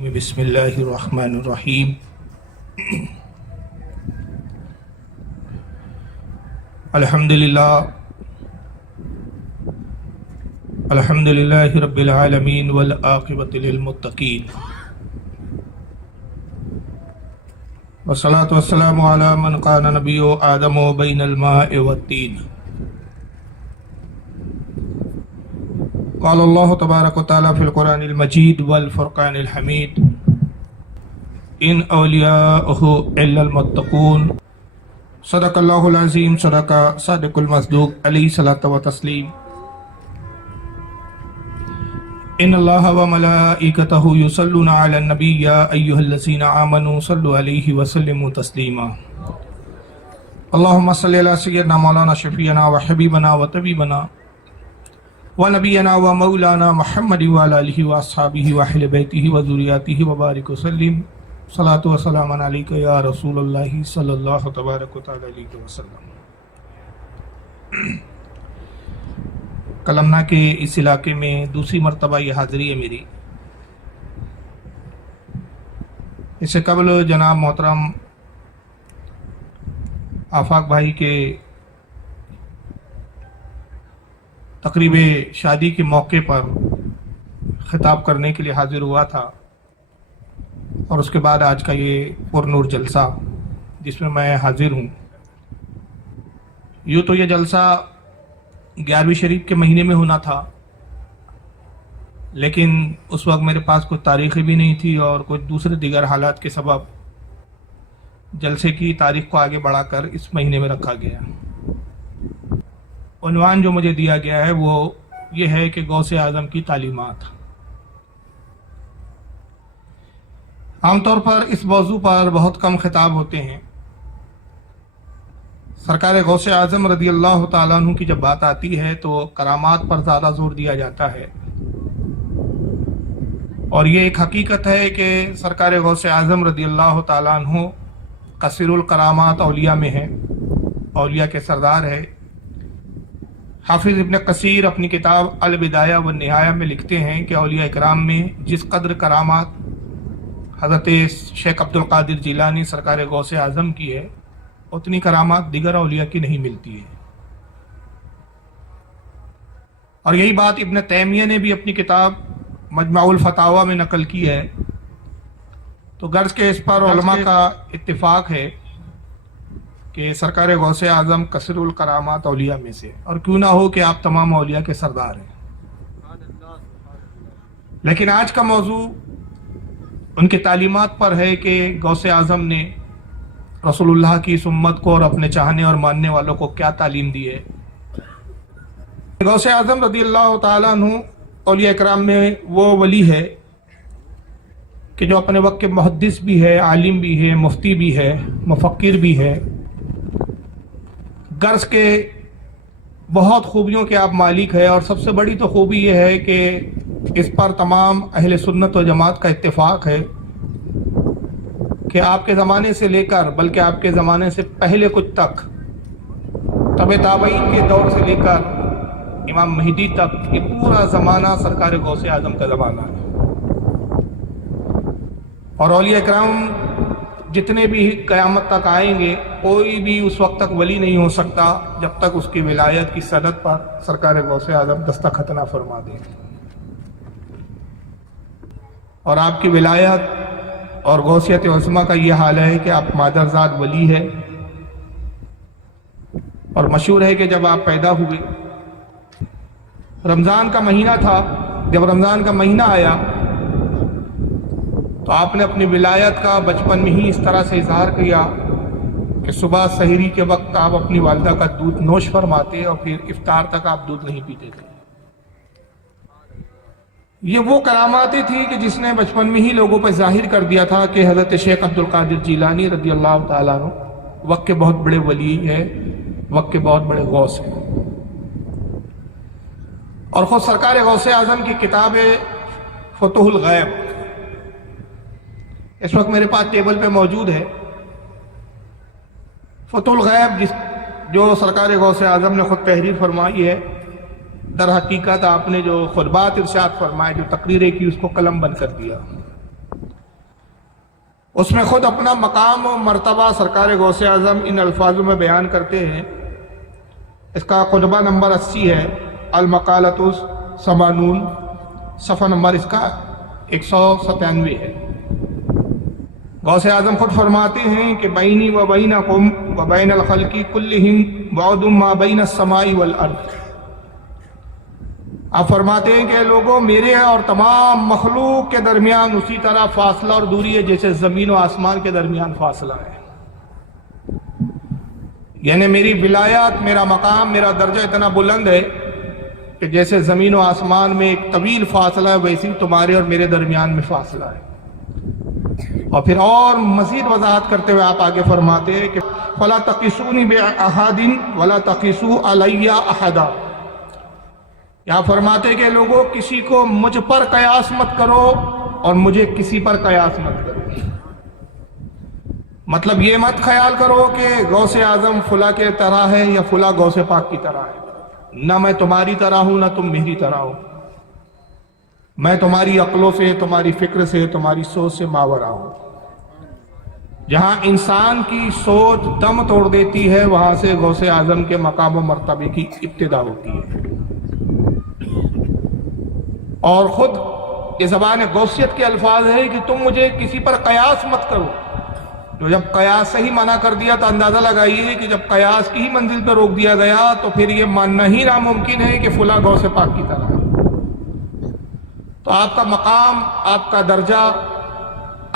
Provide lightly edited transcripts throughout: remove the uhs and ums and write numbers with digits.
بسم اللہ الرحمن الرحیم الحمد للہ رب العالمین والعاقبۃ للمتقین والصلاة والسلام علی من کان نبی آدم بین الماء والطین. قال اللہ تبارک و تعالی فی القرآن المجید والفرقان الحمید ان اولیاءہ الا المتقون. صدق اللہ العظیم، صدق صادق المصدوق علیہ الصلاۃ والتسلیم. ان اللہ وملائکتہ یصلون علی النبی یا ایھا الذین آمنوا صلوا علیہ وسلموا تسلیما. اللہم صلی علی سیدنا مولانا شفیعنا وحبیبنا وطبیبنا ونبینا ومولانا محمد وعلی آلہ واصحابہ واہل بیتہ وذریاتہ وبارک وسلم. صلاۃ و سلام علیک یا رسول اللہ صلی اللہ تبارک و تعالی علیہ وسلم. کلمنا کے اس علاقے میں دوسری مرتبہ یہ حاضری ہے میری. اس سے قبل جناب محترم آفاق بھائی کے تقریب شادی کے موقع پر خطاب کرنے کے لیے حاضر ہوا تھا، اور اس کے بعد آج کا یہ پر نور جلسہ جس میں حاضر ہوں. یوں تو یہ جلسہ 11ویں شریف کے مہینے میں ہونا تھا، لیکن اس وقت میرے پاس کوئی تاریخی بھی نہیں تھی اور کچھ دوسرے دیگر حالات کے سبب جلسے کی تاریخ کو آگے بڑھا کر اس مہینے میں رکھا گیا. عنوان جو مجھے دیا گیا ہے وہ یہ ہے کہ غوث اعظم کی تعلیمات. عام طور پر اس موضوع پر بہت کم خطاب ہوتے ہیں. سرکار غوث اعظم رضی اللہ تعالیٰ عنہ کی جب بات آتی ہے تو کرامات پر زیادہ زور دیا جاتا ہے، اور یہ ایک حقیقت ہے کہ سرکار غوث اعظم رضی اللہ تعالیٰ عنہ کثیر الکرامات اولیاء میں ہے، اولیاء کے سردار ہے. حافظ ابن کثیر اپنی کتاب البدایہ والنہایہ میں لکھتے ہیں کہ اولیاء اکرام میں جس قدر کرامات حضرت شیخ عبد القادر جیلانی سرکار غوث اعظم کی ہے، اتنی کرامات دیگر اولیاء کی نہیں ملتی ہے. اور یہی بات ابن تیمیہ نے بھی اپنی کتاب مجمع الفتاوی میں نقل کی ہے. تو غرض کے اس پر علماء کا اتفاق ہے کہ سرکار غوث اعظم کثیر الکرامات اولیاء میں سے، اور کیوں نہ ہو کہ آپ تمام اولیاء کے سردار ہیں. لیکن آج کا موضوع ان کی تعلیمات پر ہے کہ غوث اعظم نے رسول اللہ کی اس امت کو اور اپنے چاہنے اور ماننے والوں کو کیا تعلیم دی ہے. غوث اعظم رضی اللہ تعالیٰ عنہ اولیاء اکرام میں وہ ولی ہے کہ جو اپنے وقت کے محدث بھی ہے، عالم بھی ہے، مفتی بھی ہے، مفکر بھی ہے. غرض کے بہت خوبیوں کے آپ مالک ہے، اور سب سے بڑی تو خوبی یہ ہے کہ اس پر تمام اہل سنت و جماعت کا اتفاق ہے کہ آپ کے زمانے سے لے کر بلکہ آپ کے زمانے سے پہلے کچھ تک، تبع تابعین کے دور سے لے کر امام مہدی تک، یہ پورا زمانہ سرکار غوث اعظم کا زمانہ ہے. اور اولیاء اکرام جتنے بھی قیامت تک آئیں گے، کوئی بھی اس وقت تک ولی نہیں ہو سکتا جب تک اس کی ولایت کی سند پر سرکار غوث اعظم دستخط نہ فرما دے. اور آپ کی ولایت اور غوثیت عظمیٰ کا یہ حال ہے کہ آپ مادرزاد ولی ہے. اور مشہور ہے کہ جب آپ پیدا ہوئے، رمضان کا مہینہ تھا. جب رمضان کا مہینہ آیا تو آپ نے اپنی ولایت کا بچپن میں ہی اس طرح سے اظہار کیا کہ صبح سحری کے وقت آپ اپنی والدہ کا دودھ نوش فرماتے اور پھر افطار تک آپ دودھ نہیں پیتے تھے. یہ وہ کراماتیں تھی کہ جس نے بچپن میں ہی لوگوں پر ظاہر کر دیا تھا کہ حضرت شیخ عبد القادر جیلانی رضی اللہ تعالیٰ عنہ وقت کے بہت بڑے ولی ہے، وقت کے بہت بڑے غوث ہیں. اور خود سرکار غوث اعظم کی کتاب فتح الغیب اس وقت میرے پاس ٹیبل پہ موجود ہے. فتح الغیب جو سرکار غوث اعظم نے خود تحریر فرمائی ہے، در حقیقت آپ نے جو خطبات ارشاد فرمائے، جو تقریریں کی، اس کو قلم بند کر دیا. اس میں خود اپنا مقام و مرتبہ سرکار غوث اعظم ان الفاظوں میں بیان کرتے ہیں. اس کا خطبہ نمبر 80 ہے، المقالۃ الثمانون، صفحہ نمبر اس کا 197 ہے. غوث اعظم خود فرماتے ہیں کہ بینی و بینکم و بین الخلق کلہم بعد ما بین السماء والارض. آپ فرماتے ہیں کہ لوگوں، میرے اور تمام مخلوق کے درمیان اسی طرح فاصلہ اور دوری ہے جیسے زمین و آسمان کے درمیان فاصلہ ہے. یعنی میری ولایت، میرا مقام، میرا درجہ اتنا بلند ہے کہ جیسے زمین و آسمان میں ایک طویل فاصلہ ہے، ویسے تمہارے اور میرے درمیان میں فاصلہ ہے. اور پھر اور مزید وضاحت کرتے ہوئے آپ آگے فرماتے ہیں کہ فَلَا تَقِسُونِ بِأَحَدٍ وَلَا تَقِسُوا عَلَيَّ أَحَدًا. یہاں فرماتے ہیں کہ لوگوں، کسی کو مجھ پر قیاس مت کرو اور مجھے کسی پر قیاس مت کرو. مطلب یہ مت خیال کرو کہ غوث اعظم فلاں کے طرح ہے یا فلاں غوث پاک کی طرح ہے. نہ میں تمہاری طرح ہوں، نہ تم میری طرح ہو. میں تمہاری عقلوں سے، تمہاری فکر سے، تمہاری سوچ سے ماورا ہوں. جہاں انسان کی سوچ دم توڑ دیتی ہے، وہاں سے غوث اعظم کے مقام و مرتبے کی ابتدا ہوتی ہے. اور خود یہ زبان غوثیت کے الفاظ ہے کہ تم مجھے کسی پر قیاس مت کرو. تو جب قیاس سے ہی منع کر دیا تو اندازہ لگائیے کہ جب قیاس کی ہی منزل پہ روک دیا گیا تو پھر یہ ماننا ہی ناممکن ہے کہ فلاں غوث پاک کی طرح. تو آپ کا مقام، آپ کا درجہ،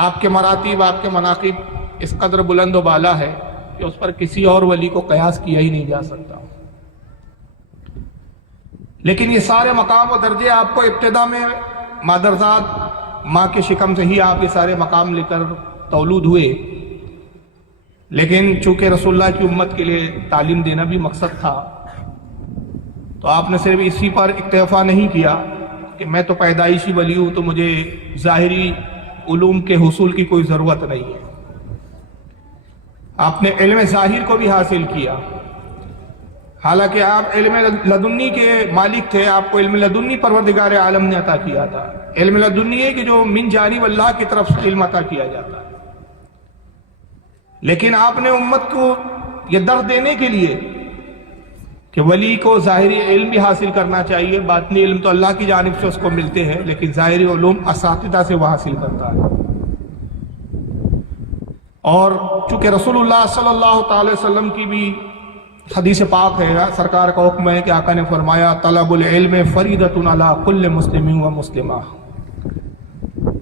آپ کے مراتب، آپ کے مناقب اس قدر بلند و بالا ہے کہ اس پر کسی اور ولی کو قیاس کیا ہی نہیں جا سکتا. لیکن یہ سارے مقام و درجے آپ کو ابتدا میں مادرزاد ماں کے شکم سے ہی آپ یہ سارے مقام لے کر تولود ہوئے. لیکن چونکہ رسول اللہ کی امت کے لیے تعلیم دینا بھی مقصد تھا، تو آپ نے صرف اسی پر اکتفا نہیں کیا کہ میں تو پیدائشی ولی ہوں تو مجھے ظاہری علوم کے حصول کی کوئی ضرورت نہیں ہے. آپ نے علم ظاہر کو بھی حاصل کیا. حالانکہ آپ علم لدنی کے مالک تھے، آپ کو علم لدنی پروردگار عالم نے عطا کیا تھا. علم لدنی ہے کہ جو من جانب اللہ کی طرف سے علم عطا کیا جاتا ہے. لیکن آپ نے امت کو یہ درد دینے کے لیے کہ ولی کو ظاہری علم بھی حاصل کرنا چاہیے، باطنی علم تو اللہ کی جانب سے اس کو ملتے ہیں، لیکن ظاہری علوم اساتذہ سے وہ حاصل کرتا ہے. اور چونکہ رسول اللہ صلی اللہ تعالی وسلم کی بھی حدیث پاک ہے، سرکار کا حکم ہے کہ آقا نے فرمایا طلب العلم فریضۃ علی کل مسلم و مسلمہ.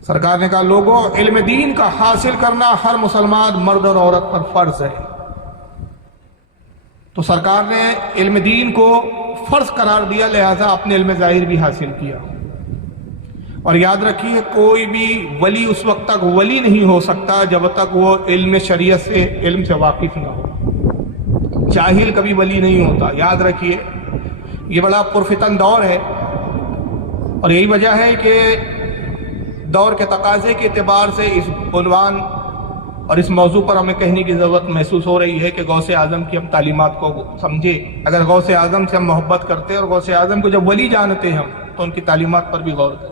سرکار نے کہا لوگوں، علم دین کا حاصل کرنا ہر مسلمان مرد اور عورت پر فرض ہے. تو سرکار نے علم دین کو فرض قرار دیا، لہذا اپنے علم ظاہر بھی حاصل کیا. اور یاد رکھیے، کوئی بھی ولی اس وقت تک ولی نہیں ہو سکتا جب تک وہ علم شریعت سے، علم سے واقف نہ ہو. جاہل کبھی ولی نہیں ہوتا. یاد رکھیے، یہ بڑا پرفتن دور ہے، اور یہی وجہ ہے کہ دور کے تقاضے کے اعتبار سے اس عنوان اور اس موضوع پر ہمیں کہنے کی ضرورت محسوس ہو رہی ہے کہ غوث اعظم کی ہم تعلیمات کو سمجھے. اگر غوث اعظم سے ہم محبت کرتے ہیں اور غوث اعظم کو جب ولی جانتے ہیں ہم، تو ان کی تعلیمات پر بھی غور کریں.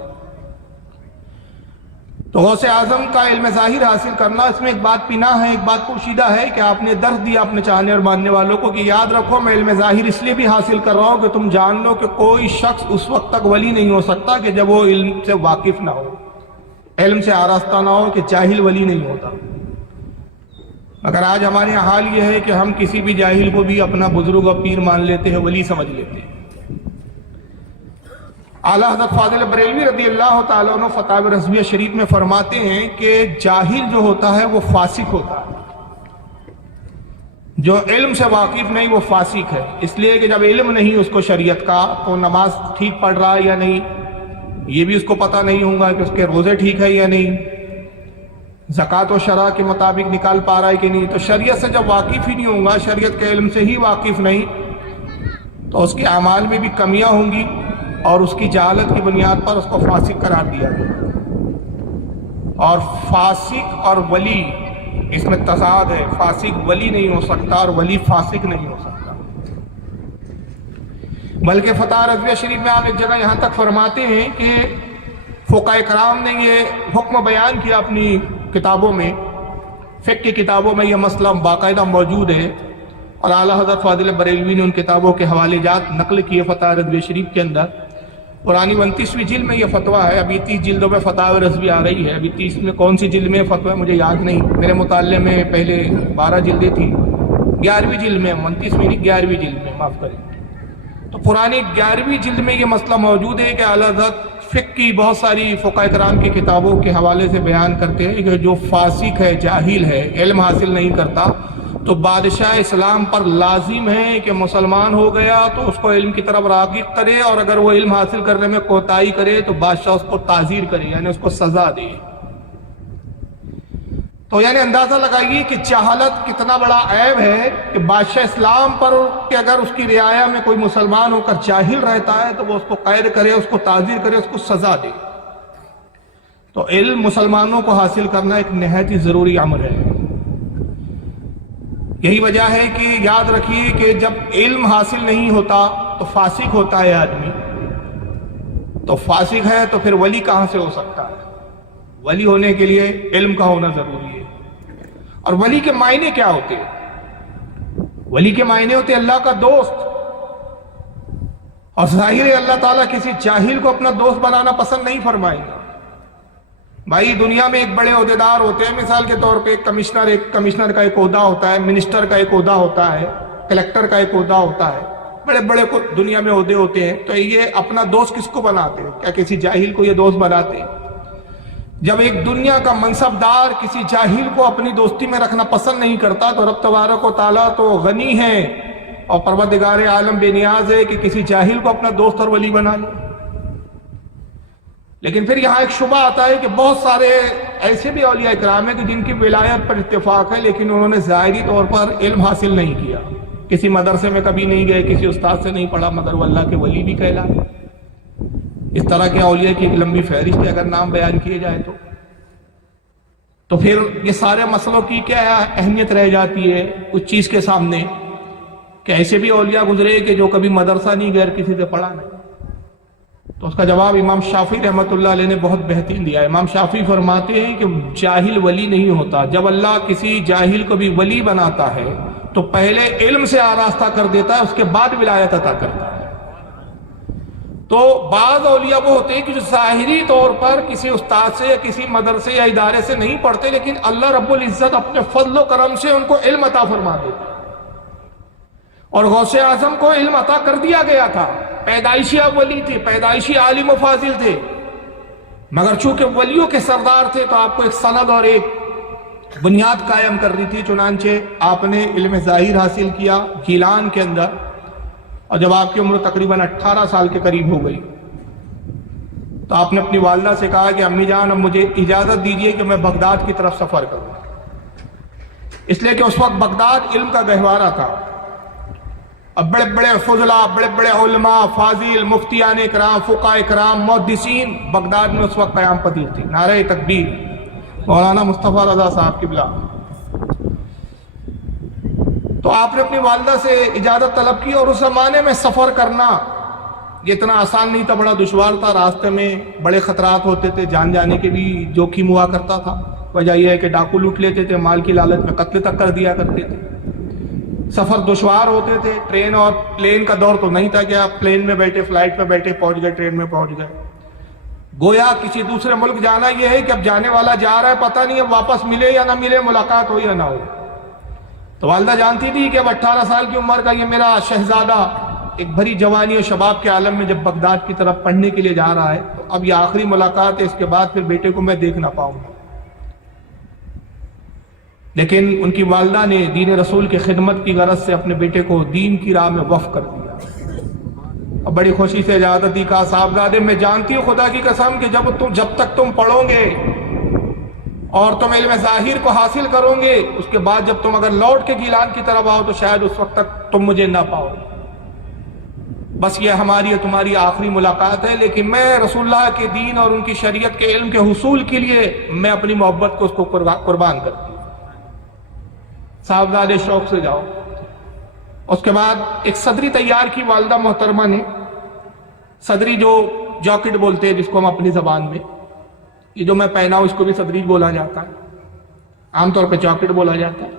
تو غوث اعظم کا علم ظاہر حاصل کرنا، اس میں ایک بات پینا ہے، ایک بات پوشیدہ ہے کہ آپ نے درس دیا اپنے چاہنے اور ماننے والوں کو کہ یاد رکھو، میں علم ظاہر اس لیے بھی حاصل کر رہا ہوں کہ تم جان لو کہ کوئی شخص اس وقت تک ولی نہیں ہو سکتا کہ جب وہ علم سے واقف نہ ہو، علم سے آراستہ نہ ہو، کہ جاہل ولی نہیں ہوتا. مگر آج ہمارے یہاں حال یہ ہے کہ ہم کسی بھی جاہل کو بھی اپنا بزرگ اور پیر مان لیتے ہیں، ولی سمجھ لیتے ہیں. اعلیٰ حضرت فاضل بریلوی رضی اللہ تعالیٰ عنہ فتاوی رضویہ شریف میں فرماتے ہیں کہ جاہل جو ہوتا ہے وہ فاسق ہوتا ہے. جو علم سے واقف نہیں وہ فاسق ہے. اس لیے کہ جب علم نہیں اس کو شریعت کا، تو نماز ٹھیک پڑھ رہا ہے یا نہیں یہ بھی اس کو پتہ نہیں ہوگا کہ اس کے روزے ٹھیک ہے یا نہیں، زکوٰۃ و شرع کے مطابق نکال پا رہا ہے کہ نہیں. تو شریعت سے جب واقف ہی نہیں ہوگا، شریعت کے علم سے ہی واقف نہیں، تو اس کے اعمال میں بھی کمیاں ہوں گی، اور اس کی جہالت کی بنیاد پر اس کو فاسق قرار دیا گیا. اور فاسق اور ولی، اس میں تضاد ہے. فاسق ولی نہیں ہو سکتا اور ولی فاسق نہیں ہو سکتا. بلکہ فتح رضویہ شریف میں آپ ایک جگہ یہاں تک فرماتے ہیں کہ فقہاء کرام نے یہ حکم بیان کیا اپنی کتابوں میں فقہ کی کتابوں میں یہ مسئلہ باقاعدہ موجود ہے، اور اعلیٰ حضرت فاضل بریلوی نے ان کتابوں کے حوالے جات نقل کیے فتح رضویہ شریف کے اندر۔ قرآن 29ویں جلد میں یہ فتویٰ ہے، ابھی 30 جلدوں میں فتح رضویہ آ رہی ہے، ابھی 30 میں کون سی جلد میں فتویٰ مجھے یاد نہیں، میرے مطالعے میں پہلے 12 جلدیں تھیں، 11ویں جلد میں، 29ویں نہیں 11ویں جلد میں، معاف کریں۔ تو پرانی 11ویں جلد میں یہ مسئلہ موجود ہے کہ اعلیٰ حضرت فقہ کی بہت ساری فقہ کرام کی کتابوں کے حوالے سے بیان کرتے ہیں کہ جو فاسق ہے، جاہل ہے، علم حاصل نہیں کرتا، تو بادشاہ اسلام پر لازم ہے کہ مسلمان ہو گیا تو اس کو علم کی طرف راغب کرے، اور اگر وہ علم حاصل کرنے میں کوتاہی کرے تو بادشاہ اس کو تعزیر کرے، یعنی اس کو سزا دے۔ تو یعنی اندازہ لگائیے کہ جہالت کتنا بڑا عیب ہے کہ بادشاہ اسلام پر کہ اگر اس کی رعایا میں کوئی مسلمان ہو کر جاہل رہتا ہے تو وہ اس کو قید کرے، اس کو تعزیر کرے، اس کو سزا دے۔ تو علم مسلمانوں کو حاصل کرنا ایک نہایت ہی ضروری امر ہے۔ یہی وجہ ہے کہ یاد رکھیے کہ جب علم حاصل نہیں ہوتا تو فاسق ہوتا ہے آدمی، تو فاسق ہے تو پھر ولی کہاں سے ہو سکتا ہے؟ ولی ہونے کے لیے علم کا ہونا ضروری ہے۔ اور ولی کے معنی کیا ہوتے ہیں؟ ولی کے معنی ہوتے ہیں اللہ کا دوست، اور ظاہر ہے اللہ تعالیٰ کسی جاہل کو اپنا دوست بنانا پسند نہیں فرمائے گا۔ بھائی دنیا میں ایک بڑے عہدیدار ہوتے ہیں، مثال کے طور پہ ایک کمشنر کا ایک عہدہ ہوتا ہے، منسٹر کا ایک عہدہ ہوتا ہے، کلیکٹر کا ایک عہدہ ہوتا ہے، بڑے بڑے دنیا میں عہدے ہوتے ہیں۔ تو یہ اپنا دوست کس کو بناتے ہیں؟ کیا کسی جاہل کو یہ دوست بناتے ہیں؟ جب ایک دنیا کا منصب دار کسی جاہل کو اپنی دوستی میں رکھنا پسند نہیں کرتا تو رب تبارک و تعالیٰ تو غنی ہے اور پروردگار عالم بے نیاز ہے کہ کسی جاہل کو اپنا دوست اور ولی بنا لے۔ لیکن پھر یہاں ایک شبہ آتا ہے کہ بہت سارے ایسے بھی اولیاء کرام ہیں کہ جن کی ولایت پر اتفاق ہے، لیکن انہوں نے ظاہری طور پر علم حاصل نہیں کیا، کسی مدرسے میں کبھی نہیں گئے، کسی استاد سے نہیں پڑھا، مگر وہ اللہ کے ولی بھی کہلائے۔ اس طرح کے اولیاء کی ایک لمبی فہرست ہے اگر نام بیان کیے جائے تو پھر یہ سارے مسئلوں کی کیا اہمیت رہ جاتی ہے اس چیز کے سامنے کہ ایسے بھی اولیاء گزرے کہ جو کبھی مدرسہ نہیں گئے، کسی سے پڑھا نہیں۔ تو اس کا جواب امام شافعی رحمۃ اللہ علیہ نے بہت بہترین دیا ہے۔ امام شافعی فرماتے ہیں کہ جاہل ولی نہیں ہوتا، جب اللہ کسی جاہل کو بھی ولی بناتا ہے تو پہلے علم سے آراستہ کر دیتا ہے، اس کے بعد ولایت عطا کرتا ہے۔ تو بعض اولیاء وہ ہوتے ہیں کہ جو ظاہری طور پر کسی استاد سے یا کسی مدرسے یا ادارے سے نہیں پڑھتے، لیکن اللہ رب العزت اپنے فضل و کرم سے ان کو علم عطا فرما دیتا ہے۔ اور غوث اعظم کو علم عطا کر دیا گیا تھا، پیدائشی ولی تھے، پیدائشی عالم و فاضل تھے، مگر چونکہ ولیوں کے سردار تھے تو آپ کو ایک سند اور ایک بنیاد قائم کرنی تھی، چنانچہ آپ نے علم ظاہر حاصل کیا گیلان کے اندر، اور جب آپ کی عمر تقریباً 18 سال کے قریب ہو گئی تو آپ نے اپنی والدہ سے کہا کہ امی جان اب مجھے اجازت دیجیے کہ میں بغداد کی طرف سفر کروں، اس لیے کہ اس وقت بغداد علم کا گہوارہ تھا۔ اب بڑے بڑے فضلاء، بڑے بڑے علماء، فاضل، مفتیان کرام، فقہاء کرام، محدثین بغداد میں اس وقت قیام پذیر تھی۔ نعرہ تکبیر، مولانا مصطفیٰ رضا صاحب قبلہ۔ تو آپ نے اپنی والدہ سے اجازت طلب کی، اور اس زمانے میں سفر کرنا یہ اتنا آسان نہیں تھا، بڑا دشوار تھا، راستے میں بڑے خطرات ہوتے تھے، جان جانے کے بھی جوخم ہوا کرتا تھا۔ وجہ یہ ہے کہ ڈاکو لوٹ لیتے تھے، مال کی لالچ میں قتل تک کر دیا کرتے تھے، سفر دشوار ہوتے تھے، ٹرین اور پلین کا دور تو نہیں تھا کہ آپ پلین میں بیٹھے، فلائٹ میں بیٹھے، پہنچ گئے، ٹرین میں پہنچ گئے۔ گویا کسی دوسرے ملک جانا یہ ہے کہ اب جانے والا جا رہا ہے، پتہ نہیں اب واپس ملے یا نہ ملے، ملاقات ہو یا نہ ہو۔ تو والدہ جانتی تھی کہ اب 18 سال کی عمر کا یہ میرا شہزادہ ایک بھری جوانی اور شباب کے عالم میں جب بغداد کی طرف پڑھنے کے لیے جا رہا ہے تو اب یہ آخری ملاقات ہے، اس کے بعد پھر بیٹے کو میں دیکھ نہ پاؤں گا۔ لیکن ان کی والدہ نے دین رسول کی خدمت کی غرض سے اپنے بیٹے کو دین کی راہ میں وقف کر دیا، اور بڑی خوشی سے اجازت دی، کہا صاحبزادے میں جانتی ہوں خدا کی قسم کہ جب تک تم پڑھو گے اور تم علم ظاہر کو حاصل کرو گے، اس کے بعد جب تم اگر لوٹ کے گیلان کی طرف آؤ تو شاید اس وقت تک تم مجھے نہ پاؤ، بس یہ ہماری اور تمہاری آخری ملاقات ہے، لیکن میں رسول اللہ کے دین اور ان کی شریعت کے علم کے حصول کے لیے میں اپنی محبت کو اس کو قربان کرتی ہوں۔ صاحبزادے شوق سے جاؤ۔ اس کے بعد ایک صدری تیار کی والدہ محترمہ نے، صدری جو جاکٹ بولتے ہیں جس کو ہم اپنی زبان میں، یہ جو میں پہنا ہوں اس کو بھی صدری بولا جاتا ہے، عام طور پہ جاکٹ بولا جاتا ہے،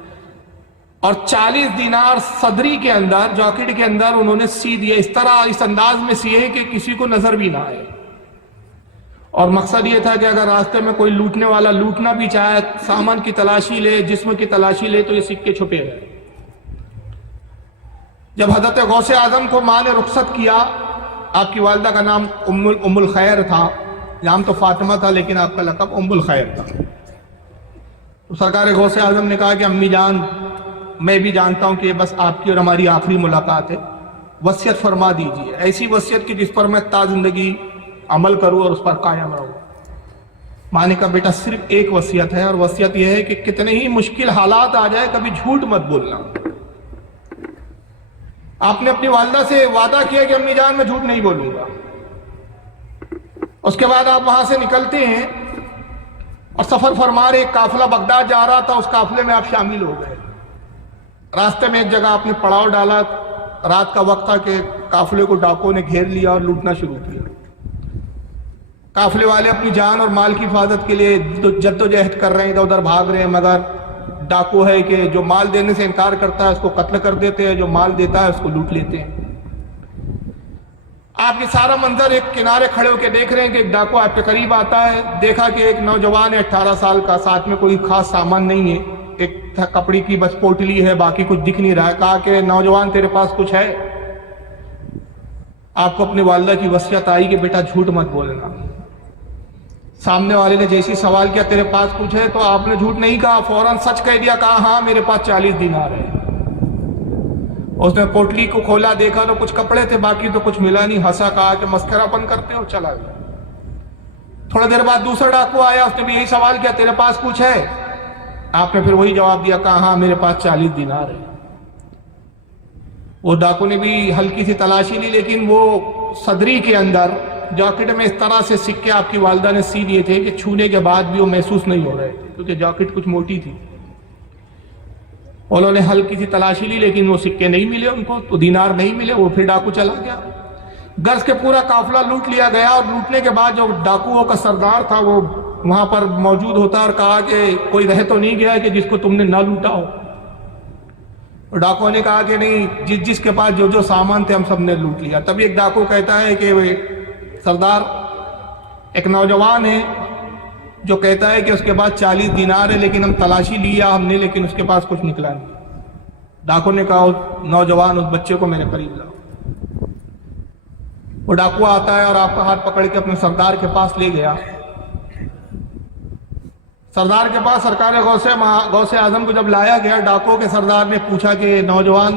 اور 40 دینار صدری کے اندر، جاکٹ کے اندر انہوں نے سی دیا، اس طرح اس انداز میں سیے کہ کسی کو نظر بھی نہ آئے، اور مقصد یہ تھا کہ اگر راستے میں کوئی لوٹنے والا لوٹنا بھی چاہے، سامان کی تلاشی لے، جسم کی تلاشی لے، تو یہ سکے چھپے رہے۔ جب حضرت غوث اعظم کو ماں نے رخصت کیا، آپ کی والدہ کا نام ام الخیر تھا، نام تو فاطمہ تھا لیکن آپ کا لقب ام الخیر تھا، تو سرکار غوث اعظم نے کہا کہ امی جان، میں بھی جانتا ہوں کہ یہ بس آپ کی اور ہماری آخری ملاقات ہے، وصیت فرما دیجیے، ایسی وصیت کی جس پر میں تا زندگی عمل کروں اور اس پر قائم رہوں۔ ماں نے کہا بیٹا صرف ایک وصیت ہے، اور وصیت یہ ہے کہ کتنے ہی مشکل حالات آ جائے کبھی جھوٹ مت بولنا۔ آپ نے اپنی والدہ سے وعدہ کیا کہ امی جان میں جھوٹ نہیں بولوں گا۔ اس کے بعد آپ وہاں سے نکلتے ہیں اور سفر فرما رہے، ایک قافلہ بغداد جا رہا تھا، اس قافلے میں آپ شامل ہو گئے۔ راستے میں ایک جگہ آپ نے پڑاؤ ڈالا، رات کا وقت تھا کہ قافلے کو ڈاکوں نے گھیر لیا اور لوٹنا شروع کیا۔ قافلے والے اپنی جان اور مال کی حفاظت کے لیے جدوجہد کر رہے ہیں، ادھر ادھر بھاگ رہے ہیں، مگر ڈاکو ہے کہ جو مال دینے سے انکار کرتا ہے اس کو قتل کر دیتے ہیں، جو مال دیتا ہے اس کو لوٹ لیتے ہیں۔ آپ یہ سارا منظر ایک کنارے کھڑے ہو کے دیکھ رہے ہیں کہ ایک ڈاکو آپ کے قریب آتا ہے، دیکھا کہ ایک نوجوان ہے 18 سال کا، ساتھ میں کوئی خاص سامان نہیں ہے، ایک کپڑی کی بس پوٹلی ہے، باقی کچھ دکھ نہیں رہا ہے۔ کہا کہ نوجوان تیرے پاس کچھ ہے؟ آپ کو اپنی والدہ کی وصیت آئی کہ بیٹا جھوٹ مت بولنا۔ سامنے والے نے جیسی سوال کیا تیرے پاس کچھ ہے، تو آپ نے جھوٹ نہیں کہا، فوراً سچ کہہ دیا، کہا ہاں میرے پاس 40 دینار ہے۔ اس نے پوٹلی کو کھولا، دیکھا تو کچھ کپڑے تھے، باقی تو کچھ ملا نہیں، ہنسا، کہا کہ مسخرہ پن کرتے ہو، چلا گیا۔ تھوڑا دیر بعد دوسرا ڈاکو آیا، اس نے بھی یہی سوال کیا تیرے پاس کچھ ہے؟ آپ نے پھر وہی جواب دیا، کہا ہاں میرے پاس 40 دینار ہے۔ وہ ڈاکو نے بھی ہلکی سی تلاشی لی، لیکن وہ صدری کے اندر جاکٹ میں اس طرح سے سکے آپ کی والدہ نے سی دیے تھے کہ چھونے کے بعد بھی وہ محسوس نہیں ہو رہے تھے، کیونکہ جاکٹ کچھ موٹی تھی۔ انہوں نے ہلکی سی تلاشی لی لیکن وہ سکے نہیں ملے ان کو، تو دینار نہیں ملے، وہ پھر ڈاکو چلا گیا۔ غرض کے پورا قافلہ لوٹ لیا گیا، اور لوٹنے کے بعد جو ڈاکوؤں کا سردار تھا وہ وہاں پر موجود ہوتا اور کہا کہ کوئی رہ تو نہیں گیا ہے کہ جس کو تم نے نہ لوٹا ہو؟ ڈاکو نے کہا کہ نہیں، جس کے پاس جو جو سامان تھے ہم سب نے لوٹ لیا۔ تب ایک ڈاکو کہتا ہے کہ سردار، ایک نوجوان ہے جو کہتا ہے کہ اس کے پاس 40 دینار ہے، لیکن ہم تلاشی لیا ہم نے، لیکن اس کے پاس کچھ نکلا نہیں۔ ڈاکو نے کہا نوجوان اس بچے کو میرے قریب لاؤ۔ وہ ڈاکو آتا ہے اور آپ کا ہاتھ پکڑ کے اپنے سردار کے پاس لے گیا۔ سردار کے پاس سرکار غوث اعظم کو جب لایا گیا، ڈاکو کے سردار نے پوچھا کہ نوجوان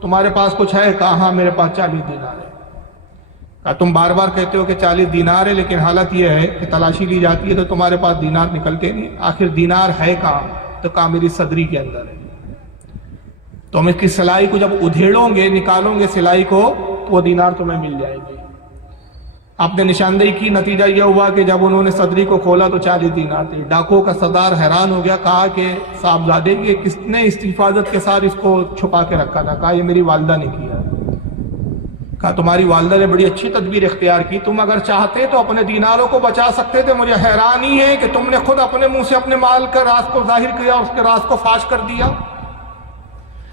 تمہارے پاس کچھ ہے؟ کہا ہاں میرے پاس 40 دینار ہے۔ کہا تم بار بار کہتے ہو کہ 40 دینار ہے، لیکن حالت یہ ہے کہ تلاشی لی جاتی ہے تو تمہارے پاس دینار نکلتے نہیں، آخر دینار ہے کہاں؟ تو کہا میری صدری کے اندر ہے۔ تم اس کی سلائی کو جب ادھیڑو گے، نکالو گے سلائی کو، تو وہ دینار تمہیں مل جائے گی۔ آپ نے نشاندہی کی، نتیجہ یہ ہوا کہ جب انہوں نے صدری کو کھولا تو 40 دینار تھے۔ ڈاکو کا سردار حیران ہو گیا، کہا کہ صاحبزادے کی کس نے اس حفاظت کے ساتھ اس کو چھپا کے رکھا تھا؟ کہا یہ میری والدہ نے کیا۔ کہا تمہاری والدہ نے بڑی اچھی تدبیر اختیار کی، تم اگر چاہتے تو اپنے دیناروں کو بچا سکتے تھے، مجھے حیرانی ہے کہ تم نے خود اپنے منہ سے اپنے مال کا راز کو ظاہر کیا، اس کے راز کو فاش کر دیا۔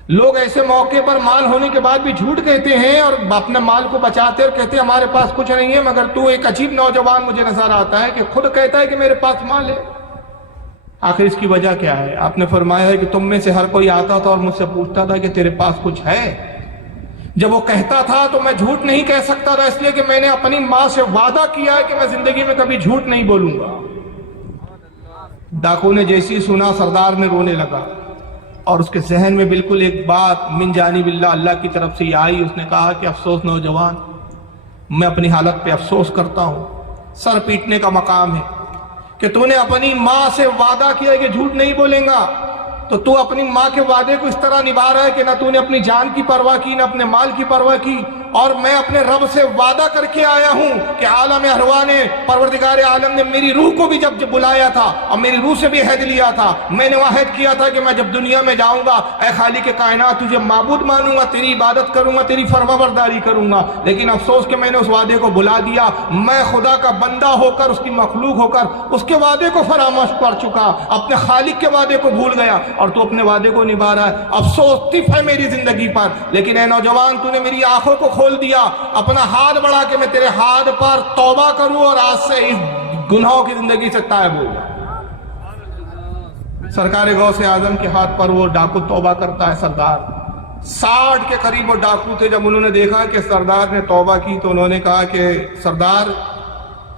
لوگ ایسے موقع پر مال ہونے کے بعد بھی جھوٹ کہتے ہیں اور اپنے مال کو بچاتے اور کہتے ہیں ہمارے پاس کچھ نہیں ہے، مگر تو ایک عجیب نوجوان مجھے نظر آتا ہے کہ خود کہتا ہے کہ میرے پاس مال ہے۔ آخر اس کی وجہ کیا ہے؟ آپ نے فرمایا ہے کہ تم میں سے ہر کوئی آتا تھا اور مجھ سے پوچھتا تھا کہ تیرے پاس کچھ ہے۔ جب وہ کہتا تھا تو میں جھوٹ نہیں کہہ سکتا تھا، اس لیے کہ میں نے اپنی ماں سے وعدہ کیا ہے کہ میں زندگی میں کبھی جھوٹ نہیں بولوں گا۔ ڈاکو نے جیسی سنا، سردار نے رونے لگا، اور اس کے ذہن میں بالکل ایک بات من جانب اللہ کی طرف سے یہ آئی۔ اس نے کہا کہ افسوس نوجوان، میں اپنی حالت پہ افسوس کرتا ہوں، سر پیٹنے کا مقام ہے کہ تو نے اپنی ماں سے وعدہ کیا کہ جھوٹ نہیں بولیں گا، تو اپنی ماں کے وعدے کو اس طرح نبھا رہا ہے کہ نہ تو نے اپنی جان کی پرواہ کی، نہ اپنے مال کی پرواہ کی، اور میں اپنے رب سے وعدہ کر کے آیا ہوں کہ عالم ارواح نے، پروردگار عالم نے میری روح کو بھی جب بلایا تھا اور میری روح سے بھی عہد لیا تھا، میں نے عہد کیا تھا کہ میں جب دنیا میں جاؤں گا اے خالق کائنات تجھے معبود مانوں گا، تیری عبادت کروں گا، تیری فرمانبرداری کروں گا، لیکن افسوس کہ میں نے اس وعدے کو بلا دیا، میں خدا کا بندہ ہو کر، اس کی مخلوق ہو کر اس کے وعدے کو فراموش کر چکا، اپنے خالق کے وعدے کو بھول گیا اور تو اپنے وعدے کو نبھا رہا ہے۔ افسوس طف ہے میری زندگی پر، لیکن اے نوجوان تو نے میری آنکھوں کو کھول دیا، اپنا ہاتھ بڑھا کے میں تیرے ہاتھ پر توبہ کروں اور آج سے اس گناہوں کی زندگی سے تائب ہو جاؤں۔ سرکار غوث اعظم کے ہاتھ پر وہ ڈاکو توبہ کرتا ہے۔ سردار 60 کے قریب وہ ڈاکو تھے، جب انہوں نے دیکھا کہ سردار نے توبہ کی تو انہوں نے کہا کہ سردار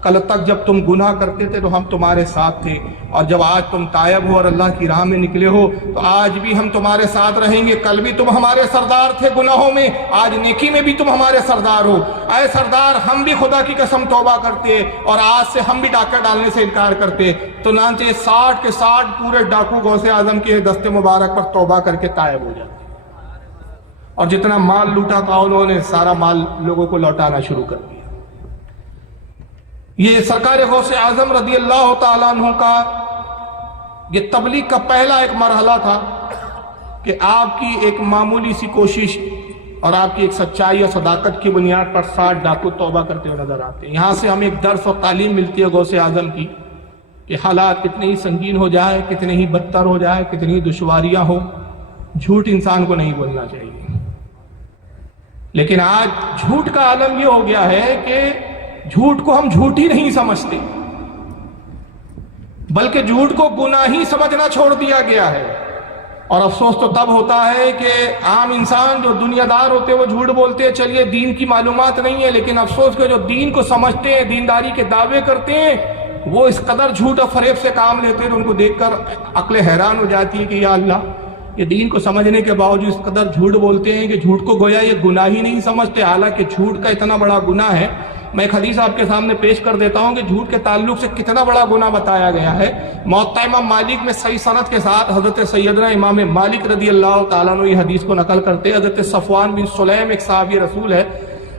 کل تک جب تم گناہ کرتے تھے تو ہم تمہارے ساتھ تھے، اور جب آج تم تائب ہو اور اللہ کی راہ میں نکلے ہو تو آج بھی ہم تمہارے ساتھ رہیں گے۔ کل بھی تم ہمارے سردار تھے گناہوں میں، آج نیکی میں بھی تم ہمارے سردار ہو۔ اے سردار ہم بھی خدا کی قسم توبہ کرتے اور آج سے ہم بھی ڈاکہ ڈالنے سے انکار کرتے۔ تو چنانچہ 60 کے 60 پورے ڈاکو غوث اعظم کے دست مبارک پر توبہ کر کے تائب ہو جاتے، اور جتنا مال لوٹا تھا انہوں نے سارا مال لوگوں کو لوٹانا شروع کر دیا۔ یہ سرکار غوث اعظم رضی اللہ تعالیٰ عنہ کا یہ تبلیغ کا پہلا ایک مرحلہ تھا کہ آپ کی ایک معمولی سی کوشش اور آپ کی ایک سچائی اور صداقت کی بنیاد پر 60 ڈاکو توبہ کرتے ہوئے نظر آتے ہیں۔ یہاں سے ہمیں ایک درس اور تعلیم ملتی ہے غوث اعظم کی کہ حالات کتنے ہی سنگین ہو جائے، کتنے ہی بدتر ہو جائے، کتنی ہی دشواریاں ہوں، جھوٹ انسان کو نہیں بولنا چاہیے۔ لیکن آج جھوٹ کا عالم یہ ہو گیا ہے کہ جھوٹ کو ہم جھوٹ ہی نہیں سمجھتے، بلکہ جھوٹ کو گناہ ہی سمجھنا چھوڑ دیا گیا ہے۔ اور افسوس تو تب ہوتا ہے کہ عام انسان جو دنیا دار ہوتے ہیں وہ جھوٹ بولتے ہیں، چلیے دین کی معلومات نہیں ہے، لیکن افسوس کہ جو دین کو سمجھتے ہیں، دینداری کے دعوے کرتے ہیں، وہ اس قدر جھوٹ اور فریب سے کام لیتے ہیں تو ان کو دیکھ کر عقل حیران ہو جاتی ہے کہ یا اللہ، یہ دین کو سمجھنے کے باوجود اس قدر جھوٹ بولتے ہیں کہ جھوٹ کو گویا یہ گناہ ہی نہیں سمجھتے، حالانکہ جھوٹ کا اتنا بڑا گناہ ہے۔ میں ایک حدیث آپ کے سامنے پیش کر دیتا ہوں کہ جھوٹ کے تعلق سے کتنا بڑا گناہ بتایا گیا ہے۔ موطا امام مالک میں صحیح سند کے ساتھ حضرت سیدنا امام مالک رضی اللہ تعالیٰ عنہ یہ حدیث کو نقل کرتے ہیں۔ حضرت صفوان بن سلیم ایک صحابی رسول ہے،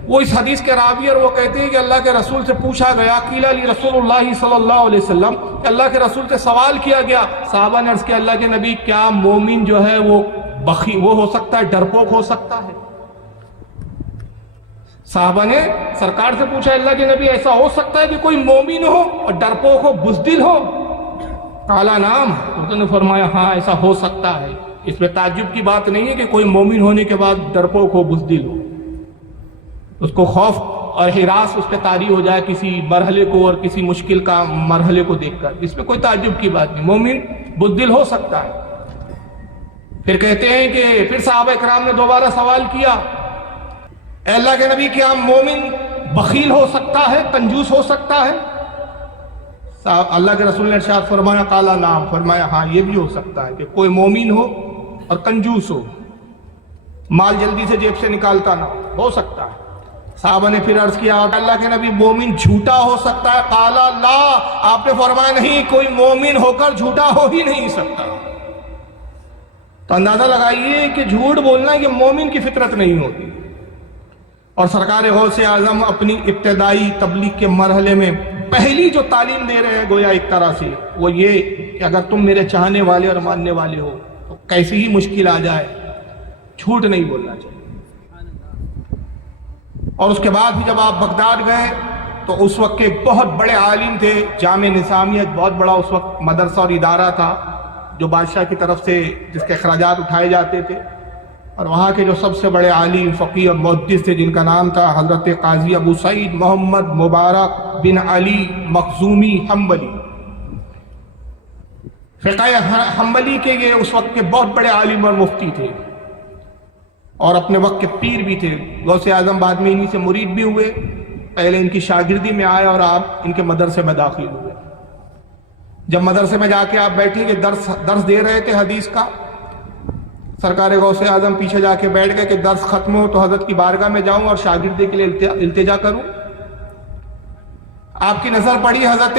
وہ اس حدیث کے راوی، اور وہ کہتے ہیں کہ اللہ کے رسول سے پوچھا گیا، قیل لی رسول اللہ صلی اللہ علیہ وسلم، کہ اللہ کے رسول سے سوال کیا گیا، صحابہ نے عرض کیا اللہ کے نبی کیا مومن جو ہے وہ وہ ہو سکتا ہے، ڈرپوک ہو سکتا ہے؟ صحابہ نے سرکار سے پوچھا اللہ کے نبی ایسا ہو سکتا ہے کہ کوئی مومن ہو اور ڈرپوک ہو، بزدل ہو؟ قالا نعم، انہوں نے فرمایا ہاں ایسا ہو سکتا ہے۔ اس میں تعجب کی بات نہیں ہے کہ کوئی مومن ہونے کے بعد ڈرپوک ہو، بزدل ہو، اس کو خوف اور ہراس اس پہ طاری ہو جائے کسی مرحلے کو اور کسی مشکل کا مرحلے کو دیکھ کر، اس میں کوئی تعجب کی بات نہیں، مومن بزدل ہو سکتا ہے۔ پھر کہتے ہیں کہ پھر صحابہ اکرام نے دوبارہ سوال کیا، اے اللہ کے نبی کیا مومن بخیل ہو سکتا ہے، کنجوس ہو سکتا ہے؟ اللہ کے رسول نے ارشاد فرمایا قالا نعم، فرمایا ہاں یہ بھی ہو سکتا ہے کہ کوئی مومن ہو اور کنجوس ہو، مال جلدی سے جیب سے نکالتا نہ ہو سکتا ہے۔ صحابہ نے پھر عرض کیا اللہ کے نبی مومن جھوٹا ہو سکتا ہے؟ قالا لا، آپ نے فرمایا نہیں، کوئی مومن ہو کر جھوٹا ہو ہی نہیں سکتا۔ تو اندازہ لگائیے کہ جھوٹ بولنا یہ مومن کی فطرت نہیں ہوتی۔ اور سرکار غوث اعظم اپنی ابتدائی تبلیغ کے مرحلے میں پہلی جو تعلیم دے رہے ہیں گویا ایک طرح سے وہ یہ کہ اگر تم میرے چاہنے والے اور ماننے والے ہو تو کیسی ہی مشکل آ جائے جھوٹ نہیں بولنا چاہیے۔ اور اس کے بعد بھی جب آپ بغداد گئے تو اس وقت کے بہت بڑے عالم تھے، جامع نظامیہ بہت بڑا اس وقت مدرسہ اور ادارہ تھا جو بادشاہ کی طرف سے جس کے اخراجات اٹھائے جاتے تھے، اور وہاں کے جو سب سے بڑے عالم فقیہ اور محدث تھے جن کا نام تھا حضرت قاضی ابو سعید محمد مبارک بن علی مخزومی حنبلی۔ فقہ حنبلی کے یہ اس وقت کے بہت بڑے عالم اور مفتی تھے اور اپنے وقت کے پیر بھی تھے۔ غوث اعظم بعد میں انہی سے مرید بھی ہوئے، پہلے ان کی شاگردی میں آئے اور آپ ان کے مدرسے میں داخل ہوئے۔ جب مدرسے میں جا کے آپ بیٹھے کہ درس دے رہے تھے حدیث کا، سرکار غوث اعظم پیچھے جا کے بیٹھ گئے کہ درس ختم ہو تو حضرت کی بارگاہ میں جاؤں اور شاگردی کے لیے التجا کروں۔ آپ کی نظر پڑی حضرت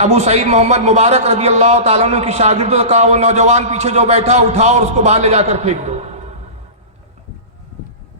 ابو سعید محمد مبارک رضی اللہ تعالیٰ عنہ کی شاگردوں نے کہا وہ نوجوان پیچھے جو بیٹھا اٹھاؤ اور اس کو باہر لے جا کر پھینک دو۔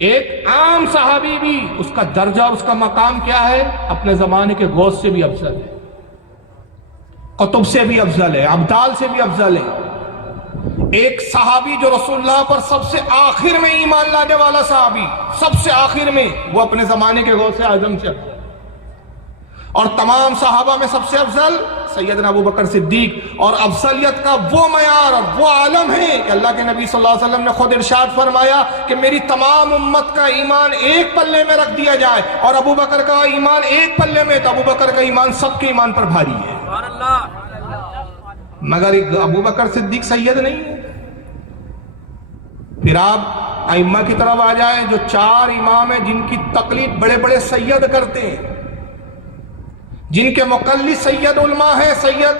ایک عام صحابی بھی اس کا درجہ اور اس کا مقام کیا ہے؟ اپنے زمانے کے غوث سے بھی افضل ہے، قطب سے بھی افضل ہے، ابدال سے بھی افضل ہے۔ ایک صحابی جو رسول اللہ پر سب سے آخر میں ایمان لانے والا صحابی، سب سے آخر میں، وہ اپنے زمانے کے غوث اعظم سے افضل، اور تمام صحابہ میں سب سے افضل سیدنا ابو بکر صدیق۔ اور افضلیت کا وہ معیار اور وہ عالم ہے کہ اللہ کے نبی صلی اللہ علیہ وسلم نے خود ارشاد فرمایا کہ میری تمام امت کا ایمان ایک پلے میں رکھ دیا جائے، اور ابو بکر کا ایمان ایک پلے میں، تو ابو بکر کا ایمان سب کے ایمان پر بھاری ہے، مگر ابو بکر صدیق سید نہیں ہے۔ پھر آپ ائمہ کی طرف آ جائیں، جو 4 امام ہیں جن کی تقلید بڑے بڑے سید کرتے ہیں، جن کے مقلد سید علماء ہیں، سید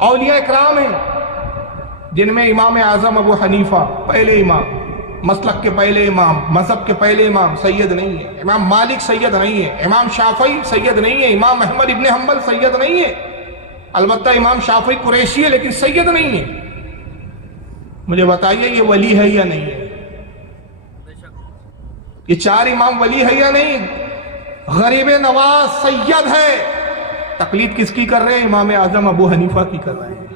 اولیاء اکرام ہیں، جن میں امام اعظم ابو حنیفہ پہلے امام، مسلک کے پہلے امام، مذہب کے پہلے امام، سید نہیں ہے۔ امام مالک سید نہیں ہے، امام شافعی سید نہیں ہے، امام احمد ابن حنبل سید نہیں ہے، البتہ امام شافعی قریشی ہے لیکن سید نہیں ہے۔ مجھے بتائیے یہ ولی ہے یا نہیں ہے؟ یہ 4 امام ولی ہے یا نہیں؟ غریب نواز سید ہے، تقلید کس کی کر رہے ہیں؟ امام اعظم ابو حنیفہ کی کر رہے ہیں۔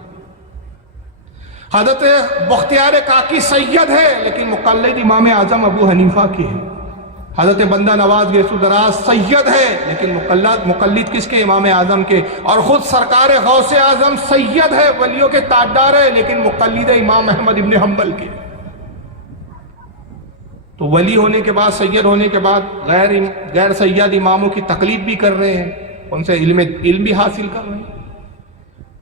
حضرت بختیار کاکی سید ہے لیکن مقلد امام اعظم ابو حنیفہ کی ہے۔ حضرت بندہ نواز گیسو دراز سید ہے لیکن مقلد کس کے؟ امام اعظم کے۔ اور خود سرکار غوث اعظم سید ہے، ولیوں کے تاجدار ہے، لیکن مقلد امام احمد ابن حنبل کے۔ تو ولی ہونے کے بعد، سید ہونے کے بعد غیر سید اماموں کی تقلید بھی کر رہے ہیں، ان سے علم بھی حاصل کر رہے ہیں۔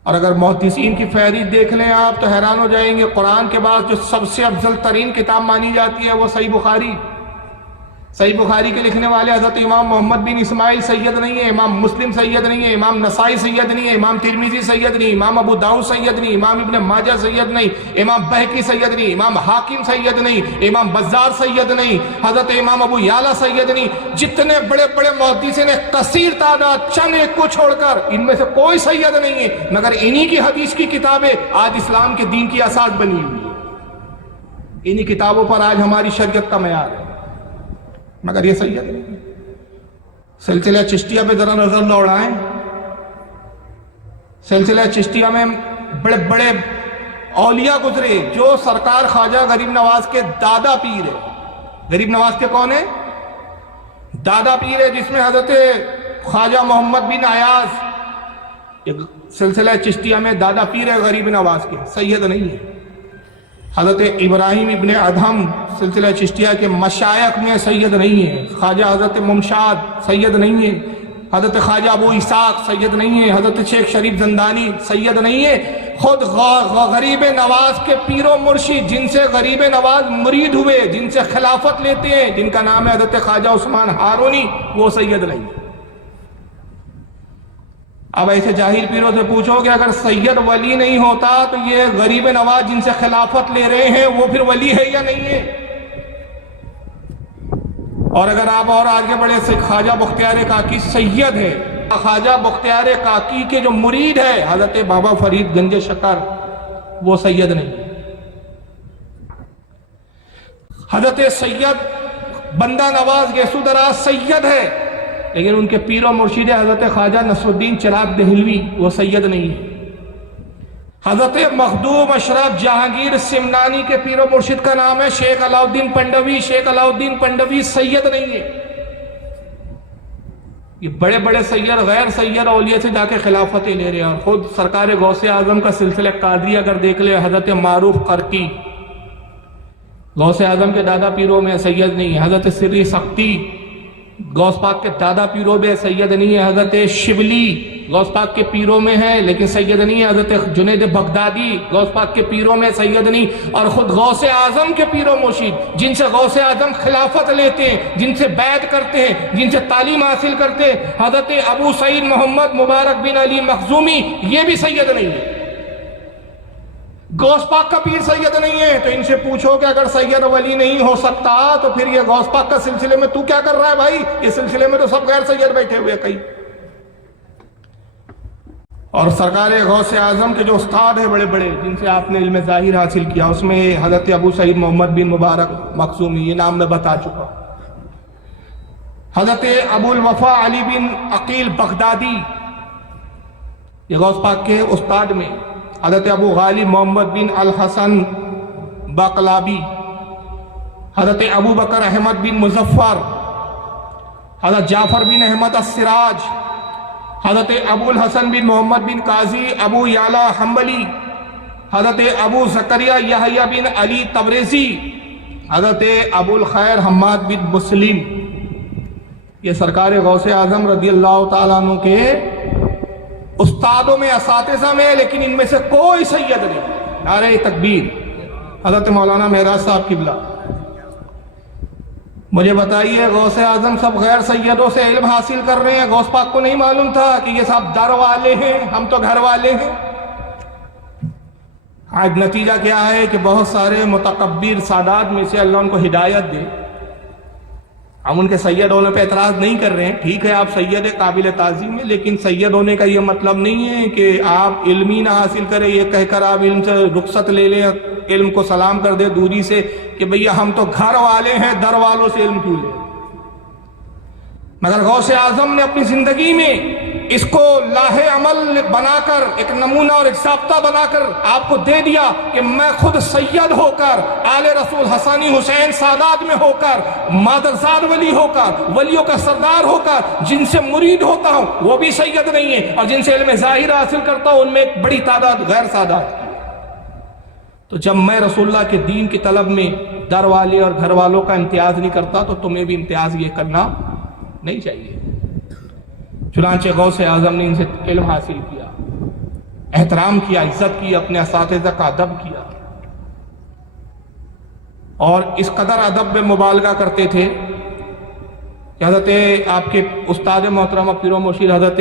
اور اگر محدثین کی فہرست دیکھ لیں آپ تو حیران ہو جائیں گے، قرآن کے بعد جو سب سے افضل ترین کتاب مانی جاتی ہے وہ صحیح بخاری۔ صحیح بخاری کے لکھنے والے حضرت امام محمد بن اسماعیل سید نہیں ہے، امام مسلم سید نہیں ہے، امام نسائی سید نہیں ہے، امام ترمذی سید نہیں، امام ابو داؤد سید نہیں، امام ابن ماجہ سید نہیں، امام بہقی سید نہیں، امام حاکم سید نہیں، امام بزار سید نہیں، حضرت امام ابو یعلا سید نہیں۔ جتنے بڑے بڑے محدثین ہیں، کثیر تعداد، چند ایک کو چھوڑ کر ان میں سے کوئی سید نہیں ہے، مگر انہی کی حدیث کی کتابیں آج اسلام کے دین کی اساس بنی ہوئی ہے، انہی کتابوں پر آج ہماری شریعت کا معیار ہے، مگر یہ سید نہیں۔ سلسلہ چشتیہ پہ ذرا نظر دوڑائیں، سلسلہ چشتیہ میں بڑے بڑے اولیاء گزرے جو سرکار خواجہ غریب نواز کے دادا پیر ہے۔ غریب نواز کے کون ہے؟ دادا پیر ہے، جس میں حضرت خواجہ محمد بن ایاز سلسلہ چشتیہ میں دادا پیر ہے غریب نواز کے، سید نہیں ہے۔ حضرت ابراہیم ابن ادہم سلسلہ چشتیہ کے مشائخ میں سید نہیں ہے۔ خواجہ حضرت ممشاد سید نہیں ہے، حضرت خواجہ ابو اسحاق سید نہیں ہے، حضرت شیخ شریف زندانی سید نہیں ہے۔ خود غریب نواز کے پیر و مرشد جن سے غریب نواز مرید ہوئے، جن سے خلافت لیتے ہیں، جن کا نام ہے حضرت خواجہ عثمان ہارونی، وہ سید نہیں ہے۔ اب ایسے جاہل پیروں سے پوچھو کہ اگر سید ولی نہیں ہوتا تو یہ غریب نواز جن سے خلافت لے رہے ہیں وہ پھر ولی ہے یا نہیں ہے؟ اور اگر آپ اور آگے بڑھے سے خواجہ بختیار کاکی سید ہے، خواجہ بختیار کاکی کے جو مرید ہے حضرت بابا فرید گنج شکر، وہ سید نہیں ہے۔ حضرت سید بندہ نواز گیسو دراز سید ہے، لیکن ان کے پیر و مرشد حضرت خواجہ نصر الدین چراغ دہلوی، وہ سید نہیں ہے۔ حضرت مخدوم اشرف جہانگیر سمنانی کے پیر و مرشد کا نام ہے شیخ علاؤالدین پنڈوی، شیخ علاؤالدین پنڈوی سید نہیں ہے۔ یہ بڑے بڑے سید غیر سید اولیاء سے جا کے خلافتیں لے رہے ہیں، اور خود سرکار غوث اعظم کا سلسلہ قادری اگر دیکھ لے، حضرت معروف قرقی غوث اعظم کے دادا پیروں میں سید نہیں ہے۔ حضرت سری سختی غوث پاک کے دادا پیروں میں سید نہیں ہے۔ حضرت شبلی غوث پاک کے پیروں میں ہے لیکن سید نہیں ہے۔ حضرت جنید بغدادی غوث پاک کے پیروں میں سید نہیں، اور خود غوث اعظم کے پیر و مرشد جن سے غوث اعظم خلافت لیتے ہیں، جن سے بیعت کرتے ہیں، جن سے تعلیم حاصل کرتے ہیں، حضرت ابو سعید محمد مبارک بن علی مخزومی، یہ بھی سید نہیں ہے۔ غوث پاک کا پیر سید نہیں ہے، تو ان سے پوچھو کہ اگر سید ولی نہیں ہو سکتا تو پھر یہ غوث پاک کا سلسلے میں تو کیا کر رہا ہے بھائی؟ اس سلسلے میں تو سب غیر سید بیٹھے ہوئے کئی۔ اور سرکار غوث اعظم کے جو استاد ہیں بڑے بڑے جن سے آپ نے علم ظاہر حاصل کیا، اس میں حضرت ابو سعید محمد بن مبارک مخزومی، یہ نام میں بتا چکا ہوں، حضرت ابو الوفا علی بن عقیل بغدادی یہ غوث پاک کے استاد میں، حضرت ابو غالب محمد بن الحسن باقلابی، حضرت ابو بکر احمد بن مظفر، حضرت جعفر بن احمد السراج، حضرت ابو الحسن بن محمد بن قاضی ابو یعلا حنبلی، حضرت ابو زکریا یحییٰ بن علی تبریزی، حضرت ابو الخیر حماد بن مسلم، یہ سرکار غوث اعظم رضی اللہ تعالیٰ عنہ کے استادوں میں، اساتذہ میں، لیکن ان میں سے کوئی سید نہیں۔ نعرہ تکبیر! حضرت مولانا معراج صاحب قبلہ، مجھے بتائیے غوث اعظم سب غیر سیدوں سے علم حاصل کر رہے ہیں، غوث پاک کو نہیں معلوم تھا کہ یہ سب در والے ہیں، ہم تو گھر والے ہیں؟ آج نتیجہ کیا ہے کہ بہت سارے متکبر سادات میں سے اللہ ان کو ہدایت دے، ہم ان کے سید ہونے پہ اعتراض نہیں کر رہے ہیں، ٹھیک ہے آپ سید قابل تعظیم ہیں، لیکن سید ہونے کا یہ مطلب نہیں ہے کہ آپ علم ہی نہ حاصل کریں، یہ کہہ کر آپ علم سے رخصت لے لیں، علم کو سلام کر دے دوری سے کہ بھئی ہم تو گھر والے ہیں، در والوں سے علم کیوں لیں؟ مگر غوث اعظم نے اپنی زندگی میں اس کو لاہ عمل بنا کر، ایک نمونہ اور ایک ضابطہ بنا کر آپ کو دے دیا کہ میں خود سید ہو کر، آل رسول حسانی حسین سادات میں ہو کر، مادرزاد ولی ہو کر، ولیوں کا سردار ہو کر جن سے مرید ہوتا ہوں وہ بھی سید نہیں ہے، اور جن سے علم ظاہر حاصل کرتا ہوں ان میں ایک بڑی تعداد غیر سادات۔ تو جب میں رسول اللہ کے دین کی طلب میں در والے اور گھر والوں کا امتیاز نہیں کرتا تو تمہیں بھی امتیاز یہ کرنا نہیں چاہیے۔ چنانچہ غوث اعظم نے ان سے علم حاصل کیا، احترام کیا، عزت کی، اپنے اساتذہ کا ادب کیا، اور اس قدر ادب میں مبالغہ کرتے تھے کہ حضرت آپ کے استاد محترم پیر و مرشد حضرت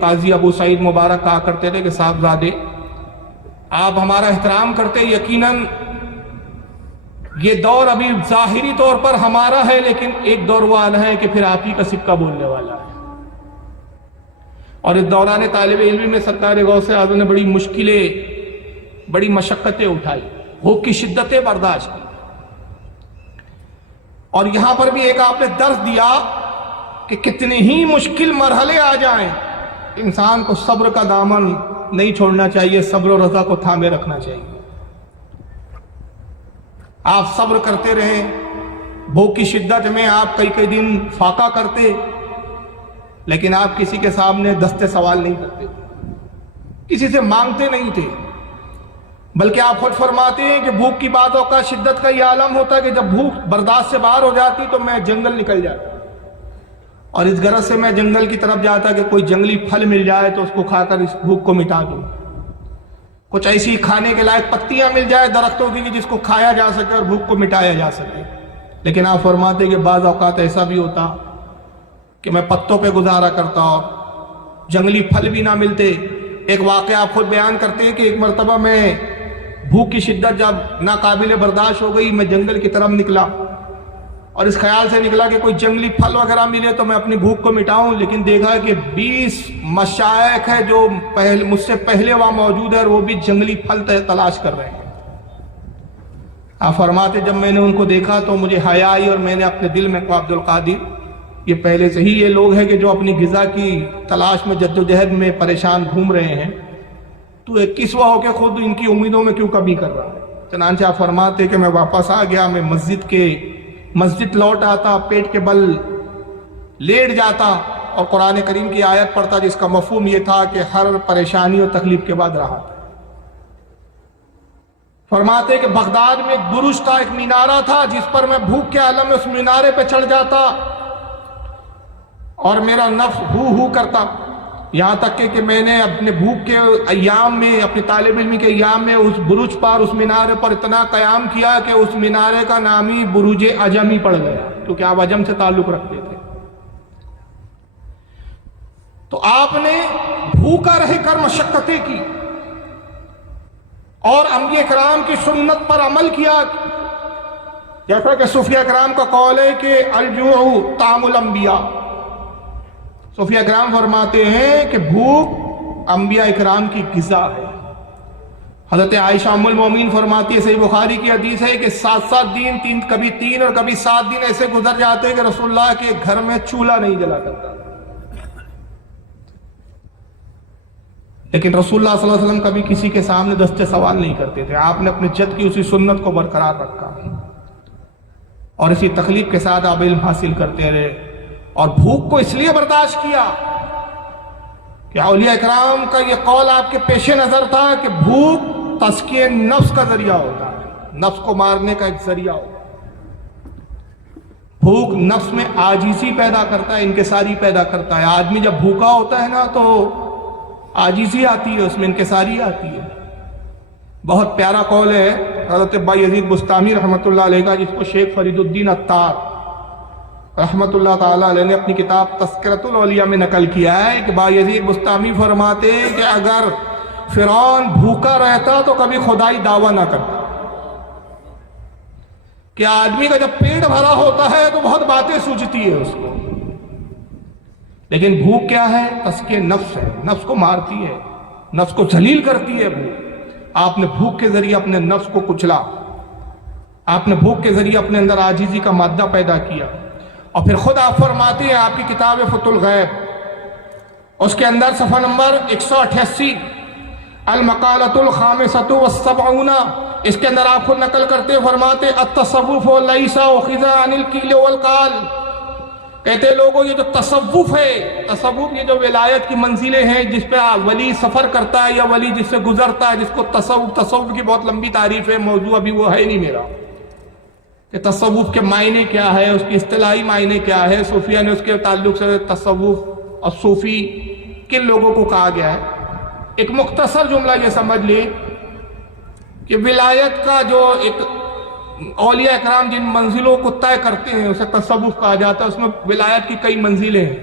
قاضی ابو سعید مبارک کہا کرتے تھے کہ صاحبزادے آپ ہمارا احترام کرتے، یقیناً یہ دور ابھی ظاہری طور پر ہمارا ہے، لیکن ایک دور وہ آنا ہے کہ پھر آپ ہی کا سکہ بولنے والا ہے۔ اور اس دوران طالب علم میں سرکار غوث اعظم نے بڑی مشکلیں، بڑی مشقتیں اٹھائی، بھوک کی شدتیں برداشت کی، اور یہاں پر بھی ایک آپ نے درس دیا کہ کتنے ہی مشکل مرحلے آ جائیں انسان کو صبر کا دامن نہیں چھوڑنا چاہیے، صبر و رضا کو تھامے رکھنا چاہیے۔ آپ صبر کرتے رہیں، بھوک کی شدت میں آپ کئی دن فاقہ کرتے، لیکن آپ کسی کے سامنے دستے سوال نہیں کرتے، کسی سے مانگتے نہیں تھے، بلکہ آپ خود فرماتے ہیں کہ بھوک کی بات اوقات شدت کا یہ عالم ہوتا ہے کہ جب بھوک برداشت سے باہر ہو جاتی تو میں جنگل نکل جاتا، اور اس غرض سے میں جنگل کی طرف جاتا کہ کوئی جنگلی پھل مل جائے تو اس کو کھا کر اس بھوک کو مٹا دوں، کچھ ایسی کھانے کے لائق پتیاں مل جائے درختوں کی جس کو کھایا جا سکے اور بھوک کو مٹایا جا سکے۔ لیکن آپ فرماتے کہ بعض اوقات ایسا بھی ہوتا کہ میں پتوں پہ گزارا کرتا اور جنگلی پھل بھی نہ ملتے۔ ایک واقعہ آپ خود بیان کرتے ہیں کہ ایک مرتبہ میں بھوک کی شدت جب ناقابل برداشت ہو گئی، میں جنگل کی طرف نکلا اور اس خیال سے نکلا کہ کوئی جنگلی پھل وغیرہ ملے تو میں اپنی بھوک کو مٹاؤں، لیکن دیکھا کہ 20 مشائخ ہیں جو مجھ سے پہلے وہاں موجود ہے اور وہ بھی جنگلی پھل تلاش کر رہے ہیں۔ آپ فرماتے جب میں نے ان کو دیکھا تو مجھے حیا آئی اور میں نے اپنے دل میں کہا عبدالقادر یہ پہلے سے ہی یہ لوگ ہیں کہ جو اپنی غذا کی تلاش میں جد و جہد میں پریشان گھوم رہے ہیں، تو ایک کسوہ ہو کے خود ان کی امیدوں میں کیوں کمی کر رہا ہے؟ چنانچہ آپ فرماتے کہ میں واپس آ گیا، میں مسجد لوٹ آتا، پیٹ کے بل لیٹ جاتا اور قرآن کریم کی آیت پڑھتا جس کا مفہوم یہ تھا کہ ہر پریشانی اور تکلیف کے بعد راحت۔ فرماتے کہ بغداد میں ایک برج تھا، ایک مینارہ تھا جس پر میں بھوک کے عالم میں اس مینارے پہ چڑھ جاتا اور میرا نفس ہو کرتا، یہاں تک کہ میں نے اپنے بھوک کے ایام میں، اپنے طالب علمی کے ایام میں اس برج پر، اس مینارے پر اتنا قیام کیا کہ اس مینارے کا نام ہی برج عجم ہی پڑ گیا، کیونکہ آپ عجم سے تعلق رکھتے تھے۔ تو آپ نے بھوکا رہ کر مشقتیں کی اور انبیاء کرام کی سنت پر عمل کیا، جیسا کہ صوفیہ کرام کا قول ہے کہ الجوع طعام الانبیاء۔ صوفیہ کرام فرماتے ہیں کہ بھوک انبیاء اکرام کی غذا ہے۔ حضرت عائشہ ام المومنین فرماتی ہے، صحیح بخاری کی حدیث ہے کہ 7 دن کبھی 3 اور کبھی 7 دن ایسے گزر جاتے کہ رسول اللہ کے گھر میں چولہا نہیں جلا کرتا، لیکن رسول اللہ صلی اللہ علیہ وسلم کبھی کسی کے سامنے دست سوال نہیں کرتے تھے۔ آپ نے اپنے جد کی اسی سنت کو برقرار رکھا اور اسی تکلیف کے ساتھ آپ علم حاصل کرتے رہے، اور بھوک کو اس لیے برداشت کیا کہ اولیاء اکرام کا یہ قول آپ کے پیش نظر تھا کہ بھوک تزکیہ نفس کا ذریعہ ہوتا ہے، نفس کو مارنے کا ایک ذریعہ ہوتا ہے۔ بھوک نفس میں عاجزی پیدا کرتا ہے، انکساری پیدا کرتا ہے۔ آدمی جب بھوکا ہوتا ہے نا تو عاجزی آتی ہے، اس میں انکساری آتی ہے۔ بہت پیارا قول ہے حضرت بایزید بستامی رحمۃ اللہ علیہ کا، جس کو شیخ فرید الدین عطار رحمۃ اللہ تعالیٰ علیہ نے اپنی کتاب تذکرۃ الاولیاء میں نقل کیا ہے کہ بایزید بستامی فرماتے ہیں کہ اگر فرعون بھوکا رہتا تو کبھی خدائی دعویٰ نہ کرتا، کہ آدمی کا جب پیٹ بھرا ہوتا ہے تو بہت باتیں سوچتی ہے اس کو، لیکن بھوک کیا ہے؟ تزکیہ نفس ہے، نفس کو مارتی ہے، نفس کو ذلیل کرتی ہے بھوک۔ آپ نے بھوک کے ذریعے اپنے نفس کو کچلا، آپ نے بھوک کے ذریعے اپنے اندر عاجزی کا مادہ پیدا کیا۔ اور پھر خود آپ فرماتے ہیں، آپ کی کتاب فتح الغیب اس کے اندر صفحہ نمبر 188 المقالۃ الخامسۃ والسبعون، اس کے اندر آپ خود نقل کرتے فرماتے التصوف لیس اخذ عن القیل والقال، کہتے ہیں لوگوں یہ جو تصوف ہے، تصوف یہ جو ولایت کی منزلیں ہیں جس پہ ولی سفر کرتا ہے یا ولی جس سے گزرتا ہے، جس کو تصوف کی بہت لمبی تعریف ہے، موضوع ابھی وہ ہے نہیں میرا، کہ تصوف کے معنی کیا ہے، اس کی اصطلاحی معنی کیا ہے، صوفیہ نے اس کے تعلق سے تصوف اور صوفی کن لوگوں کو کہا گیا ہے۔ ایک مختصر جملہ یہ سمجھ لیں کہ ولایت کا جو ایک اولیاء اکرام جن منزلوں کو طے کرتے ہیں اسے تصوف کہا جاتا ہے، اس میں ولایت کی کئی منزلیں ہیں۔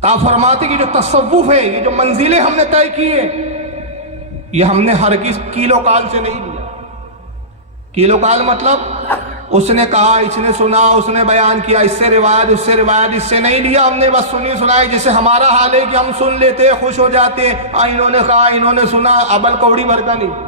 تو آپ فرماتے کہ جو تصوف ہے، یہ جو منزلیں ہم نے طے کی ہیں، یہ ہم نے ہرگز کیلو کال سے نہیں لیا۔ کیلو کال مطلب اس نے کہا، اس نے سنا، اس نے بیان کیا، اس سے روایت، اس سے روایت، اس سے نہیں لیا ہم نے، بس سنی سنائی۔ جیسے ہمارا حال ہے کہ ہم سن لیتے، خوش ہو جاتے، انہوں نے کہا، انہوں نے سنا، ابل کوڑی بھر کا نہیں۔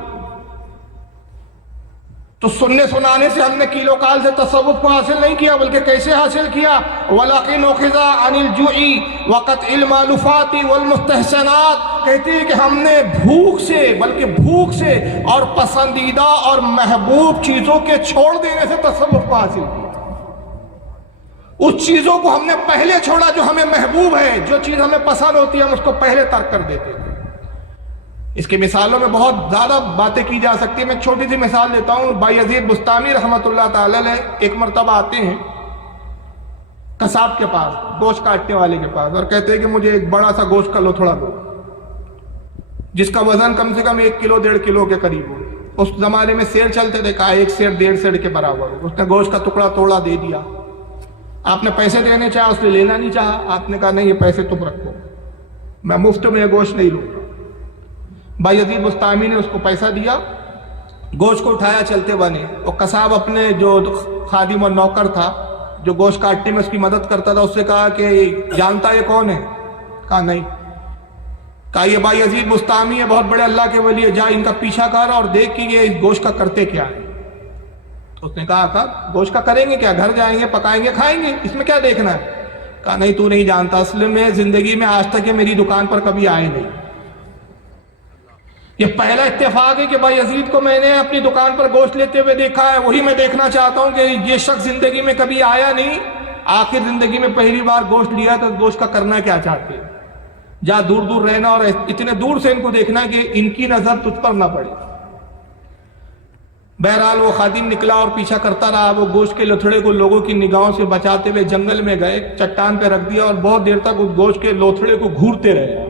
تو سننے سنانے سے ہم نے کیلو کال سے تصوف کو حاصل نہیں کیا، بلکہ کیسے حاصل کیا؟ وَلَقِنْ أُخِذَ عَنِ الْجُوعِ وَقَطْعِ الْمَأْلُوفَاتِ وَالْمُسْتَحْسَنَاتِ، کہتے ہیں کہ ہم نے بھوک سے، بلکہ بھوک سے اور پسندیدہ اور محبوب چیزوں کے چھوڑ دینے سے تصوف کو حاصل کیا۔ اس چیزوں کو ہم نے پہلے چھوڑا جو ہمیں محبوب ہے، جو چیز ہمیں پسند ہوتی ہے ہم اس کو پہلے ترک کر دیتے ہیں۔ اس کے مثالوں میں بہت زیادہ باتیں کی جا سکتی ہیں، میں چھوٹی سی مثال دیتا ہوں۔ بایزید بستامی رحمۃ اللہ تعالی علیہ ایک مرتبہ آتے ہیں قصاب کے پاس، گوشت کاٹنے والے کے پاس، اور کہتے ہیں کہ مجھے ایک بڑا سا گوشت کا لوتھڑا دو جس کا وزن کم سے کم 1 کلو 1.5 کلو کے قریب ہو۔ اس زمانے میں سیر چلتے تھے، کہا 1 سیر 1.5 سیر کے برابر ہو۔ اس نے گوشت کا ٹکڑا توڑا دے دیا۔ آپ نے پیسے دینے چاہا، اس نے لینا نہیں چاہا۔ آپ نے کہا نہیں، یہ پیسے تم رکھو، میں مفت میں یہ گوشت نہیں لوں گا۔ بایزید بستامی نے اس کو پیسہ دیا، گوشت کو اٹھایا، چلتے بنے۔ اور قصاب اپنے جو خادم اور نوکر تھا جو گوشت کاٹنے میں اس کی مدد کرتا تھا، اس سے کہا کہ جانتا یہ کون ہے؟ کہا نہیں۔ کہا یہ بایزید بستامی ہے، بہت بڑے اللہ کے ولی ہے، جا ان کا پیچھا کر اور دیکھ کہ یہ اس گوشت کا کرتے کیا ہے۔ اس نے کہا گوشت کا کریں گے کیا؟ گھر جائیں گے، پکائیں گے، کھائیں گے، اس میں کیا دیکھنا ہے؟ کہا نہیں، تو نہیں جانتا، اصل میں زندگی میں آج تک یہ میری دکان پر کبھی آئے نہیں۔ یہ پہلا اتفاق ہے کہ بایزید کو میں نے اپنی دکان پر گوشت لیتے ہوئے دیکھا ہے، وہی میں دیکھنا چاہتا ہوں کہ یہ شخص زندگی میں کبھی آیا نہیں، آخر زندگی میں پہلی بار گوشت لیا تو گوشت کا کرنا کیا چاہتے ہیں؟ جا دور دور رہنا اور اتنے دور سے ان کو دیکھنا کہ ان کی نظر تجھ پر نہ پڑے۔ بہرحال وہ خادم نکلا اور پیچھا کرتا رہا۔ وہ گوشت کے لوتھڑے کو لوگوں کی نگاہوں سے بچاتے ہوئے جنگل میں گئے، چٹان پہ رکھ دیا اور بہت دیر تک اس گوشت کے لوتھڑے کو گھورتے رہے،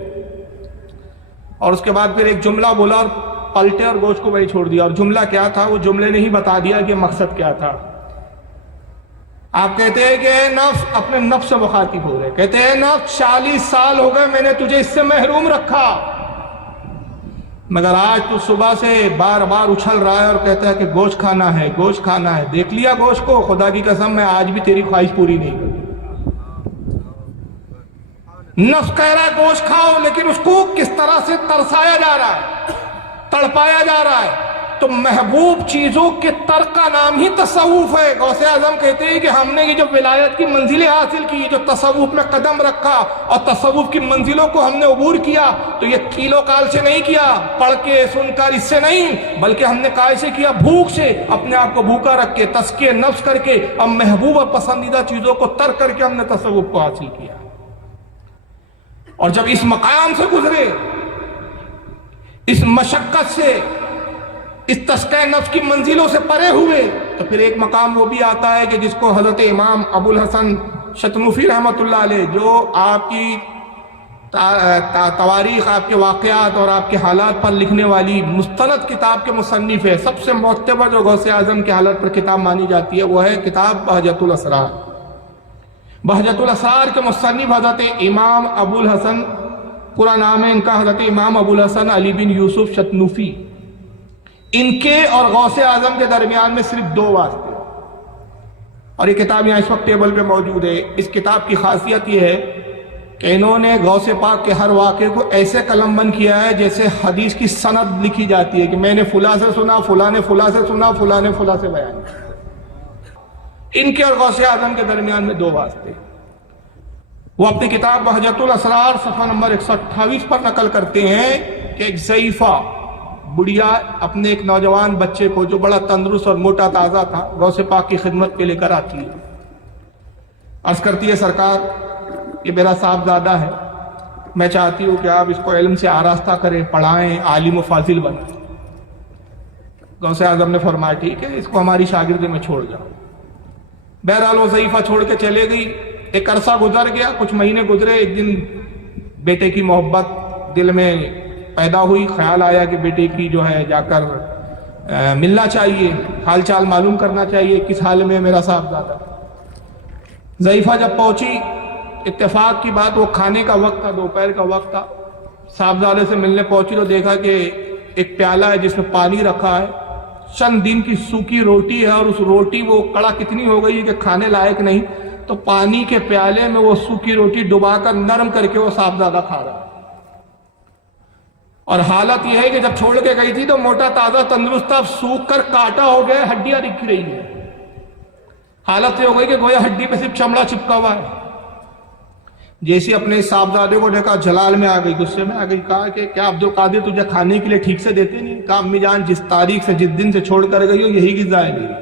اور اس کے بعد پھر ایک جملہ بولا اور پلٹے اور گوشت کو وہی چھوڑ دیا۔ اور جملہ کیا تھا وہ جملے نے ہی بتا دیا کہ مقصد کیا تھا۔ آپ کہتے ہیں کہ اے نفس، اپنے نفس سے مخاطب ہو رہے، کہتے ہیں نفس 40 سال ہو گئے میں نے تجھے اس سے محروم رکھا، مگر آج تو صبح سے بار بار اچھل رہا ہے اور کہتا ہے کہ گوشت کھانا ہے، گوشت کھانا ہے۔ دیکھ لیا گوشت کو؟ خدا کی قسم میں آج بھی تیری خواہش پوری نہیں کروں۔ نفس کہہ رہا ہے گوشت کھاؤ، لیکن اس کو کس طرح سے ترسایا جا رہا ہے، تڑپایا جا رہا ہے۔ تو محبوب چیزوں کے ترک کا نام ہی تصوف ہے۔ غوث اعظم کہتے ہیں کہ ہم نے یہ جو ولایت کی منزلیں حاصل کی، جو تصوف میں قدم رکھا اور تصوف کی منزلوں کو ہم نے عبور کیا، تو یہ کیلو کال سے نہیں کیا، پڑھ کے سن کر اس سے نہیں، بلکہ ہم نے کائے سے کیا، بھوک سے، اپنے آپ کو بھوکا رکھ کے، تزکیہ نفس کر کے، اور محبوب اور پسندیدہ چیزوں کو ترک کر کے ہم نے تصوف کو حاصل کیا۔ اور جب اس مقام سے گزرے، اس مشقت سے، اس تزکیہ نفس کی منزلوں سے پرے ہوئے، تو پھر ایک مقام وہ بھی آتا ہے کہ جس کو حضرت امام ابو الحسن شتنوفی رحمۃ اللہ علیہ، جو آپ کی تواریخ، آپ کے واقعات اور آپ کے حالات پر لکھنے والی مستند کتاب کے مصنف ہے، سب سے معتبر جو غوث اعظم کے حالات پر کتاب مانی جاتی ہے وہ ہے کتاب بہجت الاسرار۔ بہجت الاسرار کے مصنف حضرت امام ابو الحسن، پورا نام ہے ان کا حضرت امام ابو الحسن علی بن یوسف شتنوفی۔ ان کے اور غوث اعظم کے درمیان میں صرف 2 واسطے، اور یہ کتاب یہاں اس وقت ٹیبل پہ موجود ہے۔ اس کتاب کی خاصیت یہ ہے کہ انہوں نے غوث پاک کے ہر واقعے کو ایسے قلم بند کیا ہے جیسے حدیث کی سند لکھی جاتی ہے کہ میں نے فلاں سے سنا، فلاں نے فلاں سے سنا، فلاں نے فلاں سے بیان کیا۔ ان کے اور غوث اعظم کے درمیان میں 2 واسطے۔ وہ اپنی کتاب بہجت الاسرار صفحہ نمبر 128 پر نقل کرتے ہیں کہ ایک ضعیفہ بڑھیا اپنے ایک نوجوان بچے کو، جو بڑا تندرست اور موٹا تازہ تھا، غوث پاک کی خدمت پہ لے کر آتی ہے، عرض کرتی ہے سرکار یہ میرا صاحبزادہ ہے، میں چاہتی ہوں کہ آپ اس کو علم سے آراستہ کریں، پڑھائیں، عالم و فاضل بنائیں۔ غوث اعظم نے فرمایا ٹھیک ہے، اس کو ہماری شاگردی میں چھوڑ جاؤ۔ بہرحال وہ ضعیفہ چھوڑ کے چلے گئی۔ ایک عرصہ گزر گیا، کچھ مہینے گزرے، ایک دن بیٹے کی محبت دل میں پیدا ہوئی، خیال آیا کہ بیٹے کی جو ہے جا کر ملنا چاہیے، حال چال معلوم کرنا چاہیے، کس حال میں میرا صاحبزادہ۔ ضعیفہ جب پہنچی، اتفاق کی بات وہ کھانے کا وقت تھا، دوپہر کا وقت تھا، صاحبزادے سے ملنے پہنچی تو دیکھا کہ ایک پیالہ ہے جس میں پانی رکھا ہے، چند دن کی سوکھی روٹی ہے، اور اس روٹی وہ کڑک اتنی ہو گئی ہے کہ کھانے لائق نہیں، تو پانی کے پیالے میں وہ سوکھی روٹی ڈبا کر نرم کر کے وہ صاحبزادہ کھا رہا ہے۔ اور حالت یہ ہے کہ جب چھوڑ کے گئی تھی تو موٹا تازہ تندرست تھا، سوکھ کر کاٹا ہو گیا، ہڈیاں دکھ رہی ہیں، حالت یہ ہو گئی کہ گویا ہڈی پہ صرف چمڑا چپکا ہوا ہے۔ جیسے اپنے صاحبزادے کو دیکھا جلال میں آ گئی، غصے میں آ گئی، کہا کہ کیا عبد القادر تجھے کھانے کے لیے ٹھیک سے دیتے نہیں؟ کہا امی جان جس تاریخ سے، جس دن سے چھوڑ کر گئی ہو یہی غذا ہے میری،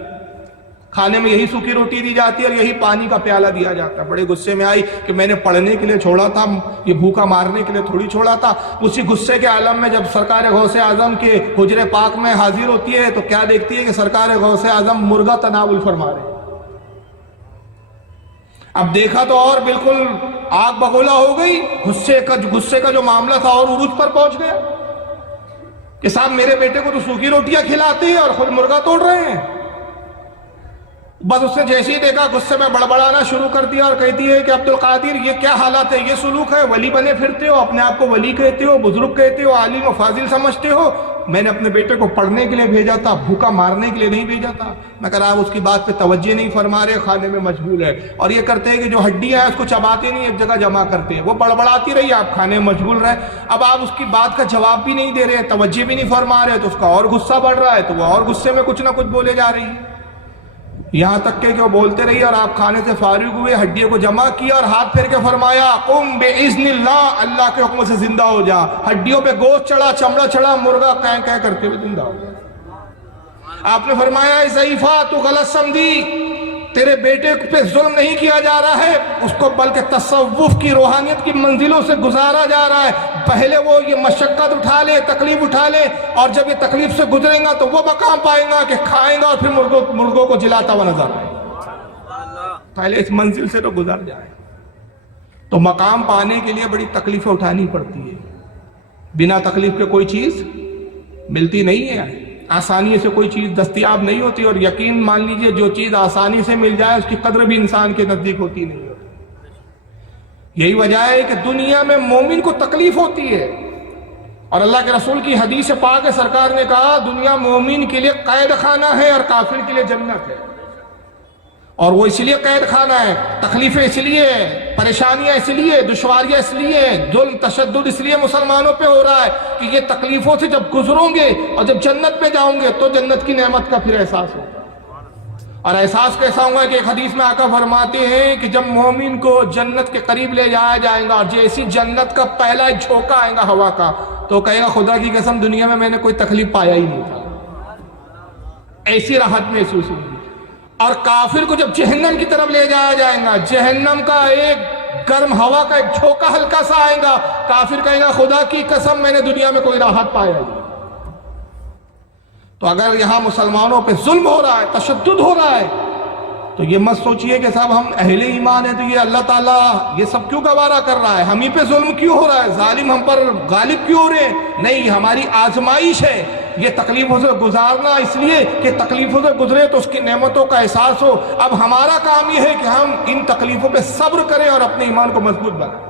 کھانے میں یہی سوکھی روٹی دی جاتی ہے اور یہی پانی کا پیالہ دیا جاتا ہے۔ بڑے غصے میں آئی کہ میں نے پڑھنے کے لیے چھوڑا تھا، یہ بھوکا مارنے کے لیے تھوڑی چھوڑا تھا۔ اسی غصے کے عالم میں جب سرکار غوث اعظم کے حجرے پاک میں حاضر ہوتی ہے تو کیا دیکھتی ہے کہ سرکار غوث اعظم مرغا تناول فرما رہے ہیں۔ اب دیکھا تو اور بالکل آگ بگولا ہو گئی، غصے کا جو معاملہ تھا اور عروج پر پہنچ گیا کہ صاحب میرے بیٹے کو تو سوکھی روٹیاں کھلاتے ہیں اور خود مرغا توڑ رہے ہیں۔ بس اس نے جیسے ہی دیکھا غصے میں بڑبڑانا شروع کر دیا اور کہتی ہے کہ عبد القادر یہ کیا حالات ہے، یہ سلوک ہے، ولی بنے پھرتے ہو، اپنے آپ کو ولی کہتے ہو، بزرگ کہتے ہو، عالم و فاضل سمجھتے ہو، میں نے اپنے بیٹے کو پڑھنے کے لیے بھیجا تھا، بھوکا مارنے کے لیے نہیں بھیجا تھا۔ مگر آپ اس کی بات پہ توجہ نہیں فرما رہے، کھانے میں مشغول ہے، اور یہ کرتے ہیں کہ جو ہڈیاں ہیں اس کو چباتے نہیں، ایک جگہ جمع کرتے ہیں، وہ بڑبڑاتی رہی، آپ کھانے میں مشغول رہے۔ اب آپ اس کی بات کا جواب بھی نہیں دے رہے، توجہ بھی نہیں فرما رہے، تو اس کا اور غصہ بڑھ رہا ہے، تو وہ اور غصے میں کچھ نہ کچھ بولے جا رہی ہے، یہاں تک کہ وہ بولتے رہی اور آپ کھانے سے فارغ ہوئے، ہڈیوں کو جمع کیا اور ہاتھ پھیر کے فرمایا قم باذن اللہ، اللہ کے حکم سے زندہ ہو جا۔ ہڈیوں پہ گوشت چڑھا، چمڑا چڑھا، مرغا کیں کیں کرتے ہوئے زندہ ہو گیا۔ آپ نے فرمایا اے ضعیفہ تو غلط سمجھی، تیرے بیٹے پہ ظلم نہیں کیا جا رہا ہے، اس کو بلکہ تصوف کی روحانیت کی منزلوں سے گزارا جا رہا ہے۔ پہلے وہ یہ مشقت اٹھا لے، تکلیف اٹھا لے، اور جب یہ تکلیف سے گزرے گا تو وہ مقام پائے گا کہ کھائے گا اور پھر مرغوں کو جلاتا ہوا نظر آئے گا۔ پہلے اس منزل سے تو گزر جائے۔ تو مقام پانے کے لیے بڑی تکلیفیں اٹھانی پڑتی ہے، بنا تکلیف کے کوئی چیز ملتی نہیں ہے، آسانی سے کوئی چیز دستیاب نہیں ہوتی، اور یقین مان لیجئے جو چیز آسانی سے مل جائے اس کی قدر بھی انسان کے نزدیک ہوتی نہیں ہوتی۔ یہی وجہ ہے کہ دنیا میں مومن کو تکلیف ہوتی ہے، اور اللہ کے رسول کی حدیث پاک ہے، سرکار نے کہا دنیا مومن کے لیے قید خانہ ہے اور کافر کے لیے جنت ہے۔ اور وہ اس لیے قید خانہ ہے، تکلیفیں اس لیے ہے پریشانیاں اس لیے، دشواریاں اس لیے، ظلم تشدد اس لیے مسلمانوں پہ ہو رہا ہے کہ یہ تکلیفوں سے جب گزروں گے اور جب جنت میں جاؤں گے تو جنت کی نعمت کا پھر احساس ہوگا۔ اور احساس کیسا ہوگا کہ ایک حدیث میں آقا فرماتے ہیں کہ جب مومن کو جنت کے قریب لے جایا جائے گا اور جیسی جنت کا پہلا ایک جھونکا آئے گا ہوا کا، تو کہے گا خدا کی قسم دنیا میں نے کوئی تکلیف پایا ہی نہیں تھا، ایسی راحت محسوس ہوگی۔ اور کافر کو جب جہنم کی طرف لے جایا جائے گا، جہنم کا ایک گرم ہوا کا ایک جھونکا ہلکا سا آئے گا، کافر کہے گا خدا کی قسم میں نے دنیا میں کوئی راحت پایا ہی نہیں۔ تو اگر یہاں مسلمانوں پہ ظلم ہو رہا ہے، تشدد ہو رہا ہے، تو یہ مت سوچئے کہ صاحب ہم اہل ایمان ہیں تو یہ اللہ تعالیٰ یہ سب کیوں گوارا کر رہا ہے، ہم ہی پہ ظلم کیوں ہو رہا ہے، ظالم ہم پر غالب کیوں ہو رہے ہیں۔ نہیں، یہ ہماری آزمائش ہے، یہ تکلیفوں سے گزارنا اس لیے کہ تکلیفوں سے گزرے تو اس کی نعمتوں کا احساس ہو۔ اب ہمارا کام یہ ہے کہ ہم ان تکلیفوں پہ صبر کریں اور اپنے ایمان کو مضبوط بنائیں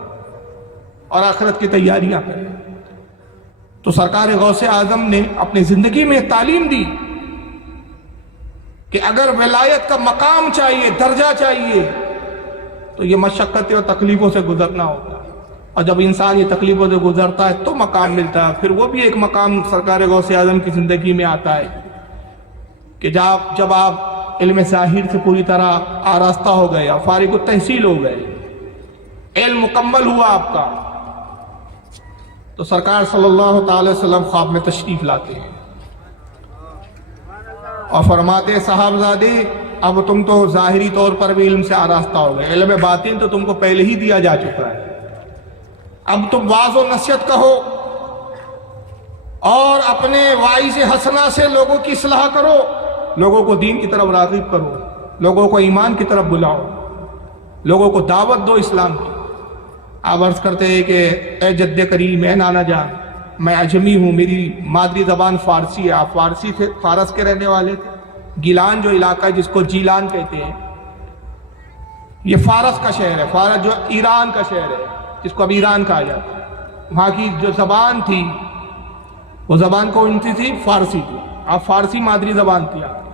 اور آخرت کی تیاریاں کریں۔ تو سرکار غوث اعظم نے اپنی زندگی میں تعلیم دی کہ اگر ولایت کا مقام چاہیے، درجہ چاہیے، تو یہ مشقتیں اور تکلیفوں سے گزرنا ہوتا ہے، اور جب انسان یہ تکلیفوں سے گزرتا ہے تو مقام ملتا ہے۔ پھر وہ بھی ایک مقام سرکار غوث اعظم کی زندگی میں آتا ہے کہ جب آپ علم ظاہر سے پوری طرح آراستہ ہو گئے اور فارغ التحصیل ہو گئے، علم مکمل ہوا آپ کا، تو سرکار صلی اللہ تعالی وسلم خواب میں تشریف لاتے ہیں اور فرماتے صاحبزادے اب تم تو ظاہری طور پر بھی علم سے آراستہ ہو گئے، علم باطن تو تم کو پہلے ہی دیا جا چکا ہے، اب تم واعظ و نصیحت کہو اور اپنے واعظ حسنہ سے لوگوں کی اصلاح کرو، لوگوں کو دین کی طرف راغب کرو، لوگوں کو ایمان کی طرف بلاؤ، لوگوں کو دعوت دو اسلام کی۔ آپ عرض کرتے ہیں کہ اے جد کریم، اے نانا جان، میں عجمی ہوں، میری مادری زبان فارسی ہے، آپ فارسی سے فارس کے رہنے والے تھے۔ گیلان جو علاقہ ہے جس کو جیلان کہتے ہیں، یہ فارس کا شہر ہے، فارس جو ایران کا شہر ہے جس کو اب ایران کہا جاتا ہے، وہاں کی جو زبان تھی وہ زبان کون سی تھی؟ فارسی تھی، آپ فارسی مادری زبان تھی آپ کی۔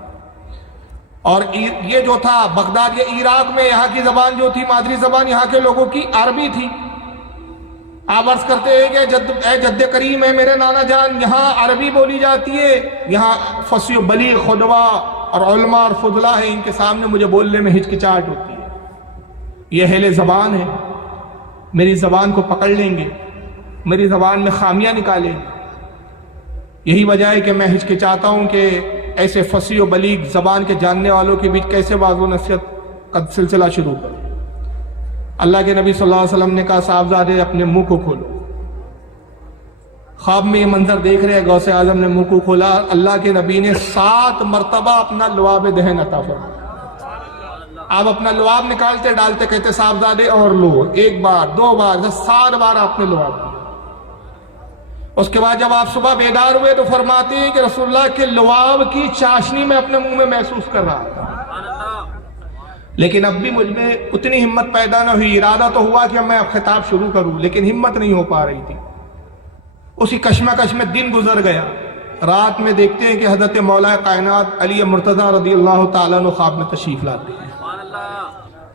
اور یہ جو تھا بغداد یا عراق میں یہاں کی زبان جو تھی مادری زبان یہاں کے لوگوں کی عربی تھی۔ آپ عرض کرتے ہیں کہ اے جد کریم، ہے میرے نانا جان، یہاں عربی بولی جاتی ہے، یہاں فصیح و بلیغ خطبہ اور علماء اور فضلاء ہیں، ان کے سامنے مجھے بولنے میں ہچکچاہٹ ہوتی ہے، یہ اہل زبان ہے، میری زبان کو پکڑ لیں گے، میری زبان میں خامیاں نکالیں گے۔ یہی وجہ ہے کہ میں ہچکچاتا ہوں کہ ایسے فصیح و بلیغ زبان کے جاننے والوں کے بیچ کیسے واعظ و نصیحت کا سلسلہ شروع کریں۔ اللہ کے نبی صلی اللہ علیہ وسلم نے کہا صاحبزادے اپنے منہ کو کھولو۔ خواب میں یہ منظر دیکھ رہے ہیں، غوث اعظم نے منہ کو کھولا، اللہ کے نبی نے 7 مرتبہ اپنا لعاب دہن عطا فرمایا۔ آپ اپنا لعاب نکالتے ڈالتے کہتے صاحبزادے اور لو، 1 بار 2 بار 7 بار آپ نے لعاب دیا۔ اس کے بعد جب آپ صبح بیدار ہوئے تو فرماتے ہیں کہ رسول اللہ کے لعاب کی چاشنی میں اپنے منہ میں محسوس کر رہا تھا، لیکن اب بھی مجھ میں اتنی ہمت پیدا نہ ہوئی، ارادہ تو ہوا کہ میں اب خطاب شروع کروں، لیکن ہمت نہیں ہو پا رہی تھی۔ اسی کشمکش میں دن گزر گیا، رات میں دیکھتے ہیں کہ حضرت مولا کائنات علی مرتضیٰ رضی اللہ تعالیٰ عنہ خواب میں تشریف لاتے ہیں۔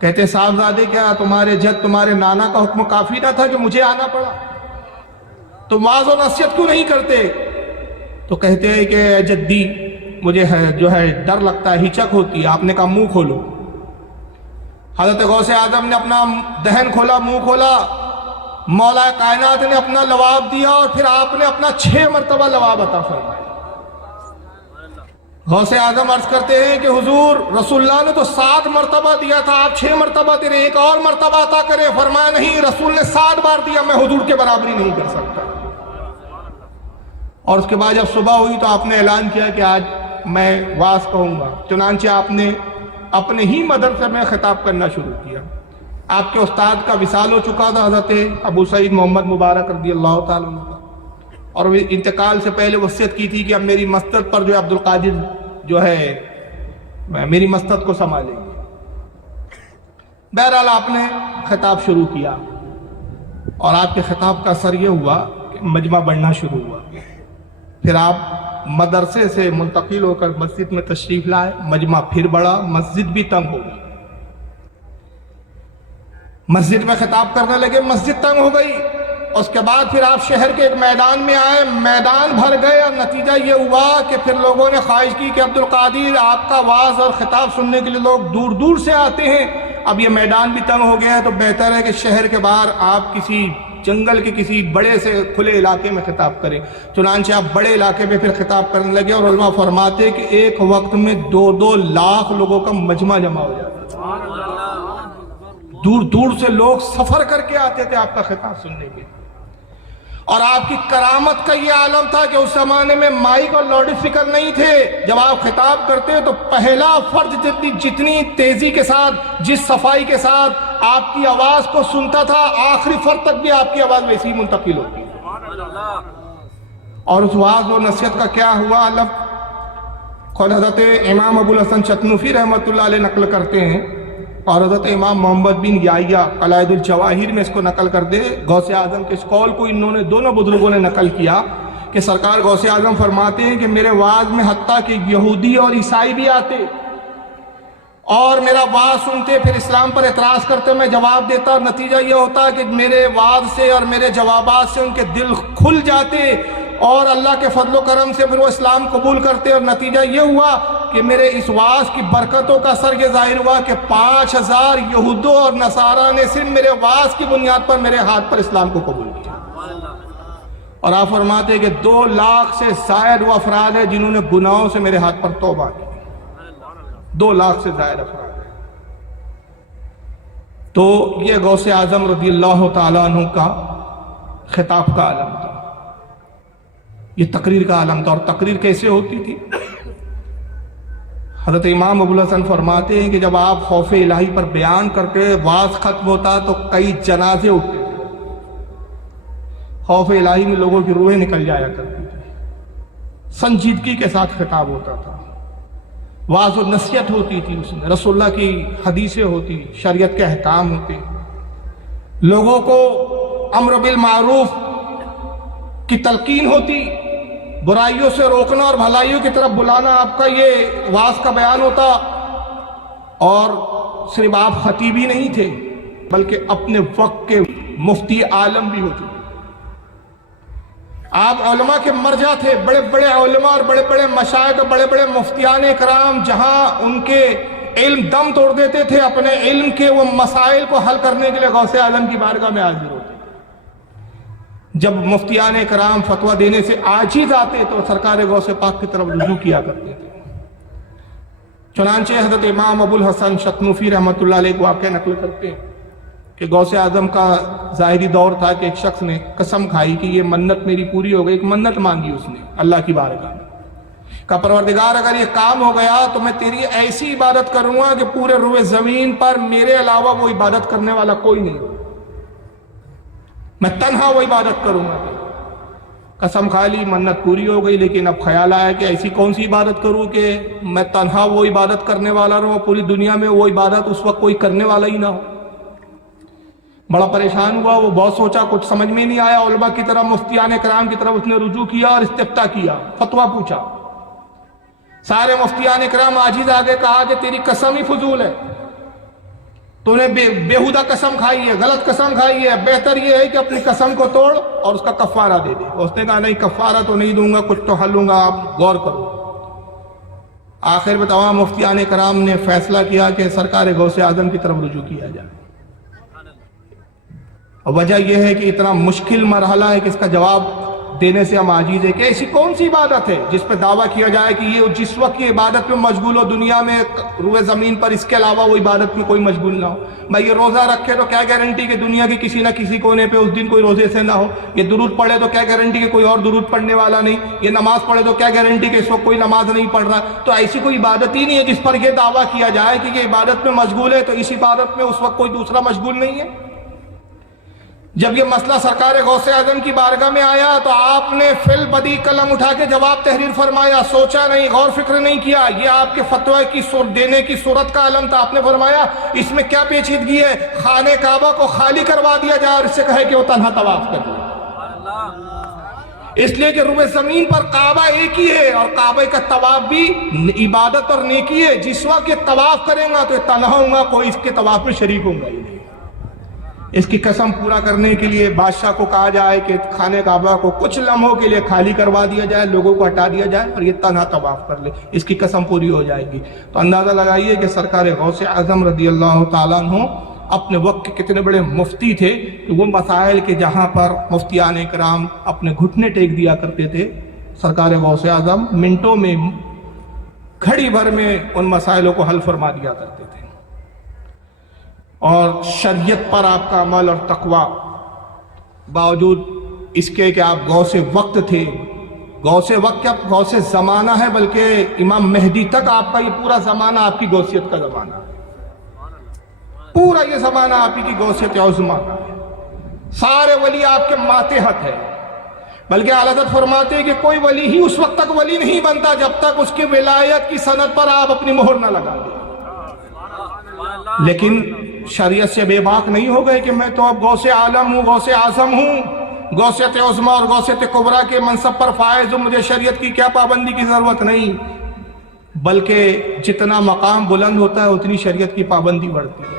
کہتے صاحبزادے کیا تمہارے جد تمہارے نانا کا حکم کافی نہ تھا کہ مجھے آنا پڑا؟ تم واعظ و نصیحت کیوں نہیں کرتے؟ تو کہتے ہیں کہ اے جدی مجھے جو ہے ڈر لگتا ہے، ہچک ہوتی ہے۔ آپ نے کہا منہ کھولو۔ حضرت غوث اعظم نے اپنا دہن کھولا، منہ کھولا، مولا کائنات نے اپنا لعاب دیا اور پھر آپ نے اپنا 6 مرتبہ لعاب عطا فرمایا۔ غوث اعظم عرض کرتے ہیں کہ حضور رسول اللہ نے تو 7 مرتبہ دیا تھا، آپ 6 مرتبہ دے رہے، ایک اور مرتبہ عطا کریں۔ فرمایا نہیں، رسول نے 7 بار دیا، میں حضور کے برابری نہیں کر سکتا۔ اور اس کے بعد جب صبح ہوئی تو آپ نے اعلان کیا کہ آج میں واعظ کہوں گا۔ چنانچہ آپ نے اپنے ہی مدرسے میں خطاب کرنا شروع کیا۔ آپ کے استاد کا وصال ہو چکا تھا، حضرت ابو سعید محمد مبارک رضی اللہ تعالیٰ عنہ، اور وہ انتقال سے پہلے وصیت کی تھی کہ اب میری مسجد پر جو ہے عبد القادر جو ہے میری مسجد کو سنبھالیں گے۔ بہرحال آپ نے خطاب شروع کیا اور آپ کے خطاب کا اثر یہ ہوا کہ مجمع بڑھنا شروع ہوا۔ پھر آپ مدرسے سے منتقل ہو کر مسجد میں تشریف لائے، مجمع پھر بڑھا، مسجد بھی تنگ ہو گئی۔ مسجد میں خطاب کرنے لگے، مسجد تنگ ہو گئی. اس کے بعد پھر آپ شہر کے ایک میدان میں آئے، میدان بھر گئے، اور نتیجہ یہ ہوا کہ پھر لوگوں نے خواہش کی کہ عبدالقادر آپ کا واعظ اور خطاب سننے کے لیے لوگ دور دور سے آتے ہیں، اب یہ میدان بھی تنگ ہو گیا ہے تو بہتر ہے کہ شہر کے باہر آپ کسی جنگل کے کسی بڑے سے کھلے علاقے میں خطاب کریں. چنانچہ آپ بڑے علاقے میں پھر خطاب کرنے لگے، اور علماء فرماتے کہ ایک وقت میں 2-2 لاکھ لوگوں کا مجمع جمع ہو جاتا تھا. دور دور سے لوگ سفر کر کے آتے تھے آپ کا خطاب سننے کے. اور آپ کی کرامت کا یہ عالم تھا کہ اس زمانے میں مائک اور لاؤڈ اسپیکر نہیں تھے. جب آپ خطاب کرتے تو پہلا فرد جتنی تیزی کے ساتھ، جس صفائی کے ساتھ آپ کی آواز کو سنتا تھا، آخری فرد تک بھی آپ کی آواز ویسی منتقل ہوتی. اور اس واعظ و نصیحت کا کیا ہوا خود حضرت امام ابو الحسن چتنوفی رحمۃ اللہ علیہ نقل کرتے ہیں، اور حضرت امام محمد بن یحییٰ قلائد الجواہر میں اس کو نقل کر دے. غوث اعظم کے اس قول کو انہوں نے دونوں بزرگوں نے نقل کیا کہ سرکار غوث اعظم فرماتے ہیں کہ میرے واعظ میں حتیٰ کہ یہودی اور عیسائی بھی آتے اور میرا واعظ سنتے، پھر اسلام پر اعتراض کرتے، میں جواب دیتا، اور نتیجہ یہ ہوتا کہ میرے واعظ سے اور میرے جوابات سے ان کے دل کھل جاتے، اور اللہ کے فضل و کرم سے پھر وہ اسلام قبول کرتے. اور نتیجہ یہ ہوا کہ میرے اس واعظ کی برکتوں کا اثر یہ ظاہر ہوا کہ 5000 یہودوں اور نصارہ نے صرف میرے واعظ کی بنیاد پر میرے ہاتھ پر اسلام کو قبول کیا. اور آپ فرماتے ہیں کہ 2 لاکھ سے زائد وہ افراد ہیں جنہوں نے گناہوں سے میرے ہاتھ پر توبہ کی. 2 لاکھ سے زائد افراد ہیں. تو یہ غوث اعظم رضی اللہ تعالیٰ عنہ کا خطاب کا عالم تھا، یہ تقریر کا عالم تھا. اور تقریر کیسے ہوتی تھی؟ حضرت امام ابو الحسن فرماتے ہیں کہ جب آپ خوف الہی پر بیان کرتے، واعظ ختم ہوتا تو کئی جنازے اٹھتے تھے. خوف الہی میں لوگوں کی روحیں نکل جایا کرتی تھی. سنجیدگی کے ساتھ خطاب ہوتا تھا، واعظ و نصیحت ہوتی تھی، اس میں رسول اللہ کی حدیثیں ہوتی، شریعت کے احکام ہوتے، لوگوں کو امر بالمعروف کی تلقین ہوتی، برائیوں سے روکنا اور بھلائیوں کی طرف بلانا آپ کا یہ واعظ کا بیان ہوتا. اور صرف آپ خطیب ہی نہیں تھے بلکہ اپنے وقت کے مفتی عالم بھی ہو چکے. آپ علماء کے مرجع تھے، بڑے بڑے علماء اور بڑے بڑے مشائخ اور بڑے بڑے مفتیان کرام جہاں ان کے علم دم توڑ دیتے تھے، اپنے علم کے وہ مسائل کو حل کرنے کے لیے غوث اعظم کی بارگاہ میں حاضر ہوتے. جب مفتیان کرام فتویٰ دینے سے عاجز آتے تو سرکار غوث پاک کی طرف رجوع کیا کرتے تھے. چنانچہ حضرت امام ابو الحسن چتنوفی رحمۃ اللہ علیہ کو واقعہ نقل کرتے ہیں کہ غوث اعظم کا ظاہری دور تھا کہ ایک شخص نے قسم کھائی کہ یہ منت میری پوری ہو گئی. ایک منت مانگی اس نے اللہ کی بارگاہ میں، کہا پروردگار اگر یہ کام ہو گیا تو میں تیری ایسی عبادت کروں گا کہ پورے روئے زمین پر میرے علاوہ وہ عبادت کرنے والا کوئی نہیں، میں تنہا وہ عبادت کروں گا. قسم کھا لی، منت پوری ہو گئی، لیکن اب خیال آیا کہ ایسی کون سی عبادت کروں کہ میں تنہا وہ عبادت کرنے والا رہوں، پوری دنیا میں وہ عبادت اس وقت کوئی کرنے والا ہی نہ ہو. بڑا پریشان ہوا، وہ بہت سوچا، کچھ سمجھ میں نہیں آیا. علماء کی طرف، مفتیان کرام کی طرف اس نے رجوع کیا اور استفتاء کیا، فتویٰ پوچھا. سارے مفتیان کرام عاجز آگے کہا کہ تیری قسم ہی فضول ہے، تو نے بیہودہ قسم کھائی ہے، غلط قسم کھائی ہے، بہتر یہ ہے کہ اپنی قسم کو توڑ اور اس کا کفارہ دے دے. اس نے کہا نہیں، کفارہ تو نہیں دوں گا، کچھ تو حل لوں گا، آپ غور کرو. آخر میں تمام مفتیان کرام نے فیصلہ کیا کہ سرکار غوث اعظم کی طرف رجوع کیا جائے. وجہ یہ ہے کہ اتنا مشکل مرحلہ ہے کہ اس کا جواب دینے سے ہم عاجز ہیں کہ ایسی کون سی عبادت ہے جس پہ دعویٰ کیا جائے کہ یہ جس وقت یہ عبادت میں مشغول ہو، دنیا میں روئے زمین پر اس کے علاوہ وہ عبادت میں کوئی مشغول نہ ہو. بھائی یہ روزہ رکھے تو کیا گارنٹی کہ دنیا کے کسی نہ کسی کونے پہ اس دن کوئی روزے سے نہ ہو. یہ درود پڑھے تو کیا گارنٹی کہ کوئی اور درود پڑھنے والا نہیں. یہ نماز پڑھے تو کیا گارنٹی کہ اس وقت کوئی نماز نہیں پڑھ رہا. تو ایسی کوئی عبادت ہی نہیں ہے جس پر یہ دعویٰ کیا جائے کہ یہ عبادت میں مشغول ہے تو اس عبادت میں اس وقت کوئی دوسرا مشغول نہیں ہے. جب یہ مسئلہ سرکار غوث اعظم کی بارگاہ میں آیا تو آپ نے فی البدی قلم اٹھا کے جواب تحریر فرمایا، سوچا نہیں، غور فکر نہیں کیا. یہ آپ کے فتوی کی دینے کی صورت کا علم تھا. آپ نے فرمایا اس میں کیا پیچیدگی ہے، خانہ کعبہ کو خالی کروا دیا جائے اور اس سے کہے کہ وہ تنہا طواف کر لے. اس لیے کہ روئے زمین پر کعبہ ایک ہی ہے اور کعبہ کا طواف بھی عبادت اور نیکی ہے. جس وقت یہ طواف کریں گا تو یہ تنہا ہوں گا، کوئی اس کے طواف میں شریک ہوں گا. اس کی قسم پورا کرنے کے لیے بادشاہ کو کہا جائے کہ خانہ کعبہ کو کچھ لمحوں کے لیے خالی کروا دیا جائے، لوگوں کو ہٹا دیا جائے اور یہ تنہا طواف کر لے، اس کی قسم پوری ہو جائے گی۔ تو اندازہ لگائیے کہ سرکار غوث اعظم رضی اللہ تعالیٰ عنہ اپنے وقت کے کتنے بڑے مفتی تھے کہ وہ مسائل کے جہاں پر مفتیان اکرام اپنے گھٹنے ٹیک دیا کرتے تھے، سرکار غوث اعظم منٹوں میں، گھڑی بھر میں ان مسائلوں کو حل فرما دیا کرتے تھے۔ اور شریعت پر آپ کا عمل اور تقوی، باوجود اس کے کہ آپ غوث وقت تھے، غوث وقت کیا غوث زمانہ ہے، بلکہ امام مہدی تک آپ کا یہ پورا زمانہ آپ کی غوثیت کا زمانہ ہے، پورا یہ زمانہ آپ کی غوثیت عظمیٰ کا ہے، سارے ولی آپ کے ماتحت ہے۔ بلکہ اعلیٰ حضرت فرماتے ہیں کہ کوئی ولی ہی اس وقت تک ولی نہیں بنتا جب تک اس کی ولایت کی سند پر آپ اپنی مہر نہ لگا دیں۔ لیکن شریعت سے بے باک نہیں ہو گئے کہ میں تو اب غوث عالم ہوں، غوث اعظم ہوں، غوثیت عظمیٰ اور غوثیت کبریٰ کے منصب پر فائز ہوں، مجھے شریعت کی کیا پابندی کی ضرورت نہیں، بلکہ جتنا مقام بلند ہوتا ہے اتنی شریعت کی پابندی بڑھتی ہے۔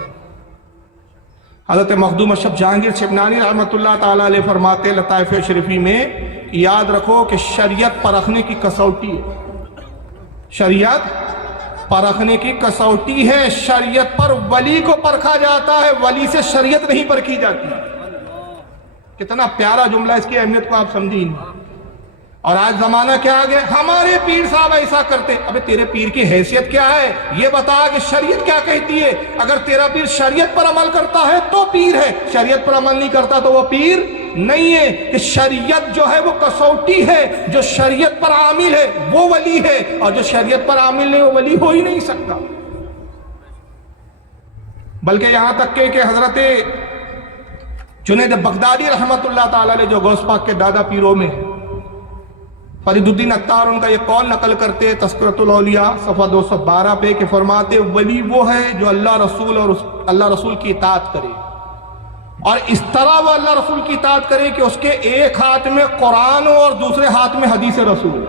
حضرت مخدوم اشرف جہانگیر شبنانی رحمۃ اللہ تعالیٰ علیہ فرماتے ہیں لطائف شریفی میں، یاد رکھو کہ شریعت پرکھنے کی کسوٹی ہے، شریعت پرکھنے کی کسوٹی ہے، شریعت پر ولی کو پرکھا جاتا ہے، ولی سے شریعت نہیں پرکھی جاتی۔ کتنا پیارا جملہ، اس کی اہمیت کو آپ سمجھیں۔ اور آج زمانہ کیا آ گیا، ہمارے پیر صاحب ایسا کرتے، ابے تیرے پیر کی حیثیت کیا ہے، یہ بتا کہ شریعت کیا کہتی ہے۔ اگر تیرا پیر شریعت پر عمل کرتا ہے تو پیر ہے، شریعت پر عمل نہیں کرتا تو وہ پیر نہیں ہے۔ کہ شریعت جو ہے وہ کسوٹی ہے، جو شریعت پر عامل ہے وہ ولی ہے، اور جو شریعت پر عامل نہیں وہ ولی ہو ہی نہیں سکتا۔ بلکہ یہاں تک کہ حضرت جنید بغدادی رحمت اللہ تعالیٰ علیہ جو غوث پاک کے دادا پیروں میں ہیں، فرید الدین عطار ان کا یہ قول نقل کرتے تذکرۃ الاولیاء صفحہ 212 پہ کہ فرماتے ولی وہ ہے جو اللہ رسول اور اللہ رسول کی اطاعت کرے، اور اس طرح وہ اللہ رسول کی اطاعت کرے کہ اس کے ایک ہاتھ میں قرآن ہو اور دوسرے ہاتھ میں حدیث رسول۔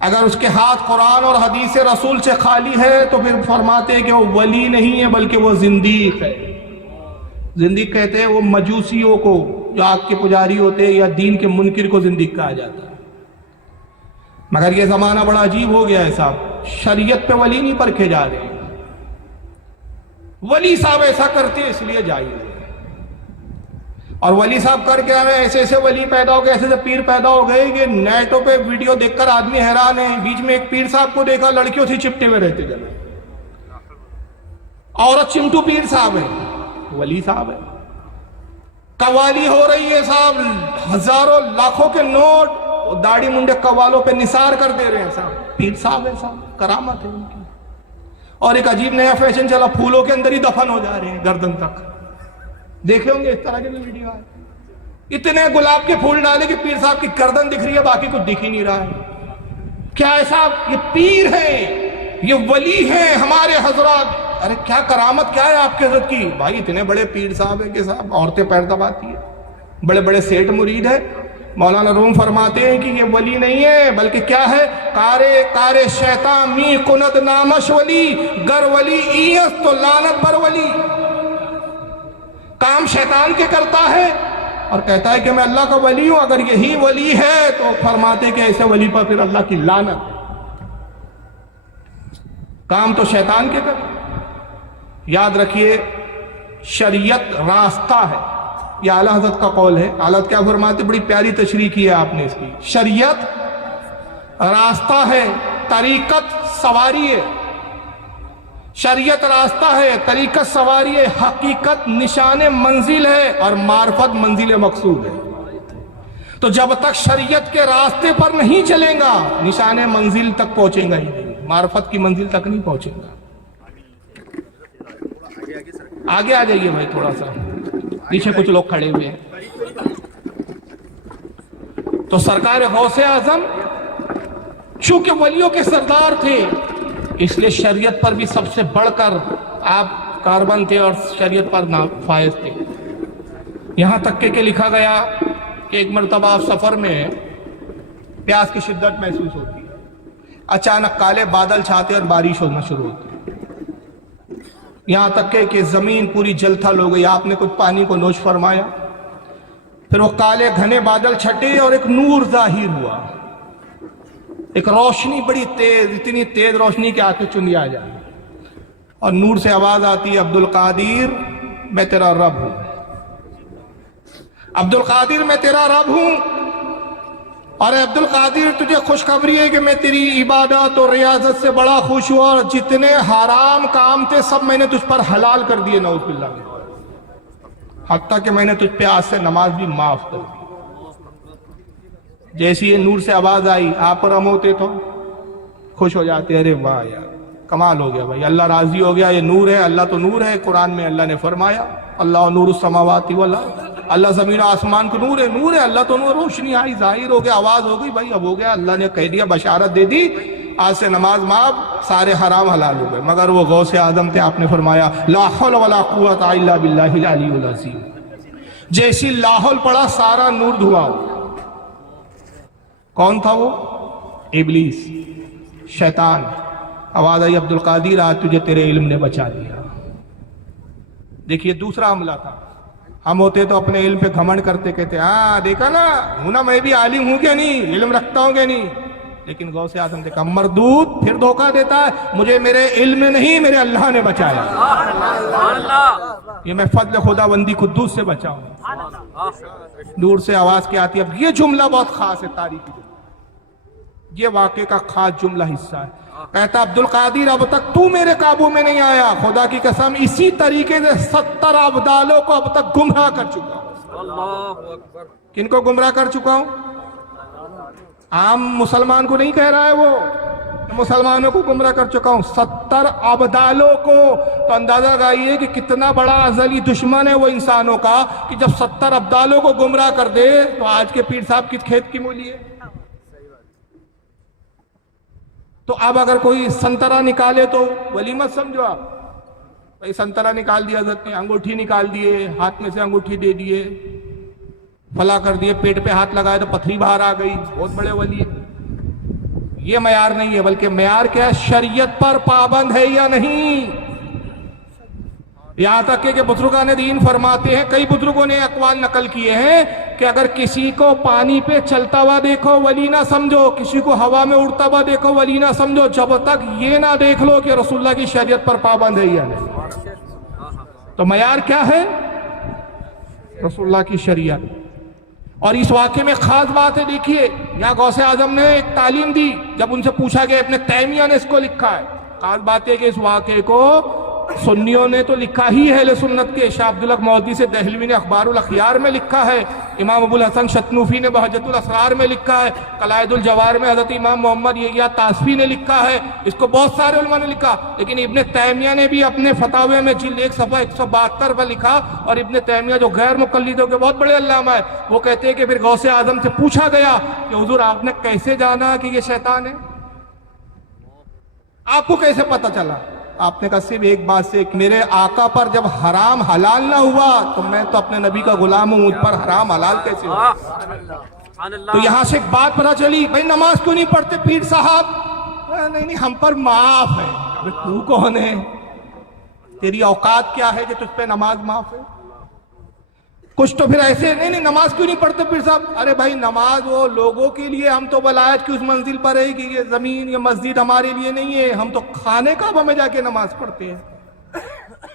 اگر اس کے ہاتھ قرآن اور حدیث رسول سے خالی ہے تو پھر فرماتے ہیں کہ وہ ولی نہیں ہے بلکہ وہ زندیق ہے۔ زندیق کہتے ہیں وہ مجوسیوں کو جو آگ کے پجاری ہوتے ہیں یا دین کے منکر کو زندیق کہا جاتا ہے۔ مگر یہ زمانہ بڑا عجیب ہو گیا ہے صاحب، شریعت پہ ولی نہیں پرکھے جا رہے، ولی صاحب ایسا کرتے اس لیے جائز ہے، اور ولی صاحب کر کے ہمیں ایسے ایسے ولی پیدا ہو گئے، ایسے ایسے پیر پیدا ہو گئے کہ نیٹوں پہ ویڈیو دیکھ کر آدمی حیران ہے۔ بیچ میں ایک پیر صاحب کو دیکھا لڑکیوں سے چپٹے ہوئے رہتے جب، عورت چمٹو پیر صاحب ہے، ولی صاحب ہے، قوالی ہو رہی ہے صاحب، ہزاروں لاکھوں کے نوٹ داڑھی منڈے قوالوں پہ نثار کر دے رہے ہیں صاحب، پیر صاحب ہے صاحب، کرامت ہے ان کی۔ اور ایک عجیب نیا فیشن چلا، پھولوں کے اندر ہی دفن ہو جا رہے ہیں گردن تک، دیکھے ہوں گے اس طرح کے بھی ویڈیو آئے، اتنے گلاب کے پھول ڈالے کہ پیر صاحب کی گردن دکھ رہی ہے باقی کچھ دکھ ہی نہیں رہا ہے۔ کیا ہے صاحب، یہ پیر ہیں، یہ ولی ہیں ہمارے حضرات۔ ارے کیا کرامت کیا ہے آپ کے حضرت کی، بھائی اتنے بڑے پیر صاحب ہیں کہ صاحب عورتیں پیر دباتی ہیں، بڑے بڑے سیٹ مرید ہیں۔ مولانا روم فرماتے ہیں کہ یہ ولی نہیں ہے بلکہ کیا ہے، کارے شیطان می کند نامش ولی، گر ولی ایس تو لعنت بر ولی۔ کام شیطان کے کرتا ہے اور کہتا ہے کہ میں اللہ کا ولی ہوں، اگر یہی ولی ہے تو فرماتے کہ ایسے ولی پر پھر اللہ کی لعنت ہے۔ کام تو شیطان کے کرتا۔ یاد رکھیے شریعت راستہ ہے، یہ اعلیٰ حضرت کا قول ہے۔ اعلیٰ حضرت کیا فرماتے، بڑی پیاری تشریح کی ہے آپ نے اس کی، شریعت راستہ ہے، طریقت سواری ہے۔ شریعت راستہ ہے، طریقت سواری ہے، حقیقت نشان منزل ہے، اور معرفت منزل مقصود ہے۔ تو جب تک شریعت کے راستے پر نہیں چلیں گا نشان منزل تک پہنچیں گا ہی نہیں، معرفت کی منزل تک نہیں پہنچیں گا۔ آگے آ جائیے بھائی تھوڑا سا، پیچھے کچھ لوگ کھڑے ہوئے ہیں۔ تو سرکار غوث اعظم چونکہ ولیوں کے سردار تھے اس لیے شریعت پر بھی سب سے بڑھ کر آپ کاربن تھے اور شریعت پر فائز تھے۔ یہاں تک کہ لکھا گیا کہ ایک مرتبہ آپ سفر میں پیاس کی شدت محسوس ہوتی ہے، اچانک کالے بادل چھاتے اور بارش ہونا شروع ہوتی ہے۔ یہاں تک کہ زمین پوری جل تھل ہو گئی. آپ نے کچھ پانی کو نوش فرمایا, پھر وہ کالے گھنے بادل چھٹے اور ایک نور ظاہر ہوا, ایک روشنی بڑی تیز, اتنی تیز روشنی کہ آنکھیں چندی آ جائیں, اور نور سے آواز آتی ہے, عبد القادر میں تیرا رب ہوں, عبد القادر میں تیرا رب ہوں, اور عبد القادر تجھے خوشخبری ہے کہ میں تیری عبادت اور ریاضت سے بڑا خوش ہوا, اور جتنے حرام کام تھے سب میں نے تجھ پر حلال کر دیے, نعوذ باللہ, حتیٰ کہ میں نے تجھ پہ آج سے نماز بھی معاف کر دی. جیسی یہ نور سے آواز آئی, آپ پر ہم ہوتے تو خوش ہو جاتے, ارے واہ یار کمال ہو گیا بھائی, اللہ راضی ہو گیا, یہ نور ہے, اللہ تو نور ہے. قرآن میں اللہ نے فرمایا اللہ نور السماوات والارض, اللہ زمین و آسمان کو نور ہے, نور ہے, اللہ تو نور. روشنی آئی, ظاہر ہو گیا, آواز ہو گئی, بھائی اب ہو گیا, اللہ نے کہہ دیا, بشارت دے دی, آج سے نماز معاف, سارے حرام حلال ہو گئے. مگر وہ غوث اعظم تھے, آپ نے فرمایا لا حول ولا قوت الا باللہ العلی العظیم. جیسی لاحول پڑا سارا نور دھواں ہو. کون تھا وہ؟ ابلیس, شیطان. آواز آئی, عبد القادر آج تجھے تیرے علم نے بچا لیا. دیکھیے دوسرا حملہ تھا. ہم ہوتے تو اپنے علم پہ گھمنڈ کرتے, کہتے ہاں دیکھا نا, ہوں نا, میں بھی عالم ہوں کہ نہیں, علم رکھتا ہوں کہ نہیں. لیکن غوث اعظم دیکھا, مردود پھر دھوکہ دیتا ہے, مجھے میرے علم میں نہیں, میرے اللہ نے بچایا. یہ میں فضل خدا بندی قدوس سے بچا ہوں. دور سے آواز کیا آتی ہے. اب یہ جملہ بہت خاص ہے تاریخی, یہ واقعے کا خاص جملہ حصہ ہے. کہتا عبد القادر اب تک تو میرے قابو میں نہیں آیا, خدا کی قسم اسی طریقے سے 70 ابدالوں کو اب تک گمراہ کر چکا ہوں. کن کو گمراہ کر چکا ہوں؟ عام مسلمان کو نہیں کہہ رہا ہے, وہ مسلمانوں کو گمراہ کر چکا ہوں, 70 ابدالوں کو. تو اندازہ لگائیے کہ کتنا بڑا ازلی دشمن ہے وہ انسانوں کا, کہ جب 70 ابدالوں کو گمراہ کر دے تو آج کے پیر صاحب کس کھیت کی مولی ہے. تو اب اگر کوئی سنترا نکالے تو ولی مت سمجھو آپ, بھائی سنترا نکال دیا حضرت نے, انگوٹھی نکال دیے, ہاتھ میں سے انگوٹھی دے دیے, فلا کر دیے, پیٹ پہ ہاتھ لگائے تو پتھری باہر آ گئی, بہت بڑے ولی ہے. یہ معیار نہیں ہے, بلکہ معیار کیا ہے, شریعت پر پابند ہے یا نہیں. یہاں تک کہ بزرگان دین فرماتے ہیں, کئی بزرگوں نے اقوال نقل کیے ہیں کہ اگر کسی کو پانی پہ چلتا ہوا دیکھو ولی نہ سمجھو, کسی کو ہوا میں اڑتا ہوا دیکھو ولی نہ سمجھو, جب تک یہ نہ دیکھ لو کہ رسول اللہ کی شریعت پر پابند ہے یا نہیں. تو معیار کیا ہے؟ رسول اللہ کی شریعت. اور اس واقعے میں خاص بات ہے, دیکھیے یہاں غوث اعظم نے ایک تعلیم دی. جب ان سے پوچھا گیا, ابن تیمیہ نے اس کو لکھا ہے. خاص بات ہے کہ اس واقعے کو سنیوں نے تو لکھا ہی ہے, اہل سنت کے. شاہ عبدالحق مودودی سے دہلوی نے اخبار الاخیار میں لکھا ہے, امام ابو الحسن شتنوفی نے بہجت الاسرار میں لکھا ہے, قلائد الجوار میں حضرت امام محمد یحییٰ طاسفی نے لکھا ہے, اس کو بہت سارے علماء نے لکھا. لیکن ابن تیمیہ نے بھی اپنے فتاوے میں جلد 1 صفحہ 172 پر لکھا. اور ابن تیمیہ جو غیر مقلدوں کے بہت بڑے علامہ ہے, وہ کہتے ہیں کہ پھر غوث اعظم سے پوچھا گیا کہ حضور آپ نے کیسے جانا کہ یہ شیطان ہے, آپ کو کیسے پتہ چلا؟ آپ نے کہا صرف ایک بات سے, کہ میرے آقا پر جب حرام حلال نہ ہوا تو میں تو اپنے نبی کا غلام ہوں, مجھ پر حرام حلال کیسے ہوا؟ تو یہاں سے ایک بات پتہ چلی, بھائی نماز کیوں نہیں پڑھتے پیر صاحب؟ نہیں ہم پر معاف ہے. تو کون ہے, تیری اوقات کیا ہے کہ تجھ پہ نماز معاف ہے؟ کچھ تو پھر ایسے نہیں نماز کیوں نہیں پڑھتے پیر صاحب؟ ارے بھائی نماز وہ لوگوں کے لیے, ہم تو ولایت کی اس منزل پر ہے کہ یہ زمین یہ مسجد ہمارے لیے نہیں ہے, ہم تو خانے کعبہ میں جا کے نماز پڑھتے ہیں.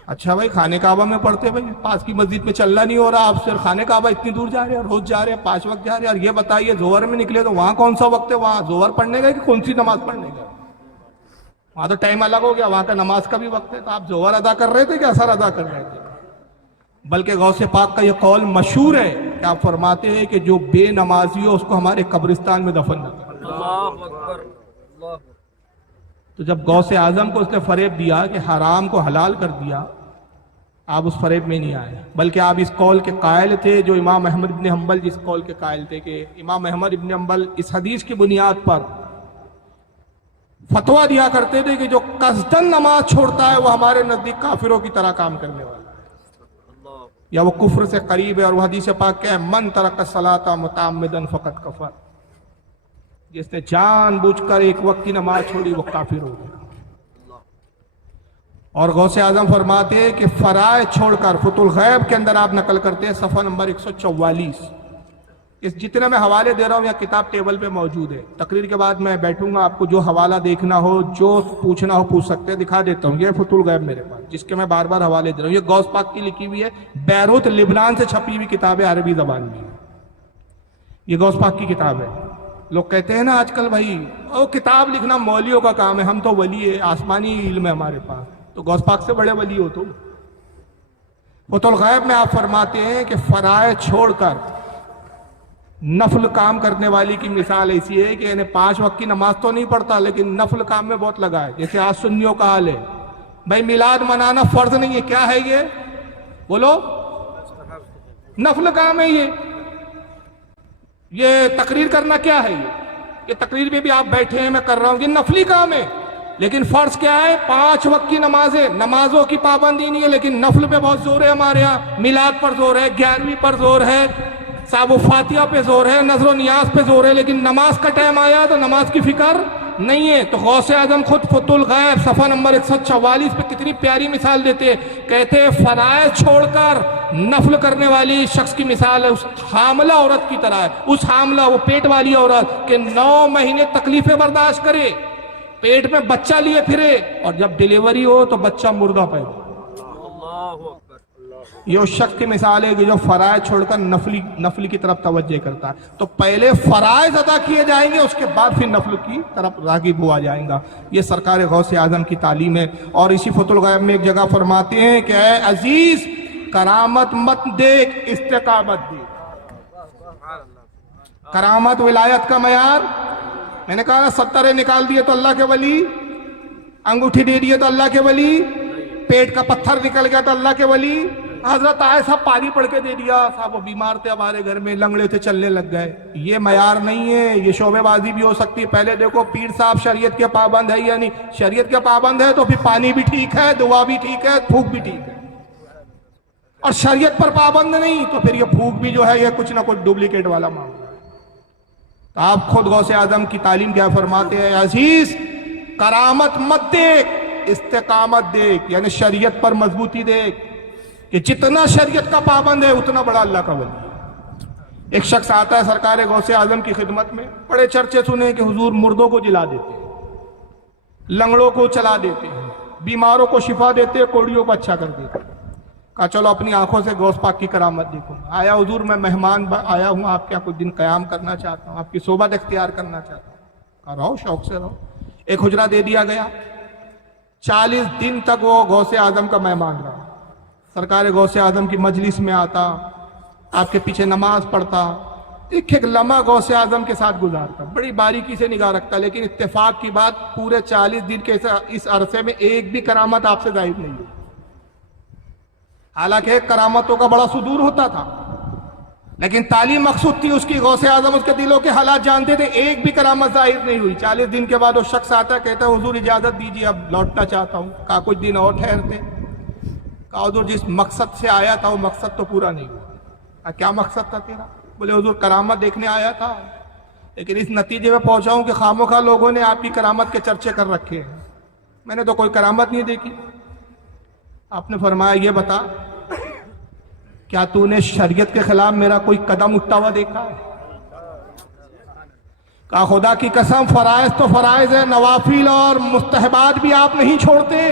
اچھا بھائی خانے کعبہ میں پڑھتے, بھائی پاس کی مسجد میں چلنا نہیں ہو رہا, آپ سے خانے کعبہ اتنی دور جا رہے ہیں, روز جا رہے ہیں, 5 وقت جا رہے ہیں, اور یہ بتائیے ظہر میں نکلے تو وہاں کون سا وقت ہے, وہاں ظہر پڑھنے گئے کہ کون سی نماز پڑھنے گئے؟ وہاں تو ٹائم الگ ہو گیا, وہاں کا نماز کا بھی وقت ہے. تو آپ ظہر ادا کر رہے تھے کہ اثر ادا کر رہے تھے؟ بلکہ غوث پاک کا یہ قول مشہور ہے کہ آپ فرماتے ہیں کہ جو بے نمازی ہو اس کو ہمارے قبرستان میں دفن نہ کریں. اللہ اکبر. تو جب غوث اعظم کو اس نے فریب دیا کہ حرام کو حلال کر دیا, آپ اس فریب میں نہیں آئے, بلکہ آپ اس قول کے قائل تھے جو امام احمد بن حنبل جس قول کے قائل تھے, کہ امام احمد بن حنبل اس حدیث کی بنیاد پر فتویٰ دیا کرتے تھے کہ جو قصدن نماز چھوڑتا ہے وہ ہمارے نزدیک کافروں کی طرح کام کرنے والا ہے, یا وہ کفر سے قریب ہے. اور وہ حدیث پاک کیا ہے, من ترک الصلاۃ متعمدا فقد کفر, جس نے جان بوجھ کر ایک وقت کی نماز چھوڑی وہ کافر ہو گیا. اور غوث اعظم فرماتے ہیں کہ فرائض چھوڑ کر فتح الغیب کے اندر آپ نقل کرتے ہیں صفحہ نمبر 144. اس جتنے میں حوالے دے رہا ہوں یا کتاب ٹیبل پہ موجود ہے. تقریر کے بعد میں بیٹھوں گا, آپ کو جو حوالہ دیکھنا ہو, جو پوچھنا ہو پوچھ سکتے ہیں, دکھا دیتا ہوں. یہ فتح الغیب میرے پاس, جس کے میں بار بار حوالے دے رہا ہوں. یہ غوث پاک کی لکھی ہوئی ہے, بیروت لبنان سے چھپی ہوئی کتاب ہے, عربی زبان میں. یہ غوث پاک کی کتاب ہے. لوگ کہتے ہیں نا آج کل بھائی او کتاب لکھنا مولیوں کا کام ہے, ہم تو ولی ہے, آسمانی علم ہے ہمارے پاس. تو غوث پاک سے بڑے ولی ہو تم. فتح الغیب میں آپ فرماتے ہیں کہ فرائض چھوڑ کر نفل کام کرنے والی کی مثال ایسی ہے کہ انہیں 5 وقت کی نماز تو نہیں پڑھتا لیکن نفل کام میں بہت لگا ہے. جیسے آج سنیوں کا حال ہے, بھائی میلاد منانا فرض نہیں ہے, کیا ہے یہ بولو, نفل کام ہے. یہ تقریر کرنا کیا ہے, یہ تقریر میں بھی آپ بیٹھے ہیں, میں کر رہا ہوں, یہ نفلی کام ہے. لیکن فرض کیا ہے, 5 وقت کی نمازیں, نمازوں کی پابندی نہیں ہے لیکن نفل پہ بہت زور ہے ہمارے ہاں. میلاد پر زور ہے, 11ویں پر زور ہے, صاحب و فاتحہ پہ زور ہے, نذر و نیاز پہ زور ہے, لیکن نماز کا ٹائم آیا تو نماز کی فکر نہیں ہے. تو غوث اعظم خود فتح الغیب صفحہ نمبر 144 پہ کتنی پیاری مثال دیتے ہیں. کہتے ہیں فرائض چھوڑ کر نفل کرنے والی شخص کی مثال ہے اس حاملہ عورت کی طرح ہے. اس حاملہ, وہ پیٹ والی عورت کہ 9 مہینے تکلیفیں برداشت کرے, پیٹ میں بچہ لیے پھرے, اور جب ڈیلیوری ہو تو بچہ مردہ پیدا. یہ اس شخص کی مثال ہے کہ جو فرائض چھوڑ کر نفلی کی طرف توجہ کرتا ہے. تو پہلے فرائض ادا کیے جائیں گے, اس کے بعد پھر نفل کی طرف راغب ہوا جائیں گا. یہ سرکار غوث اعظم کی تعلیم ہے. اور اسی فتح الغیب میں ایک جگہ فرماتے ہیں کہ اے عزیز کرامت مت دیکھ, استقامت دیکھ. کرامت ولایت کا معیار, میں نے کہا نا 70 نکال دیے تو اللہ کے ولی, انگوٹھی دے دیے تو اللہ کے ولی, پیٹ کا پتھر نکل گیا تو اللہ کے ولی. حضرت آئے صاحب پانی پڑھ کے دے دیا, صاحب وہ بیمار تھے ہمارے گھر میں, لنگڑے تھے چلنے لگ گئے. یہ معیار نہیں ہے, یہ شعبے بازی بھی ہو سکتی ہے. پہلے دیکھو پیر صاحب شریعت کے پابند ہے یا نہیں. شریعت کے پابند ہے تو پھر پانی بھی ٹھیک ہے, دعا بھی ٹھیک ہے, پھوک بھی ٹھیک ہے. اور شریعت پر پابند نہیں تو پھر یہ پھوک بھی جو ہے یہ کچھ نہ کچھ ڈپلیکیٹ والا معاملہ ہے. تو آپ خود غوث اعظم کی تعلیم کیا فرماتے ہیں, عزیز کرامت مت دیکھ, استقامت دیکھ, یعنی شریعت پر مضبوطی دیکھ کہ جتنا شریعت کا پابند ہے اتنا بڑا اللہ کا ولی ہے. ایک شخص آتا ہے سرکار غوث اعظم کی خدمت میں, بڑے چرچے سنے کہ حضور مردوں کو جلا دیتے ہیں, لنگڑوں کو چلا دیتے ہیں, بیماروں کو شفا دیتے ہیں, کوڑیوں کو اچھا کر دیتے ہیں. کہا چلو اپنی آنکھوں سے غوث پاک کی کرامت دیکھوں. آیا حضور میں مہمان آیا ہوں, آپ کے کچھ دن قیام کرنا چاہتا ہوں, آپ کی صحبت اختیار کرنا چاہتا ہوں. کہا رہو, شوق سے رہو. ایک حجرہ دے دیا گیا. 40 دن تک وہ غوث اعظم کا مہمان رہا. سرکار غوث اعظم کی مجلس میں آتا, آپ کے پیچھے نماز پڑھتا, ایک ایک لمحہ غوث اعظم کے ساتھ گزارتا, بڑی باریکی سے نگاہ رکھتا. لیکن اتفاق کی بات, پورے 40 دن کے اس عرصے میں ایک بھی کرامت آپ سے ظاہر نہیں ہوئی. حالانکہ کرامتوں کا بڑا صدور ہوتا تھا, لیکن تعلیم مقصود تھی اس کی. غوث اعظم اس کے دلوں کے حالات جانتے تھے, ایک بھی کرامت ظاہر نہیں ہوئی. 40 دن کے بعد وہ شخص آتا, کہتا ہے حضور اجازت دیجیے, اب لوٹنا چاہتا ہوں. کہا کچھ دن اور ٹھہرتے. کہا حضور جس مقصد سے آیا تھا وہ مقصد تو پورا نہیں ہوا. کیا مقصد تھا تیرا؟ بولے حضور کرامت دیکھنے آیا تھا, لیکن اس نتیجے میں پہنچا ہوں کہ خاموخواہ لوگوں نے آپ کی کرامت کے چرچے کر رکھے ہیں, میں نے تو کوئی کرامت نہیں دیکھی. آپ نے فرمایا یہ بتا, کیا تو نے شریعت کے خلاف میرا کوئی قدم اٹھتا ہوا دیکھا ہے؟ کہا خدا کی قسم فرائض تو فرائض ہے, نوافل اور مستحبات بھی آپ نہیں چھوڑتے.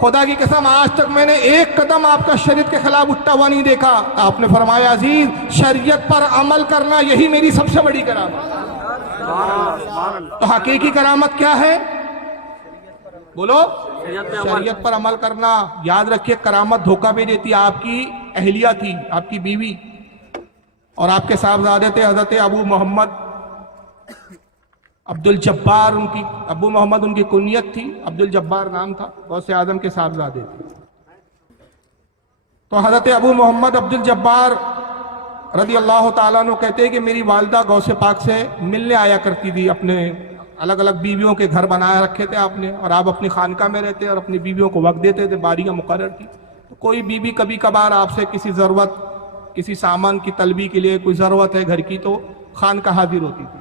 خدا کی قسم آج تک میں نے ایک قدم آپ کا شریعت کے خلاف اٹھتا ہوا نہیں دیکھا. آپ نے فرمایا عزیز شریعت پر عمل کرنا یہی میری سب سے بڑی کرامت. تو حقیقی کرامت کیا ہے بولو؟ شریعت پر عمل کرنا. یاد رکھیے کرامت دھوکہ بھی دیتی. آپ کی اہلیہ تھی, آپ کی بیوی, اور آپ کے صاحبزادے تھے حضرت ابو محمد عبد الجبار. ان کی ابو محمد ان کی کنیت تھی, عبد الجبار نام تھا, غوث اعظم کے صاحبزادے تھے. تو حضرت ابو محمد عبد الجبار رضی اللہ تعالیٰ عنہ کہتے ہیں کہ میری والدہ غوث پاک سے ملنے آیا کرتی تھی. اپنے الگ الگ بیویوں کے گھر بنایا رکھے تھے آپ نے, اور آپ اپنی خانقاہ میں رہتے اور اپنی بیویوں کو وقت دیتے تھے, باریاں مقرر تھی. تو کوئی بیوی کبھی کبھار آپ سے کسی ضرورت, کسی سامان کی طلبی کے لیے کوئی ضرورت ہے گھر کی, تو خانقاہ حاضر ہوتی تھی.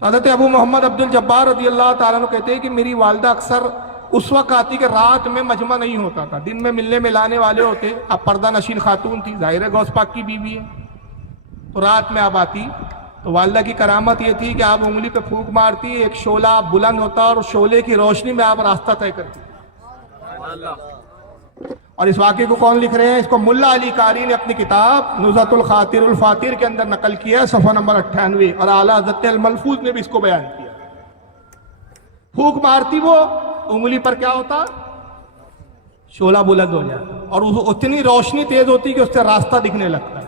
تو حضرت ابو محمد عبد الجبار رضی اللہ تعالیٰ عنہ کہتے ہیں کہ میری والدہ اکثر اس وقت آتی کہ رات میں مجمع نہیں ہوتا تھا, دن میں ملنے ملانے والے ہوتے. اب پردہ نشین خاتون تھی, ظاہر ہے غوث پاک کی بیوی ہے, تو رات میں اب آتی. تو والدہ کی کرامت یہ تھی کہ آپ انگلی پہ پھونک مارتی, ایک شعلہ بلند ہوتا اور شعلے کی روشنی میں آپ راستہ طے کرتی. اور اس واقعے کو کون لکھ رہے ہیں؟ اس کو ملا علی قاری نے اپنی کتاب نزہۃ الخاطر الفاتر کے اندر نقل کیا, صفحہ نمبر 98, اور اعلیٰ حضرت الملفوظ نے بھی اس کو بیان کیا. پھونک مارتی وہ, انگلی پر کیا ہوتا؟ شعلہ بلند ہو جاتا, اور اتنی روشنی تیز ہوتی کہ اس سے راستہ دکھنے لگتا ہے.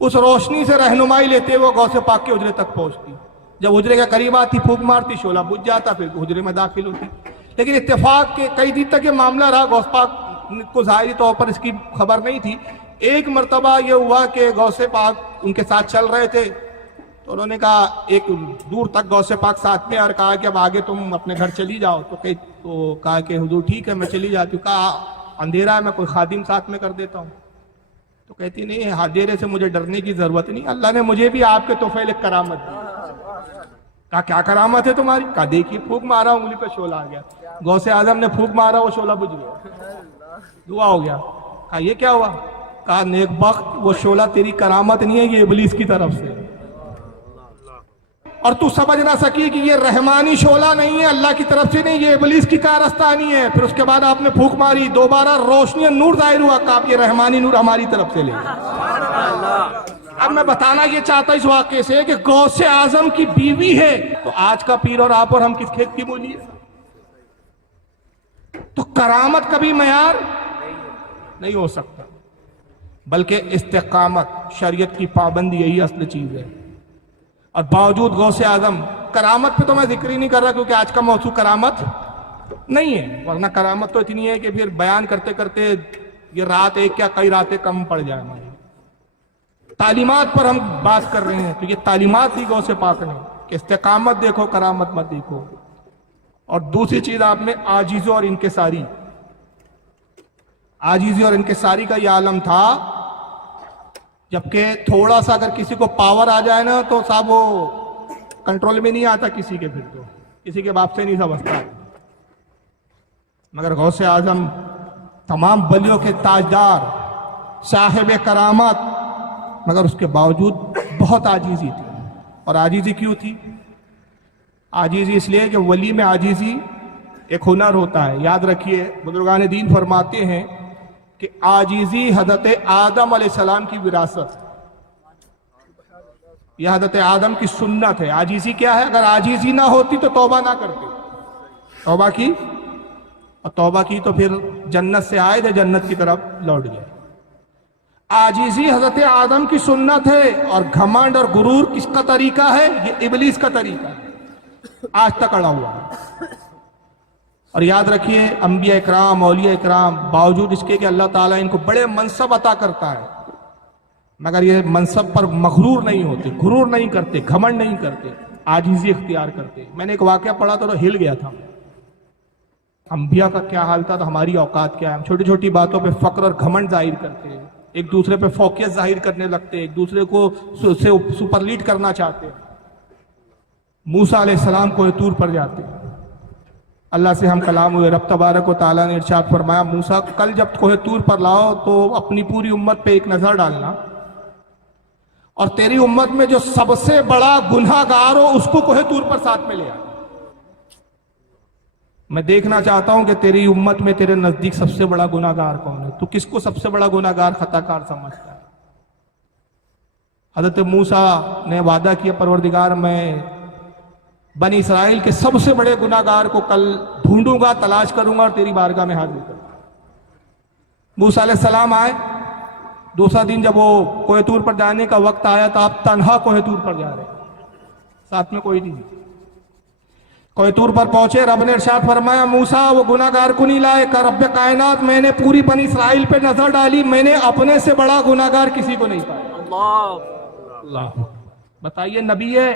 اس روشنی سے رہنمائی لیتے وہ غوث پاک کے حجرے تک پہنچتی. جب حجرے کے قریب آتی پھونک مارتی, شعلہ بجھ جاتا, پھر حجرے میں داخل ہوتی. لیکن اتفاق کے کئی دن تک یہ معاملہ رہا, غوث پاک کو ظاہری طور پر اس کی خبر نہیں تھی. ایک مرتبہ یہ ہوا کہ غوث پاک ان کے ساتھ چل رہے تھے, تو انہوں نے کہا, ایک دور تک غوث پاک ساتھ میں, اور کہا کہ اب آگے تم اپنے گھر چلی جاؤ. تو کہا کہ حضور ٹھیک ہے میں چلی جاتی ہوں. کہا اندھیرا ہے, میں کوئی خادم ساتھ میں کر دیتا ہوں. تو کہتی نہیں, اندھیرے سے مجھے ڈرنے کی ضرورت نہیں, اللہ نے مجھے بھی آپ کے طفیل ایک کرامت دی. کہا کیا کرامت ہے تمہاری؟ کہا دیکھیے پھونک مارا, انگلی پہ شعلہ آ گیا. غوث اعظم نے پھونک مارا, وہ شعلہ بجھ گیا, دعا ہو گیا. کہا یہ کیا ہوا؟ کہا نیک بخت, وہ شعلہ تیری کرامت نہیں ہے, یہ ابلیس کی طرف سے, اور تو سمجھ نہ سکی کہ یہ رحمانی شعلہ نہیں ہے, اللہ کی طرف سے نہیں, یہ ابلیس کی کارستانی ہے. پھر اس کے بعد آپ نے پھونک ماری, دوبارہ روشنی نور ظاہر ہوا, کہ آپ یہ رحمانی نور ہماری طرف سے لیں. اب میں بتانا یہ چاہتا اس واقعے سے کہ غوث اعظم کی بیوی ہے, تو آج کا پیر اور آپ اور ہم کس کھیت کی مولی ہے؟ تو کرامت کبھی معیار نہیں ہو سکتا, بلکہ استقامت, شریعت کی پابندی, یہی اصل چیز ہے. اور باوجود غوث اعظم, کرامت پہ تو میں ذکر ہی نہیں کر رہا کیونکہ آج کا موضوع کرامت نہیں ہے, ورنہ کرامت تو اتنی ہے کہ پھر بیان کرتے کرتے یہ رات ایک کیا کئی راتیں کم پڑ جائیں. ہماری تعلیمات پر ہم بات کر رہے ہیں, تو یہ تعلیمات دی غوث پاک نے کہ استقامت دیکھو, کرامت مت دیکھو. اور دوسری چیز آپ میں عاجزی اور انکساری, عاجزی اور انکساری کا یہ عالم تھا. جبکہ تھوڑا سا اگر کسی کو پاور آ جائے نا تو صاحب وہ کنٹرول میں نہیں آتا کسی کے, پھر تو کسی کے باپ سے نہیں سمجھتا. مگر غوث اعظم تمام بلیوں کے تاجدار, صاحب کرامت, مگر اس کے باوجود بہت عاجزی تھی. اور عاجزی کیوں تھی؟ عاجزی اس لیے کہ ولی میں عاجزی ایک ہنر ہوتا ہے. یاد رکھیے, بزرگان دین فرماتے ہیں کہ عاجزی حضرت آدم علیہ السلام کی وراثت, یہ حضرت آدم کی سنت ہے. عاجزی کیا ہے؟ اگر عاجزی نہ ہوتی تو توبہ نہ کرتے, توبہ کی, اور توبہ کی تو پھر جنت سے آئے تھے, جنت کی طرف لوٹ گئے. عاجزی حضرت آدم کی سنت ہے, اور گھمنڈ اور غرور کس کا طریقہ ہے؟ یہ ابلیس کا طریقہ ہے, آج تک اڑا ہوا ہے. اور یاد رکھیے, انبیاء اکرام, اولیاء اکرام, باوجود اس کے کہ اللہ تعالیٰ ان کو بڑے منصب عطا کرتا ہے, مگر یہ منصب پر مغرور نہیں ہوتے, غرور نہیں کرتے, گھمنڈ نہیں کرتے, عاجزی اختیار کرتے. میں نے ایک واقعہ پڑھا تھا تو ہل گیا تھا. انبیاء کا کیا حال تھا, تو ہماری اوقات کیا ہے. ہم چھوٹی چھوٹی باتوں پہ فقر اور گھمنڈ ظاہر کرتے ہیں, ایک دوسرے پہ فوقیت ظاہر کرنے لگتے ہیں, ایک دوسرے کو سپرلیٹ کرنا چاہتے ہیں. موسیٰ علیہ السلام کوہ طور پر جاتے ہیں, اللہ سے ہم کلام ہوئے. رب تبارک و تعالیٰ نے ارشاد فرمایا, موسیٰ کل جب کوہ طور پر لاؤ تو اپنی پوری امت پہ ایک نظر ڈالنا, اور تیری امت میں جو سب سے بڑا گناہ گار ہو اس کو کوہ طور پر ساتھ میں لے آ. میں دیکھنا چاہتا ہوں کہ تیری امت میں تیرے نزدیک سب سے بڑا گناہ گار کون ہے, تو کس کو سب سے بڑا گناہ گار, خطا کار سمجھتا ہے؟ حضرت موسیٰ نے وعدہ کیا, پروردگار میں بنی اسرائیل کے سب سے بڑے گناہ گار کو کل ڈھونڈوں گا, تلاش کروں گا, اور تیری بارگاہ میں حاضر کروں گا. موسیٰ علیہ السلام آئے. دوسرا دن جب وہ کوہ طور پر جانے کا وقت آیا تو آپ تنہا کوہ طور پر جا رہے, ساتھ میں کوئی نہیں. کوہ طور پر پہنچے, رب نے ارشاد فرمایا, موسیٰ وہ گناہ گار کو نہیں لائے. کہ رب کائنات, میں نے پوری بنی اسرائیل پہ نظر ڈالی, میں نے اپنے سے بڑا گناہ گار کسی کو نہیں پایا. اللہ بتائیے, نبی ہے.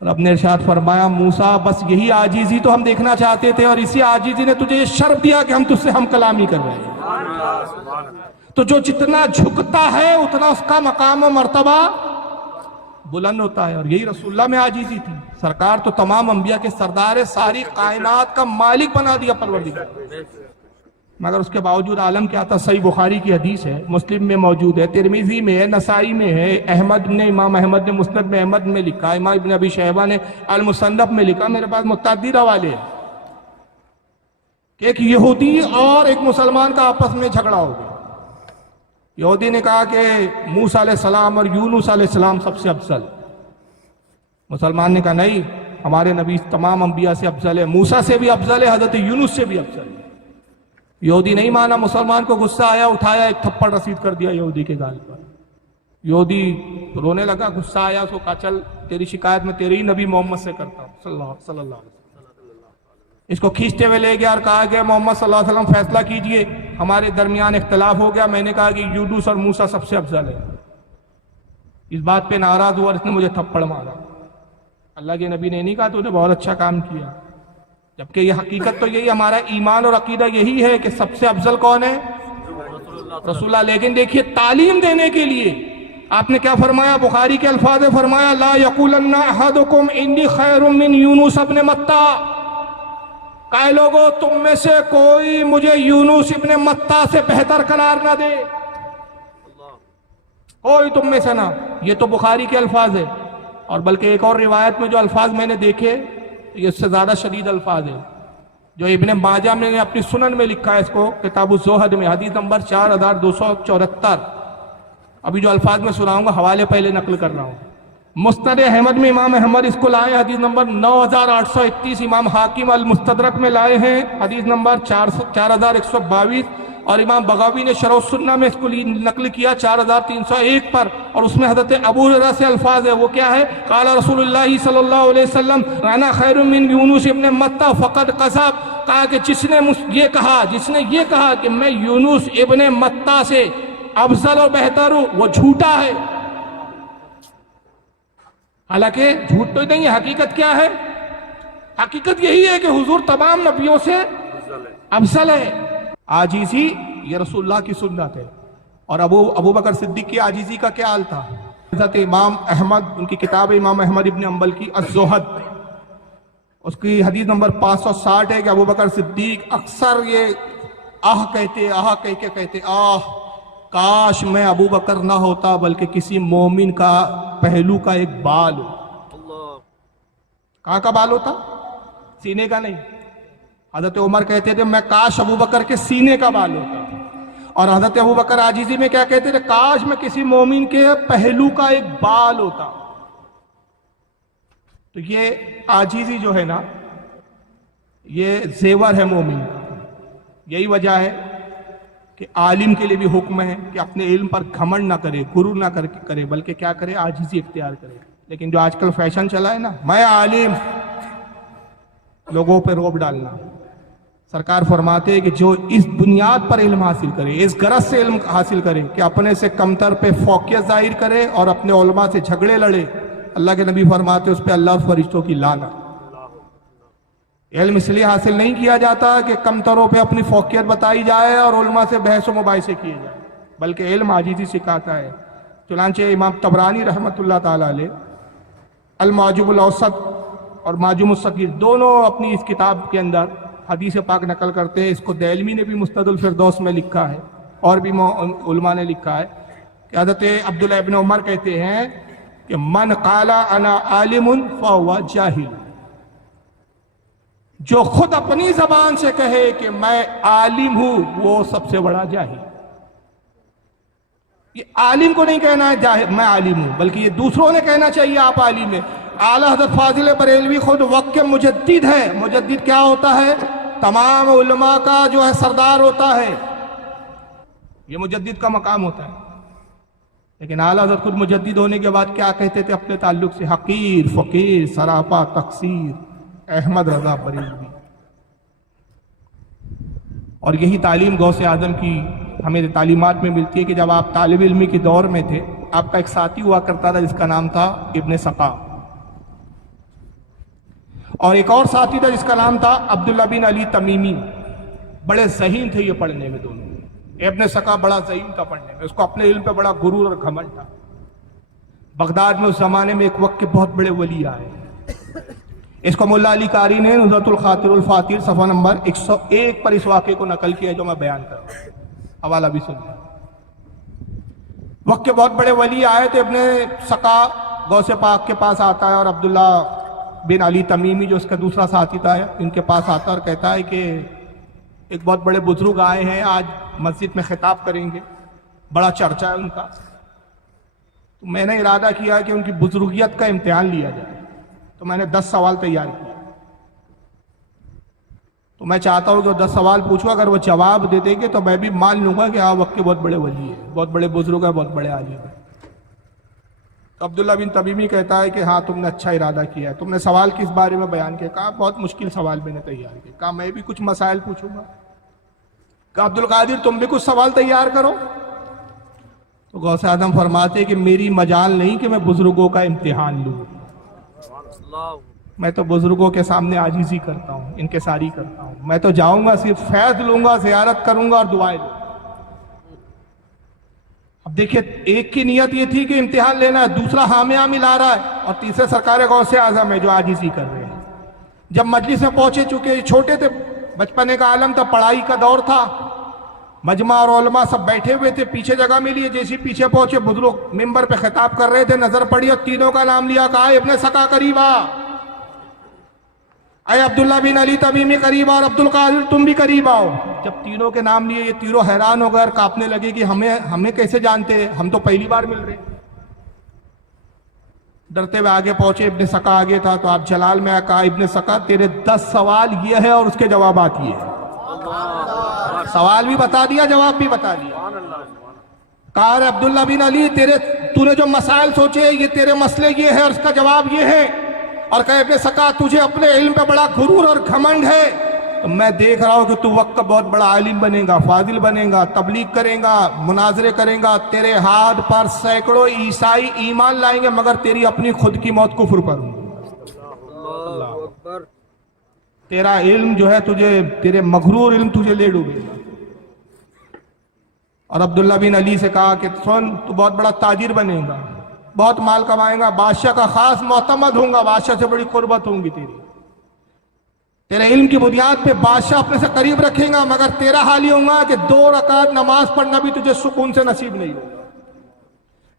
رب نے ارشاد فرمایا, موسیٰ بس یہی عاجزی تو ہم دیکھنا چاہتے تھے, اور اسی عاجزی نے تجھے یہ شرف دیا کہ ہم تجھ سے ہم کلامی کر رہے ہیں. تو جو جتنا جھکتا ہے اتنا اس کا مقام و مرتبہ بلند ہوتا ہے. اور یہی رسول اللہ میں عاجزی تھی. سرکار تو تمام انبیاء کے سردار، ساری کائنات کا مالک بنا دیا پروردگار، مگر اس کے باوجود عالم کیا تھا؟ صحیح بخاری کی حدیث ہے، مسلم میں موجود ہے، ترمذی میں ہے، نسائی میں ہے، امام احمد نے مسند میں احمد میں لکھا، امام ابن ابی شیبہ نے المصنف میں لکھا، میرے پاس متعدد حوالے ہیں کہ ایک یہودی اور ایک مسلمان کا آپس میں جھگڑا ہو گیا. یہودی نے کہا کہ موسیٰ علیہ السلام اور یونس علیہ السلام سب سے افضل. مسلمان نے کہا نہیں، ہمارے نبی تمام انبیاء سے افضل ہے، موسیٰ سے بھی افضل ہے، حضرت یونس سے بھی افضل ہے. یہودی نہیں مانا، مسلمان کو غصہ آیا، اٹھایا، ایک تھپڑ رسید کر دیا یہودی کے گال پر. یہودی رونے لگا، غصہ آیا، اس کو کہا چل تیری شکایت میں تیرے ہی نبی محمد سے کرتا ہوں صلی اللہ علیہ وسلم. اس کو کھینچتے ہوئے لے گیا اور کہا کہ محمد صلی اللہ علیہ وسلم فیصلہ کیجئے، ہمارے درمیان اختلاف ہو گیا، میں نے کہا کہ یونس اور موسیٰ سب سے افضل ہے. اس بات پہ ناراض ہوا اور اس نے مجھے تھپڑ مارا. اللہ کے نبی نے نہیں کہا تو نے بہت اچھا کام کیا، جبکہ یہ حقیقت تو یہی، ہمارا ایمان اور عقیدہ یہی ہے کہ سب سے افضل کون ہے؟ رسول اللہ. لیکن دیکھیے تعلیم دینے کے لیے آپ نے کیا فرمایا؟ بخاری کے الفاظ فرمایا لا یقولن احدکم انی خیر من یونس ابن متى. کہے لوگو تم میں سے کوئی مجھے یونس ابن متى سے بہتر قرار نہ دے، کوئی تم میں سے نہ. یہ تو بخاری کے الفاظ ہے، اور بلکہ ایک اور روایت میں جو الفاض میں نے دیکھے یہ اس سے زیادہ شدید الفاظ ہیں جو ابن ماجہ میں نے اپنی سنن میں لکھا ہے، اس کو کتاب الزہد میں حدیث نمبر 4274. ابھی جو الفاظ میں سناؤں گا حوالے پہلے نقل کر رہا ہوں. مسند احمد میں امام احمد اس کو لائے حدیث نمبر 9831. امام حاکم المستدرک میں لائے ہیں حدیث نمبر 4122. اور امام بغوی نے شرح السنہ میں اس کو نقل کیا 4301 پر، اور اس میں حضرت ابو ہریرہ سے الفاظ ہے. وہ کیا ہے؟ قال رسول اللہ صلی اللہ علیہ وسلم انا خیر من یونس ابن متى فقد کذب. کہا کہ جس نے یہ کہا کہ میں یونس ابن متى سے افضل اور بہتر ہوں، وہ جھوٹا ہے. حالانکہ جھوٹ تو نہیں ہے، حقیقت کیا ہے؟ حقیقت یہی ہے کہ حضور تمام نبیوں سے افضل ہے. عاجزی یہ رسول اللہ کی سنت ہے. اور ابو بکر صدیق کی عاجزی کا کیا حال تھا؟ حضرت امام احمد، ان کی کتاب امام احمد ابن حنبل کی الزہد، اس کی حدیث نمبر 560 ہے کہ ابو بکر صدیق اکثر یہ کہتے کاش میں ابو بکر نہ ہوتا بلکہ کسی مومن کا پہلو کا ایک بال ہو. کہاں کا بال ہوتا؟ سینے کا نہیں. حضرت عمر کہتے تھے میں کاش ابو بکر کے سینے کا بال ہوتا. اور حضرت ابو بکر عاجزی میں کیا کہتے تھے؟ کاش میں کسی مومن کے پہلو کا ایک بال ہوتا. تو یہ عاجزی جو ہے نا، یہ زیور ہے مومن کا. یہی وجہ ہے کہ عالم کے لیے بھی حکم ہے کہ اپنے علم پر گھمنڈ نہ کرے، غرور نہ کرے، بلکہ کیا کرے؟ عاجزی اختیار کرے. لیکن جو آج کل فیشن چلا ہے نا، میں عالم، لوگوں پہ روب ڈالنا. سرکار فرماتے ہیں کہ جو اس بنیاد پر علم حاصل کرے، اس غرض سے علم حاصل کرے کہ اپنے سے کمتر پہ فوقیت ظاہر کرے اور اپنے علماء سے جھگڑے لڑے، اللہ کے نبی فرماتے ہیں اس پہ اللہ اور فرشتوں کی لعنت. علم اس لیے حاصل نہیں کیا جاتا کہ کمتروں پہ اپنی فوقیت بتائی جائے اور علماء سے بحث و مباحثے کیے جائے، بلکہ علم عاجزی سکھاتا ہے. چنانچہ امام طبرانی رحمۃ اللہ تعالیٰ علیہ المعجم الاوسط اور معجم الصغیر دونوں اپنی اس کتاب کے اندر حدیث پاک نقل کرتے ہیں. اس کو دہلوی نے بھی مسند الفردوس میں لکھا ہے اور بھی علماء نے لکھا ہے کہ حضرت عبداللہ ابن عمر کہتے ہیں کہ من قال انا عالم فهو جاہل. جو خود اپنی زبان سے کہے کہ میں عالم ہوں وہ سب سے بڑا جاہل. یہ عالم کو نہیں کہنا ہے میں عالم ہوں، بلکہ یہ دوسروں نے کہنا چاہیے آپ عالم ہیں. اعلیٰ حضرت فاضل بریلوی خود وقت کے مجدد ہے. مجدد کیا ہوتا ہے؟ تمام علماء کا جو ہے سردار ہوتا ہے. یہ مجدد کا مقام ہوتا ہے. لیکن اعلیٰ حضرت خود مجدد ہونے کے بعد کیا کہتے تھے اپنے تعلق سے؟ حقیر، فقیر، سراپا، تقصیر، احمد رضا بریلوی. اور یہی تعلیم غوث اعظم کی ہمیں تعلیمات میں ملتی ہے کہ جب آپ طالب علمی کے دور میں تھے، آپ کا ایک ساتھی ہوا کرتا تھا جس کا نام تھا ابن سقا، اور ایک اور ساتھی تھا جس کا نام تھا عبداللہ بن علی تمیمی. بڑے ذہین تھے یہ پڑھنے میں دونوں. ابن سقا بڑا ذہین تھا پڑھنے میں، اس کو اپنے علم پہ بڑا غرور اور گھمنڈ تھا. بغداد میں اس زمانے میں ایک وقت کے بہت بڑے ولی آئے. اس کو ملا علی قاری نے نظرۃ الخاطر الفاتر صفحہ نمبر 101 پر اس واقعے کو نقل کیا جو میں بیان کر رہا ہوں. حوالہ بھی سن لیں. وقت کے بہت بڑے ولی آئے تو اپنے سقا غوث پاک کے پاس آتا ہے اور عبداللہ بن علی تمیمی جو اس کا دوسرا ساتھی تھا ان کے پاس آتا اور کہتا ہے کہ ایک بہت بڑے بزرگ آئے ہیں, آج مسجد میں خطاب کریں گے, بڑا چرچا ہے ان کا. تو میں نے ارادہ کیا کہ ان کی بزرگیت کا امتحان لیا جائے. تو میں نے 10 سوال تیار کیے. تو میں چاہتا ہوں کہ وہ 10 سوال پوچھوں, اگر وہ جواب دے دیں گے تو میں بھی مان لوں گا کہ ہاں وقت کے بہت بڑے ولی ہیں, بہت بڑے بزرگ ہیں, بہت بڑے عالم ہیں. تو عبداللہ بن تمیمی کہتا ہے کہ ہاں تم نے اچھا ارادہ کیا ہے, تم نے سوال کس بارے میں بیان کیا؟ کہا بہت مشکل سوال میں نے تیار کیا. کہا میں بھی کچھ مسائل پوچھوں گا. کہا عبدالقادر تم بھی کچھ سوال تیار کرو. تو غوث اعظم فرماتے کہ میری مجال نہیں کہ میں بزرگوں کا امتحان لوں, میں تو بزرگوں کے سامنے عاجزی کرتا ہوں, انکساری کرتا ہوں. میں تو جاؤں گا صرف فیض لوں گا, زیارت کروں گا اور دعائیں لوں گا. اب دیکھیے ایک کی نیت یہ تھی کہ امتحان لینا ہے, دوسرا حامیہ ملا رہا ہے, اور تیسرے سرکار غوث اعظم ہے جو عاجزی کر رہے ہیں. جب مجلس میں پہنچے, چکے چھوٹے تھے, بچپنے کا عالم تھا, پڑھائی کا دور تھا, مجمع اور علماء سب بیٹھے ہوئے تھے, پیچھے جگہ ملی. جیسے پیچھے پہنچے بزرگ ممبر پہ خطاب کر رہے تھے, نظر پڑی اور تینوں کا نام لیا. کہا ابن سقا قریب آ, اے عبداللہ بن علی تمیمی قریب آ, اور عبدالقادر تم بھی قریب آؤ. جب تینوں کے نام لیے یہ تینوں حیران ہو گئے اور کانپنے لگے کہ ہمیں کیسے جانتے, ہم تو پہلی بار مل رہے. ڈرتے ہوئے آگے پہنچے, ابن سقا آگے تھا. تو آپ جلال میں کہا ابن سقا تیرے 10 سوال یہ ہے اور اس کے جوابات یہ ہیں. سوال بھی بتا دیا, جواب بھی بتا دیا. کہا عبداللہ بن علی تو نے جو مسائل سوچے یہ تیرے مسئلے یہ ہے اور اس کا جواب یہ ہے. اور کہا ابن سقا تجھے اپنے علم پہ بڑا غرور اور گھمنڈ ہے, تو میں دیکھ رہا ہوں کہ تو وقت کا بہت بڑا عالم بنے گا, فاضل بنے گا, تبلیغ کرے گا, مناظرے کرے گا. تیرے ہاتھ پر سینکڑوں عیسائی ایمان لائیں گے مگر تیری اپنی خود کی موت کفر پر ہوں. تیرا علم جو ہے تیرے مغرور علم تجھے لے ڈوبے گا. اور عبداللہ بن علی سے کہا کہ سن, تو بہت بڑا تاجر بنے گا, بہت مال کمائے گا, بادشاہ کا خاص معتمد ہوں گا, بادشاہ سے بڑی قربت ہوں گی تیری. تیرے علم کی بنیاد پہ بادشاہ اپنے سے قریب رکھیں گا, مگر تیرا حال یہ ہوگا کہ 2 رکعت نماز پڑھنا بھی تجھے سکون سے نصیب نہیں ہوگا.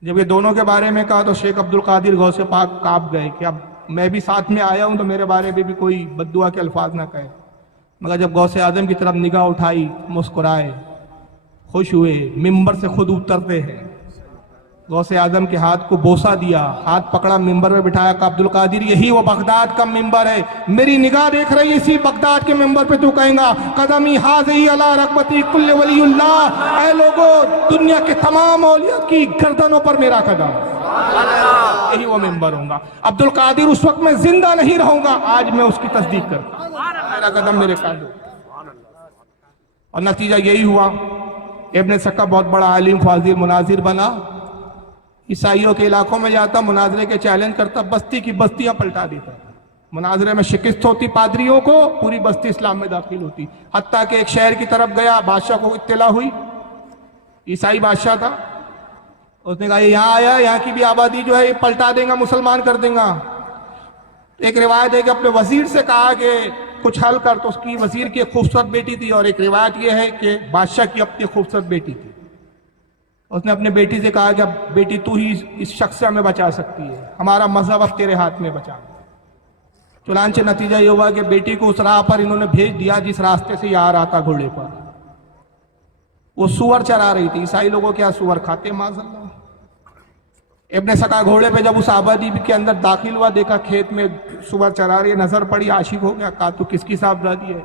جب یہ دونوں کے بارے میں کہا تو شیخ عبدالقادر غوث پاک کانپ گئے کہ اب میں بھی ساتھ میں آیا ہوں تو میرے بارے میں بھی کوئی بد دعا کے الفاظ نہ کہے. مگر جب غوث اعظم کی طرف نگاہ اٹھائی, مسکرائے, خوش ہوئے, ممبر سے خود اترتے ہیں, غوث اعظم کے ہاتھ کو بوسہ دیا, ہاتھ پکڑا, ممبر میں بٹھایا. کہ عبدالقادر یہی وہ بغداد کا ممبر ہے, میری نگاہ دیکھ رہی, اسی بغداد کے ممبر پہ تو کہیں گا قدمی حاضی علی رغبتی کل ولی اللہ, اے لوگو دنیا کے تمام اولیاء کی گردنوں پر میرا قدم, یہی وہ ممبر ہوں گا. عبدالقادر اس وقت میں زندہ نہیں رہوں گا, آج میں اس کی تصدیق کرتا ہوں, میرا قدم میرے قدم. اور نتیجہ یہی ہوا, ابن سقا بہت بڑا عالم, فاضل, مناظر بنا. عیسائیوں کے علاقوں میں جاتا, مناظرے کے چیلنج کرتا, بستی کی بستیاں پلٹا دیتا. مناظرے میں شکست ہوتی پادریوں کو, پوری بستی اسلام میں داخل ہوتی. حتیٰ کہ ایک شہر کی طرف گیا, بادشاہ کو اطلاع ہوئی, عیسائی بادشاہ تھا, اس نے کہا یہ یہاں آیا, یہاں کی بھی آبادی جو ہے یہ پلٹا دیں گا, مسلمان کر دیں گا. ایک روایت ہے کہ اپنے وزیر سے کہا کہ کچھ حل کر, تو اس کی وزیر کی ایک خوبصورت بیٹی تھی, اور ایک روایت یہ ہے کہ بادشاہ کی اپنی خوبصورت بیٹی تھی. اس نے اپنے بیٹی سے کہا کہ اب بیٹی تو ہی اس شخص سے ہمیں بچا سکتی ہے, ہمارا مذہب اب تیرے ہاتھ میں بچا. چنانچہ نتیجہ یہ ہوا کہ بیٹی کو اس راہ پر انہوں نے بھیج دیا جس راستے سے یہ آ رہا تھا گھوڑے پر. وہ سور چرا رہی تھی. عیسائی لوگوں کیا سور کھاتے معاذ اللہ. ابن سقا گھوڑے پہ جب اس آبادی کے اندر داخل ہوا, دیکھا کھیت میں سور چرا رہی ہے, نظر پڑی, عاشق ہو گیا. کہا تو کس کی صاحبزادی ہے؟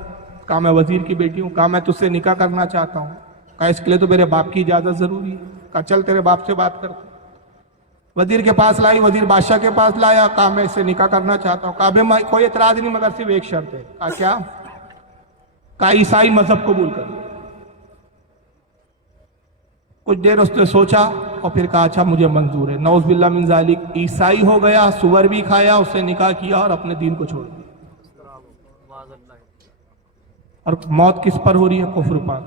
کہا میں وزیر کی بیٹی ہوں. کہا میں تجھ سے نکاح کرنا چاہتا ہوں. کہا اس کے لیے تو میرے باپ کی اجازت ضروری ہے. کہا چل تیرے باپ سے بات کرتا. وزیر کے پاس لائی, وزیر بادشاہ کے پاس لایا. کہا میں اس سے نکاح کرنا چاہتا ہوں. کہا بھائی کوئی اعتراض نہیں مگر صرف ایک شرط ہے. کہا کیا؟ کہا عیسائی مذہب قبول کر. کچھ دیر اس نے سوچا اور پھر کہا اچھا مجھے منظور ہے. نعوذ باللہ من ذالک, عیسائی ہو گیا, سور بھی کھایا, اس سے نکاح کیا اور اپنے دین کو چھوڑ دیا. اور موت کس پر ہو رہی ہے؟ کفر پر.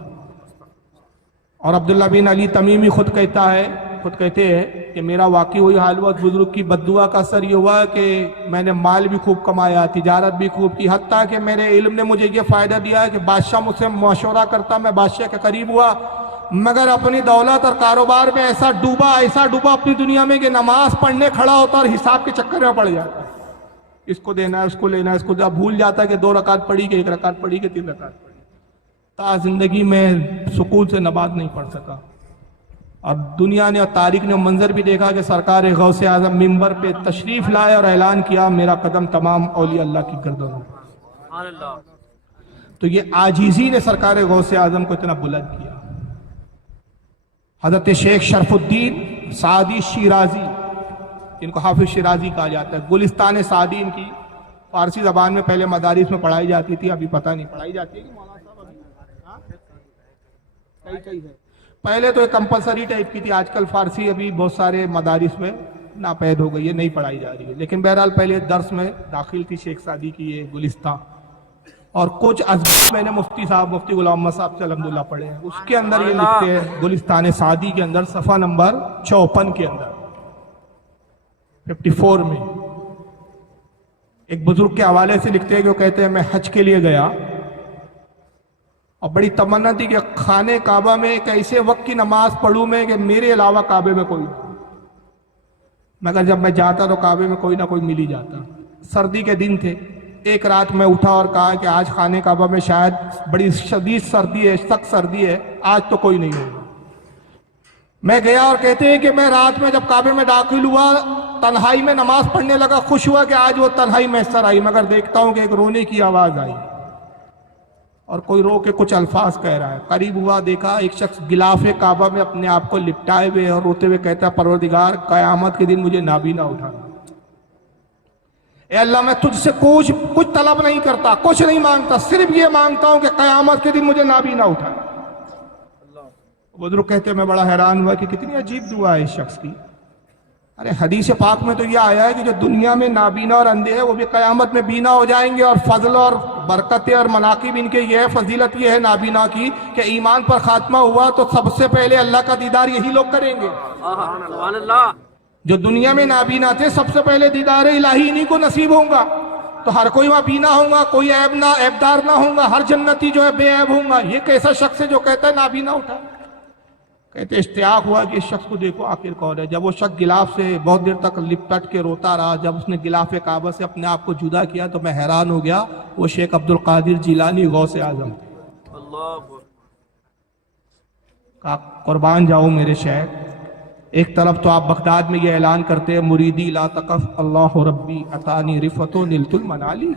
اور عبداللہ بن علی تمیمی خود کہتا ہے خود کہتے ہیں کہ میرا واقعی وہی حال ہوا، بزرگ کی بددعا کا اثر یہ ہوا کہ میں نے مال بھی خوب کمایا، تجارت بھی خوب کی، حتیٰ کہ میرے علم نے مجھے یہ فائدہ دیا ہے کہ بادشاہ مجھ سے مشورہ کرتا، میں بادشاہ کے قریب ہوا، مگر اپنی دولت اور کاروبار میں ایسا ڈوبا اپنی دنیا میں کہ نماز پڑھنے کھڑا ہوتا اور حساب کے چکر میں پڑ جاتا، اس کو دینا ہے، اس کو لینا ہے، اس کو جب بھول جاتا کہ 2 رکعت پڑھی کہ 1 رکعت پڑھی کہ 3 رکعت پڑھی، تا زندگی میں سکون سے نماز نہیں پڑھ سکا۔ اور دنیا نے اور تاریخ نے منظر بھی دیکھا کہ سرکار غوث اعظم منبر پہ تشریف لائے اور اعلان کیا میرا قدم تمام اولیاء اللہ کی گردنوں پر۔ تو یہ عاجزی نے سرکار غوث اعظم کو اتنا بلند کیا۔ حضرت شیخ شرف الدین سعدی شیرازی، ان کو حافظ شیرازی کہا جاتا ہے، گلستان سعدی ان کی فارسی زبان میں پہلے مدارس میں پڑھائی جاتی تھی، ابھی پتہ نہیں پڑھائی جاتی ہے کہ مولانا صاحب ابھی کئی ہے، پہلے تو ایک کمپلسری ٹائپ کی تھی، آج کل فارسی ابھی بہت سارے مدارس میں ناپید ہو گئی ہے، نہیں پڑھائی جا رہی ہے، لیکن بہرحال پہلے درس میں داخل تھی شیخ سعدی کی یہ گلستان، اور کچھ ازبار میں نے مفتی غلام محمد صاحب سے الحمدللہ پڑھے ہیں، اس کے اندر یہ لکھتے ہیں گلستان سعدی کے اندر صفحہ نمبر 54 کے اندر 54 میں ایک بزرگ کے حوالے سے لکھتے ہیں کہ وہ کہتے ہیں میں حج کے لیے گیا اور بڑی تمنا تھی کہ خانہ کعبہ میں ایک ایسے وقت کی نماز پڑھوں میں کہ میرے علاوہ کعبے میں کوئی نہ، مگر جب میں جاتا تو کعبے میں کوئی نہ کوئی مل ہی جاتا۔ سردی کے دن تھے، ایک رات میں اٹھا اور کہا کہ آج خانہ کعبہ میں شاید بڑی شدید سردی ہے، سخت سردی ہے، آج تو کوئی نہیں ہوگا۔ میں گیا اور کہتے ہیں کہ میں رات میں جب کعبے میں داخل ہوا تنہائی میں نماز پڑھنے لگا، خوش ہوا کہ آج وہ تنہائی میسر آئی، مگر دیکھتا ہوں کہ ایک رونے کی آواز آئی اور کوئی رو کے کچھ الفاظ کہہ رہا ہے۔ قریب ہوا، دیکھا ایک شخص غلاف کعبہ میں اپنے آپ کو لپٹائے ہوئے اور روتے ہوئے کہتا ہے پروردگار قیامت کے دن مجھے نابینا اٹھانا، اے اللہ میں تجھ سے کچھ طلب نہیں کرتا، کچھ نہیں مانگتا، صرف یہ مانگتا ہوں کہ قیامت کے دن مجھے نابینا اٹھانا۔ بزرگ کہتے ہیں میں بڑا حیران ہوا کہ کتنی عجیب دعا ہے اس شخص کی۔ ارے حدیث پاک میں تو یہ آیا ہے کہ جو دنیا میں نابینا اور اندھے ہیں وہ بھی قیامت میں بینا ہو جائیں گے، اور فضل اور برکتیں اور مناقب ان کے یہ ہے، فضیلت یہ ہے نابینا کی کہ ایمان پر خاتمہ ہوا تو سب سے پہلے اللہ کا دیدار یہی لوگ کریں گے۔ سبحان اللہ۔ جو دنیا میں نابینا تھے سب سے پہلے دیدار الہی انہی کو نصیب ہوگا، تو ہر کوئی وہاں بینا ہوگا، کوئی عیبدار نہ ہوگا، ہر جنتی جو ہے بے عیب ہوگا۔ یہ کیسا شخص ہے جو کہتا ہے نابینا اٹھا؟ کہتے اشتیاق ہوا کہ اس شخص کو دیکھو آخر کون ہے۔ جب وہ شخص غلاف سے بہت دیر تک لپٹ کے روتا رہا، جب اس نے غلاف کعبہ سے اپنے آپ کو جدا کیا تو میں حیران ہو گیا، وہ شیخ عبد القادر جیلانی غوث اعظم تھے۔ کہا قربان جاؤ میرے شیخ، ایک طرف تو آپ بغداد میں یہ اعلان کرتے ہیں مریدی لا تقف اللہ ربی اتانی رفت و نلت المنالی،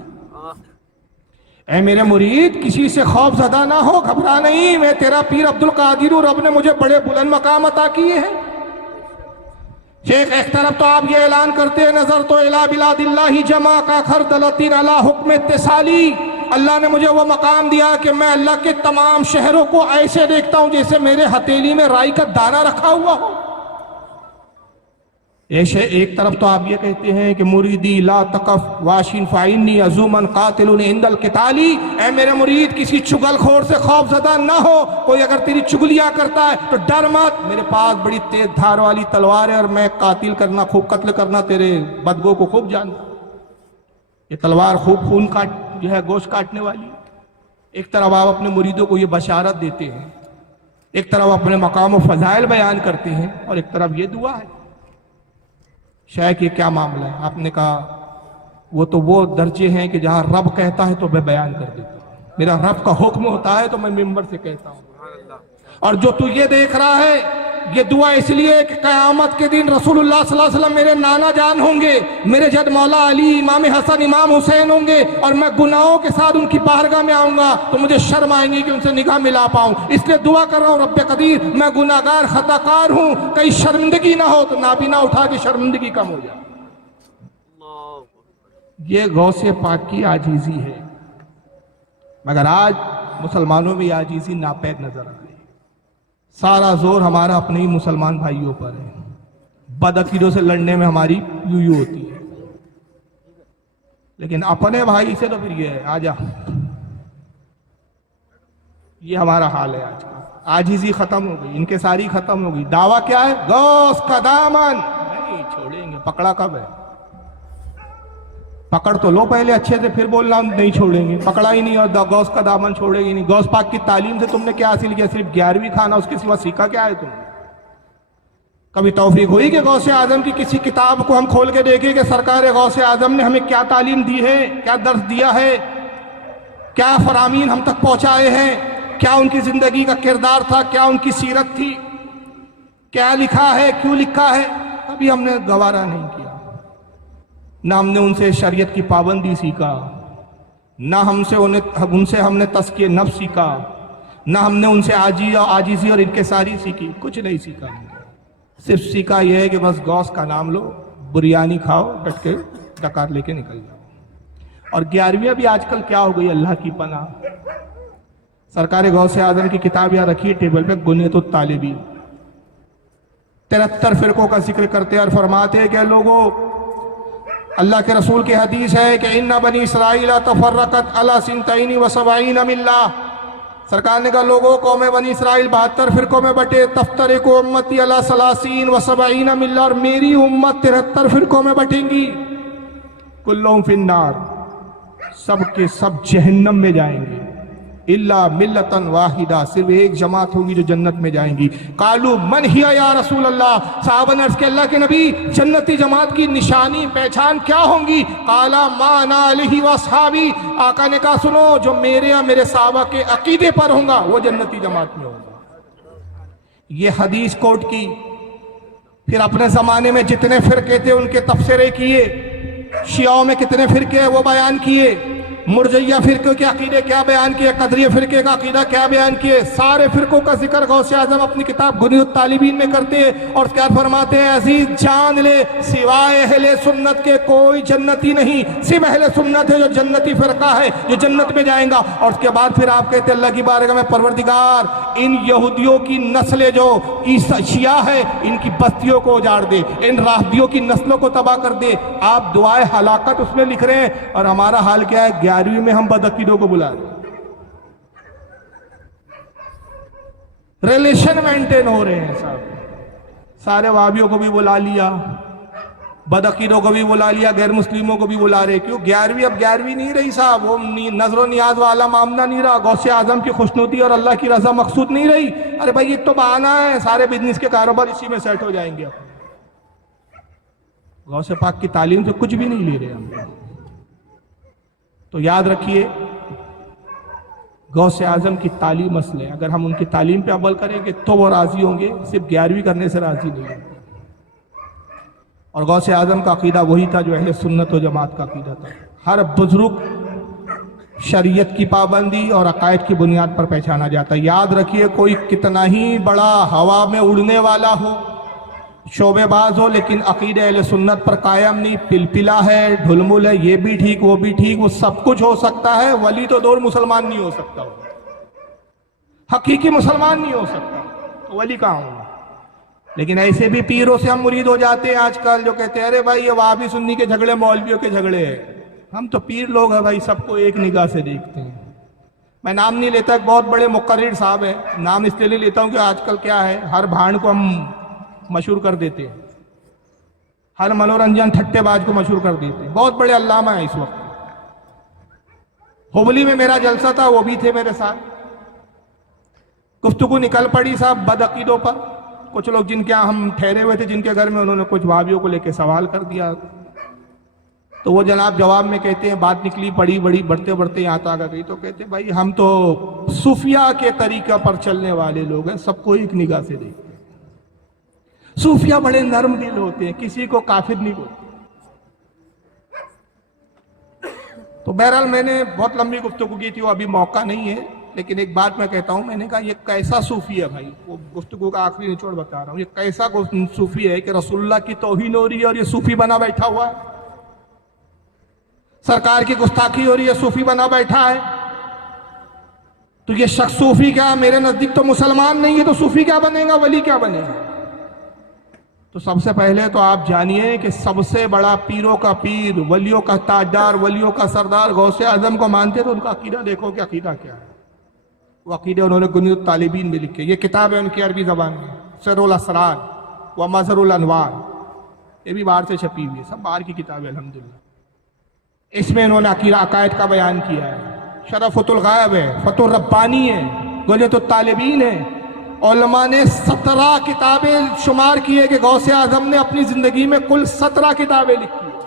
اے میرے مرید کسی سے خوف زدہ نہ ہو، گھبرا نہیں، میں تیرا پیر عبد القادر ہوں، رب نے مجھے بڑے بلند مقام عطا کیے ہیں۔ شیخ ایک طرف تو آپ یہ اعلان کرتے ہیں نظر تو الہ بلاد اللہ جمع کا خردلتین علی حکم اتصالی، اللہ نے مجھے وہ مقام دیا کہ میں اللہ کے تمام شہروں کو ایسے دیکھتا ہوں جیسے میرے ہتھیلی میں رائی کا دانہ رکھا ہوا ہو۔ ایک طرف تو آپ یہ کہتے ہیں کہ مریدی لا تقف واشن فائنی عزومن قاتل عند القتالی، اے میرے مرید کسی چگل خور سے خوف زدہ نہ ہو، کوئی اگر تیری چگلیاں کرتا ہے تو ڈر مت، میرے پاس بڑی تیز دھار والی تلوار ہے اور میں قاتل کرنا، خوب قتل کرنا تیرے بدگو کو خوب جانتا، یہ تلوار خوب خون جو ہے گوشت کاٹنے والی۔ ایک طرف آپ اپنے مریدوں کو یہ بشارت دیتے ہیں، ایک طرف اپنے مقام و فضائل بیان کرتے ہیں، اور ایک طرف یہ دعا ہے۔ شیخ یہ کیا معاملہ ہے؟ آپ نے کہا وہ تو وہ درجے ہیں کہ جہاں رب کہتا ہے تو میں بیان کر دیتا ہوں، میرا رب کا حکم ہوتا ہے تو میں منبر سے کہتا ہوں، اور جو تو یہ دیکھ رہا ہے یہ دعا اس لیے کہ قیامت کے دن رسول اللہ صلی اللہ علیہ وسلم میرے نانا جان ہوں گے، میرے جد مولا علی، امام حسن، امام حسین ہوں گے، اور میں گناہوں کے ساتھ ان کی بارگاہ میں آؤں گا تو مجھے شرم آئیں گی کہ ان سے نگاہ ملا پاؤں، اس لیے دعا کر رہا ہوں رب قدیر میں گناہگار خطا کار ہوں، کہیں شرمندگی نہ ہو تو نابینا اٹھا کے شرمندگی کم ہو جائے۔ یہ غوث پاک کی عاجزی ہے، مگر آج مسلمانوں میں یہ عاجزی ناپید نظر آ رہی ہے۔ سارا زور ہمارا اپنے ہی مسلمان بھائیوں پر ہے، بد عقیدوں سے لڑنے میں ہماری یوں ہوتی ہے، لیکن اپنے بھائی سے تو پھر یہ ہے آجا یہ ہمارا حال ہے آج کا. عاجزی ختم ہو گئی، انکساری ختم ہو گئی. دعویٰ کیا ہے؟ غوث کا دامن نہیں چھوڑیں گے. پکڑا کب ہے؟ پکڑ تو لو پہلے اچھے سے، پھر بولنا نہیں چھوڑیں گے. پکڑا ہی نہیں اور غوث کا دامن چھوڑے گی نہیں. غوث پاک کی تعلیم سے تم نے کیا حاصل کیا؟ صرف 11ویں کھانا، اس کے سوا سیکھا کیا ہے تم نے؟ کبھی توفیق ہوئی کہ غوث اعظم کی کسی کتاب کو ہم کھول کے دیکھیں کہ سرکار غوث اعظم نے ہمیں کیا تعلیم دی ہے، کیا درس دیا ہے، کیا فرامین ہم تک پہنچائے ہیں، کیا ان کی زندگی کا کردار تھا، کیا ان کی سیرت تھی، کیا لکھا ہے، کیوں لکھا ہے؟ ابھی ہم نے گوارا نہیں کیا. نہ ہم نے ان سے شریعت کی پابندی سیکھا، نہ ان سے ہم نے تزکیہ نفس سیکھا، نہ ہم نے ان سے عاجزی اور انکساری سیکھی. کچھ نہیں سیکھا. صرف سیکھا یہ ہے کہ بس غوث کا نام لو، بریانی کھاؤ، ڈٹ کے ڈکار لے کے نکل جاؤ. اور 11ویں بھی آج کل کیا ہو گئی، اللہ کی پناہ. سرکار غوث اعظم کی کتاب یہاں رکھی ہے ٹیبل پہ، گنیت الطالبین. 73 فرقوں کا ذکر کرتے اور فرماتے ہیں کہ لوگوں، اللہ کے رسول کی حدیث ہے کہ ان بنی اسرائیل تفرقت علی 72 ملہ. سرکار نے کہا لوگوں، قوم بنی اسرائیل 72 فرقوں میں بٹے. تفترق امتی علی 73 ملہ، اور میری امت 73 فرقوں میں بٹیں گی. کلہم فی النار، سب کے سب جہنم میں جائیں گے. الا ملتن واحدہ، صرف ایک جماعت ہوگی جو جنت میں جائیں گی. قالوا من ہی یا رسول اللہ، صحابہ نے عرض کیا اللہ کے نبی جنتی جماعت کی نشانی پہچان کیا ہوں گی؟ قال ما انا علیہ واصحابی، آقا نے کہا سنو، جو میرے یا میرے صحابہ کے عقیدے پر ہوں گا وہ جنتی جماعت میں ہوگا. یہ حدیث کوٹ کی. پھر اپنے زمانے میں جتنے فرقے تھے ان کے تبصرے کیے. شیعوں میں کتنے فرقے ہیں وہ بیان کیے. مرجئیہ فرقے کے عقیدے کیا بیان کیے، قدریہ فرقے کا عقیدہ کیا بیان کیے. سارے فرقوں کا ذکر غوث اعظم اپنی کتاب گنیت الطالبین میں کرتے ہیں. اور کیا فرماتے ہیں؟ عزیز جان لے، سوائے اہل سنت کے کوئی جنتی نہیں، صرف اہل سنت ہے جو جنتی فرقہ ہے جو جنت میں جائیں گا. اور اس کے بعد پھر آپ کہتے ہیں اللہ کی بارگاہ میں پروردگار ان یہودیوں کی نسلیں جو شیعہ ہے ان کی بستیوں کو اجاڑ دے، ان رافضیوں کی نسلوں کو تباہ کر دے. آپ دعائے ہلاکت اس میں لکھ رہے ہیں، اور ہمارا حال کیا ہے؟ 11ویں میں ہم بدعقیدوں کو بلا رہے ہیں. ریلیشن مینٹین ہو رہے ہیں صاحب. سارے وہابیوں کو بھی بلا لیا، بدعقیدوں کو بھی بلا لیا، غیر مسلموں کو بھی بلا رہے. کیوں 11ویں؟ اب 11ویں نہیں رہی صاحب، وہ نظر و نیاز والا معاملہ نہیں رہا. غوث اعظم کی خوشنودی اور اللہ کی رضا مقصود نہیں رہی. ارے بھائی یہ تو بہانہ ہے، سارے بزنس کے کاروبار اسی میں سیٹ ہو جائیں گے. غوث پاک کی تعلیم سے کچھ بھی نہیں لے رہے ہم. تو یاد رکھیے غوث اعظم کی تعلیم اصل ہے. اگر ہم ان کی تعلیم پہ عمل کریں گے تو وہ راضی ہوں گے، صرف 11ویں کرنے سے راضی نہیں ہوں گے. اور غوث اعظم کا عقیدہ وہی تھا جو اہل سنت و جماعت کا عقیدہ تھا. ہر بزرگ شریعت کی پابندی اور عقائد کی بنیاد پر پہچانا جاتا ہے. یاد رکھیے کوئی کتنا ہی بڑا ہوا میں اڑنے والا ہو، شعبے باز ہو، لیکن عقید اہل سنت پر قائم نہیں، پلپلا ہے، ڈھلمل ہے، یہ بھی ٹھیک وہ بھی ٹھیک، وہ سب کچھ ہو سکتا ہے. ولی تو دور مسلمان نہیں ہو سکتا، حقیقی مسلمان نہیں ہو سکتا، تو ولی کہاں ہوں؟ لیکن ایسے بھی پیروں سے ہم مرید ہو جاتے ہیں آج کل جو کہتے ہیں ارے بھائی یہ وہابی سنی کے جھگڑے مولویوں کے جھگڑے ہیں. ہم تو پیر لوگ ہیں بھائی، سب کو ایک نگاہ سے دیکھتے ہیں. میں نام نہیں لیتا، ایک بہت بڑے مقرر صاحب ہیں، نام اس لیے لیتا ہوں کہ آج کل کیا ہے، ہر بھانڈ کو ہم مشہور کر دیتے ہیں، ہر منورنجن ٹھٹے باز کو مشہور کر دیتے ہیں. بہت بڑے علامہ ہیں اس وقت. ہوبلی میں میرا جلسہ تھا، وہ بھی تھے میرے ساتھ. گفتگو نکل پڑی صاحب بدعقیدوں پر. کچھ لوگ جن کے ہم ٹھہرے ہوئے تھے جن کے گھر میں، انہوں نے کچھ وہابیوں کو لے کے سوال کر دیا. تو وہ جناب جواب میں کہتے ہیں، بات نکلی بڑی بڑھتے بڑھتے یہاں تک آ گئی. تو کہتے ہیں بھائی ہم تو صوفیہ کے طریقہ پر چلنے والے لوگ ہیں، سب کو ایک نگاہ سے دیکھتے ہیں. صوفیہ بڑے نرم دل ہوتے ہیں، کسی کو کافر نہیں بولتے. تو بہرحال میں نے بہت لمبی گفتگو کی تھی، وہ ابھی موقع نہیں ہے، لیکن ایک بات میں کہتا ہوں. میں نے کہا یہ کیسا صوفی ہے بھائی، وہ گفتگو کا آخری نچوڑ بتا رہا ہوں. یہ کیسا صوفی ہے کہ رسول اللہ کی توہین ہو رہی ہے اور یہ صوفی بنا بیٹھا ہوا ہے، سرکار کی گستاخی ہو رہی ہے، صوفی بنا بیٹھا ہے. تو یہ شخص صوفی کیا؟ میرے نزدیک تو مسلمان نہیں ہے، تو صوفی کیا بنے گا، ولی کیا بنے گا؟ تو سب سے پہلے تو آپ جانیے کہ سب سے بڑا پیروں کا پیر، ولیوں کا تاجدار، ولیوں کا سردار غوث اعظم کو مانتے تو ان کا عقیدہ دیکھو کہ عقیدہ کیا ہے. وہ عقیدے انہوں نے گنید الطالبین میں لکھے. یہ کتاب ہے ان کی عربی زبان میں, سر الاسرار و مظہر الانوار, یہ بھی باہر سے چھپی ہوئی ہے, سب باہر کی کتاب ہے الحمدللہ. اس میں انہوں نے عقائد کا بیان کیا ہے. شرفۃ الغائب ہے, فتح الربانی ہے, گنید الطالبین ہے. علماء نے 17 کتابیں شمار کی ہے کہ غوث اعظم نے اپنی زندگی میں کل 17 کتابیں لکھی ہیں,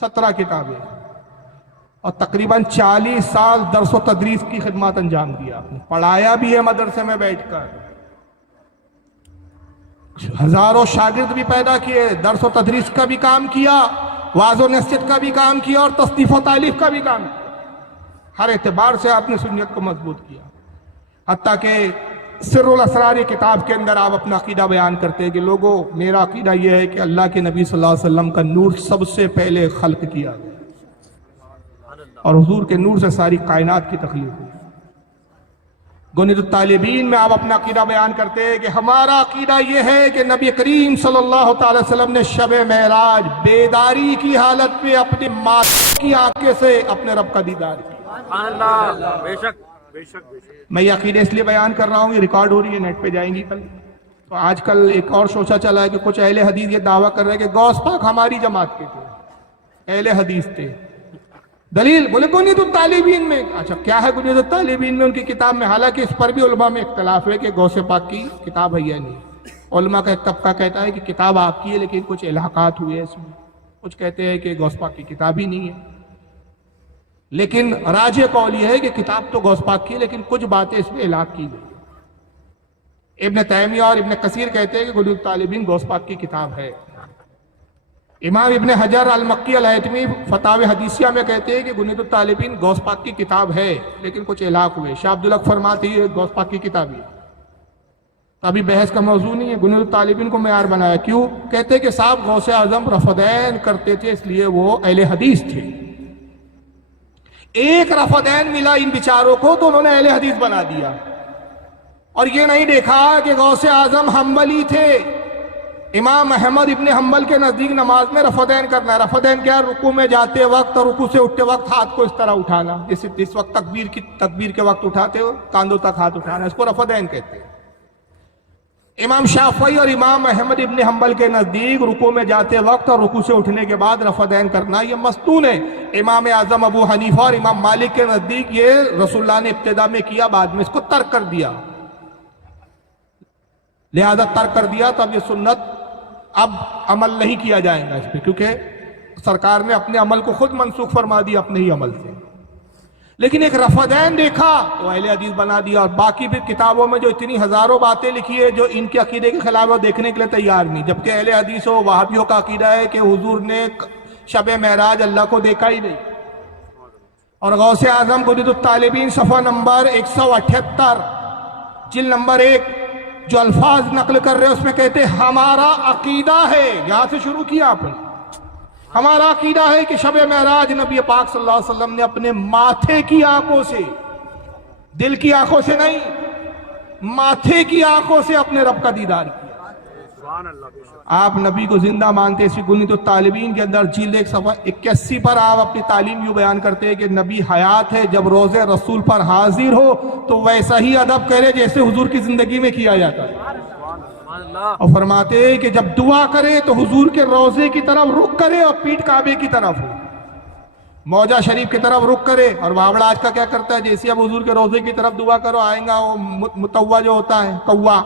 17 کتابیں, اور تقریباً 40 سال درس و تدریس کی خدمات انجام دیا آپ نے. پڑھایا بھی ہے مدرسے میں بیٹھ کر, ہزاروں شاگرد بھی پیدا کیے, درس و تدریس کا بھی کام کیا, واعظ و نصیحت کا بھی کام کیا, اور تصنیف و تالیف کا بھی کام کیا. ہر اعتبار سے آپ نے سنت کو مضبوط کیا. حتیٰ کہ سر الاسرار کتاب کے اندر آپ اپنا عقیدہ بیان کرتے ہیں کہ لوگوں, میرا عقیدہ یہ ہے کہ اللہ کے نبی صلی اللہ علیہ وسلم کا نور سب سے پہلے خلق کیا گیا, اور حضور کے نور سے ساری کائنات کی تخلیق ہوئی. گنید الطالبین میں آپ اپنا عقیدہ بیان کرتے ہیں کہ ہمارا عقیدہ یہ ہے کہ نبی کریم صلی اللہ تعالی وسلم نے شب معراج بیداری کی حالت میں اپنی ماں کی آنکھیں سے اپنے رب کا دیدار کیا. بے شک بے شک. میں یہ عقیدہ اس لیے بیان کر رہا ہوں, یہ ریکارڈ ہو رہی ہے, نیٹ پہ جائیں گی کل. تو آج کل ایک اور شوشہ چلا ہے کہ کچھ اہل حدیث یہ دعویٰ کر رہے ہیں کہ غوث پاک ہماری جماعت کے تھے, اہل حدیث تھے. دلیل بولے گنید الطالبین میں. اچھا کیا ہے گنید الطالبین میں ان کی کتاب میں؟ حالانکہ اس پر بھی علماء میں اختلاف ہے کہ غوث پاک کی کتاب ہے یا نہیں. علماء کا ایک طبقہ کہتا ہے کہ کتاب آپ کی ہے لیکن کچھ الحاقات ہوئے اس میں, کچھ کہتے ہیں کہ غوث پاک کی کتاب ہی نہیں ہے. لیکن راجح قول یہ ہے کہ کتاب تو غوث پاک کی ہے لیکن کچھ باتیں اس میں الحاق کی گئی. ابن تیمیہ اور ابن کثیر کہتے ہیں کہ گنید الطالبین غوث پاک کی کتاب ہے. امام ابن حجر المکی الہیتمی فتاوی حدیثیہ میں کہتے ہیں کہ گنید الطالبین غوث پاک کی کتاب ہے لیکن کچھ الحاق ہوئے. شاہ عبدالحق فرماتے ہیں غوث پاک کی کتاب ہے. ابھی بحث کا موضوع نہیں ہے, گنید الطالبین کو معیار بنایا. کیوں؟ کہتے ہیں کہ صاحب غوث اعظم رفدین کرتے تھے اس لیے وہ اہل حدیث تھے. ایک رفدین ملا ان بیچاروں کو تو انہوں نے اہل حدیث بنا دیا, اور یہ نہیں دیکھا کہ غوث اعظم حنبلی تھے. امام احمد ابن حنبل کے نزدیک نماز میں رفدین کرنا ہے. رفدین کیا؟ رکوع میں جاتے وقت اور رکوع سے اٹھتے وقت ہاتھ کو اس طرح اٹھانا, اس وقت تکبیر کے وقت اٹھاتے ہو کاندھوں تک ہاتھ اٹھانا, اس کو رفدین کہتے ہیں. امام شافعی اور امام احمد ابن حنبل کے نزدیک رکوع میں جاتے وقت اور رکوع سے اٹھنے کے بعد رفدین کرنا یہ مستون ہے. امام اعظم ابو حنیفہ اور امام مالک کے نزدیک یہ رسول اللہ نے ابتدا میں کیا, بعد میں اس کو ترک کر دیا, لہذا ترک کر دیا. تو اب یہ سنت اب عمل نہیں کیا جائے گا اس پہ, کیونکہ سرکار نے اپنے عمل کو خود منسوخ فرما دیا اپنے ہی عمل سے. لیکن ایک رفدین دیکھا تو اہل حدیث بنا دیا, اور باقی بھی کتابوں میں جو اتنی ہزاروں باتیں لکھی ہے جو ان کے عقیدے کے خلاف وہ دیکھنے کے لیے تیار نہیں. جبکہ اہل حدیث و وہابیوں کا عقیدہ ہے کہ حضور نے شب معراج اللہ کو دیکھا ہی نہیں. اور غوث اعظم گنید الطالبین صفحہ نمبر 178 جلد نمبر 1 جو الفاظ نقل کر رہے ہیں اس میں کہتے ہیں ہمارا عقیدہ ہے, یہاں سے شروع کیا آپ نے, ہمارا عقیدہ ہے کہ شب معراج نبی پاک صلی اللہ علیہ وسلم نے اپنے ماتھے کی آنکھوں سے, دل کی آنکھوں سے نہیں, ماتھے کی آنکھوں سے اپنے رب کا دیدار کیا. آپ نبی کو زندہ مانتے ہیں. اسی گنید الطالبین کے اندر جلد 1 صفحہ 81 پر آپ اپنی تعلیم یوں بیان کرتے ہیں کہ نبی حیات ہے, جب روضے رسول پر حاضر ہو تو ویسا ہی ادب کرے جیسے حضور کی زندگی میں کیا جاتا ہے. اور فرماتے ہیں کہ جب دعا کرے تو حضور کے روضے کی طرف رخ کرے اور پیٹھ کعبے کی طرف ہو, موجہ شریف کی طرف رخ کرے. اور بابڑا آج کا کیا کرتا ہے, جیسے اب حضور کے روضے کی طرف دعا کرو آئیں گا وہ متوا جو ہوتا ہے کوا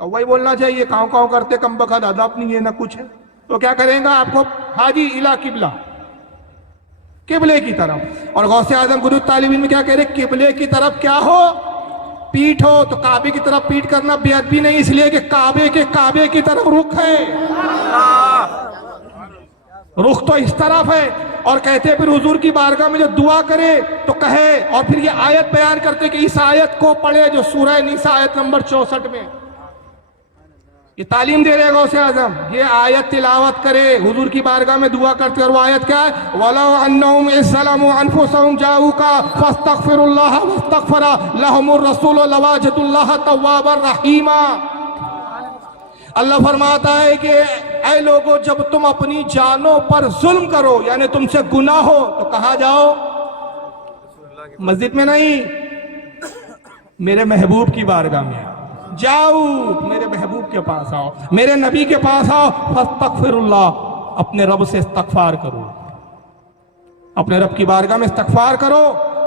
ہی بولنا چاہیے, کاؤں کاؤں کرتے کم بخت ادب نہیں ہے نہ کچھ ہے. تو کیا کریں گا آپ کو حاجی الا قبلہ, قبلے کی طرف. اور غوث اعظم گنید الطالبین میں کیا کہہ رہے, قبلے کی طرف کیا ہو, پیٹھ ہو. تو کعبے کی طرف پیٹھ کرنا بے ادبی نہیں, اس لیے کہ کعبے کی طرف رخ ہے, رخ تو اس طرف ہے. اور کہتے ہیں پھر حضور کی بارگاہ میں جو دعا کرے تو کہے, اور پھر یہ آیت بیان کرتے کہ اس آیت کو پڑھے جو سورہ نساء آیت نمبر 64 میں یہ تعلیم دے رہے غوث اعظم, یہ آیت تلاوت کرے, حضور کی بارگاہ میں دعا کرتے. اور وہ آیت کیا ہے, وَلَوْ أَنَّهُمْ إِذْ ظَلَمُوا أَنفُسَهُمْ جَاءُوكَ فَاسْتَغْفِرُوا اللَّهَ وَاسْتَغْفَرَ لَهُمُ الرَّسُولُ لَوَجَدُوا اللَّهَ تَوَّابًا رَحِيمًا. اللہ فرماتا ہے کہ اے لوگو جب تم اپنی جانوں پر ظلم کرو, یعنی تم سے گناہ ہو, تو کہاں جاؤ, مسجد میں نہیں، میرے محبوب کی بارگاہ میں جاؤ، میرے محبوب کے پاس آؤ، میرے نبی کے پاس آؤ، فاستغفر اللہ، اپنے رب سے استغفار کرو، اپنے رب کی بارگاہ میں استغفار کرو،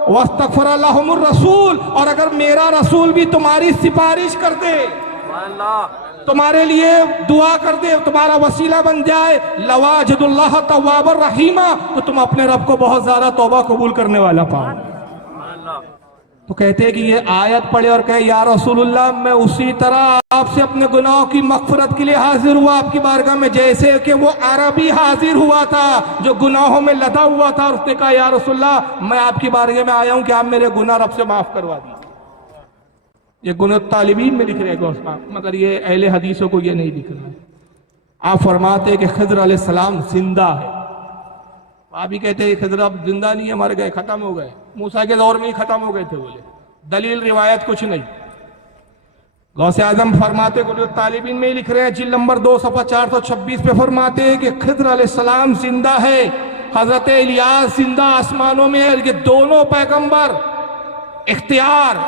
واستغفر لهم الرسول، اور اگر میرا رسول بھی تمہاری سفارش کر دے، تمہارے لیے دعا کر دے، تمہارا وسیلہ بن جائے، لواجد اللہ تواب الرحیمہ، تو تم اپنے رب کو بہت زیادہ توبہ قبول کرنے والا پاؤ۔ تو کہتے ہیں کہ یہ آیت پڑھے اور کہے یا رسول اللہ میں اسی طرح آپ سے اپنے گناہوں کی مغفرت کے لیے حاضر ہوا آپ کی بارگاہ میں، جیسے کہ وہ عربی حاضر ہوا تھا جو گناہوں میں لدا ہوا تھا، اور اس نے کہا یا رسول اللہ میں آپ کی بارگاہ میں آیا ہوں کہ آپ میرے گناہ رب سے معاف کروا دیجیے۔ یہ گناہ طالبین میں لکھ رہے گا اس میں، مگر یہ اہل حدیثوں کو یہ نہیں لکھ رہا ہے۔ آپ فرماتے ہیں کہ خضر علیہ السلام زندہ ہے، آپ بھی کہتے ہیں خضر اب زندہ نہیں ہے، مر گئے، ختم ہو گئے، موسیٰ کے دور میں ہی ختم ہو گئے تھے، بولے دلیل روایت کچھ نہیں۔ غوث اعظم فرماتے ہیں، طالبین میں ہی لکھ رہے ہیں، جلد نمبر 2 صفحہ 426 پہ فرماتے ہیں کہ خضر علیہ السلام زندہ ہے، حضرت الیاس زندہ آسمانوں میں ہے۔ یہ دونوں پیغمبر اختیار،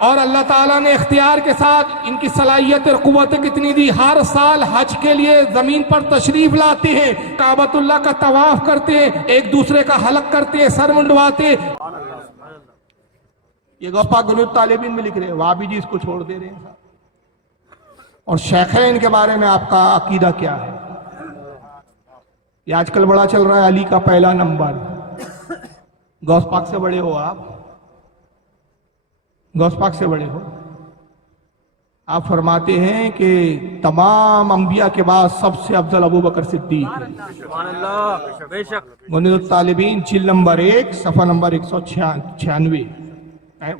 اور اللہ تعالیٰ نے اختیار کے ساتھ ان کی صلاحیت اور قوت کتنی دی، ہر سال حج کے لیے زمین پر تشریف لاتے ہیں، کعبۃ اللہ کا طواف کرتے ہیں، ایک دوسرے کا حلق کرتے ہیں، سر منڈواتے ہیں۔ یہ غوث پاک گنوت طالبین میں لکھ رہے ہیں، وہابی جی اس کو چھوڑ دے رہے ہیں۔ اور شیخین کے بارے میں آپ کا عقیدہ کیا ہے؟ یہ آج کل بڑا چل رہا ہے علی کا پہلا نمبر، غوث پاک سے بڑے ہو آپ، غوث پاک سے بڑے ہو۔ آپ فرماتے ہیں کہ تمام انبیاء کے بعد سب سے افضل ابو بکر صدیق ہے۔ گنوت طالبین جلد نمبر 1 صفحہ نمبر 196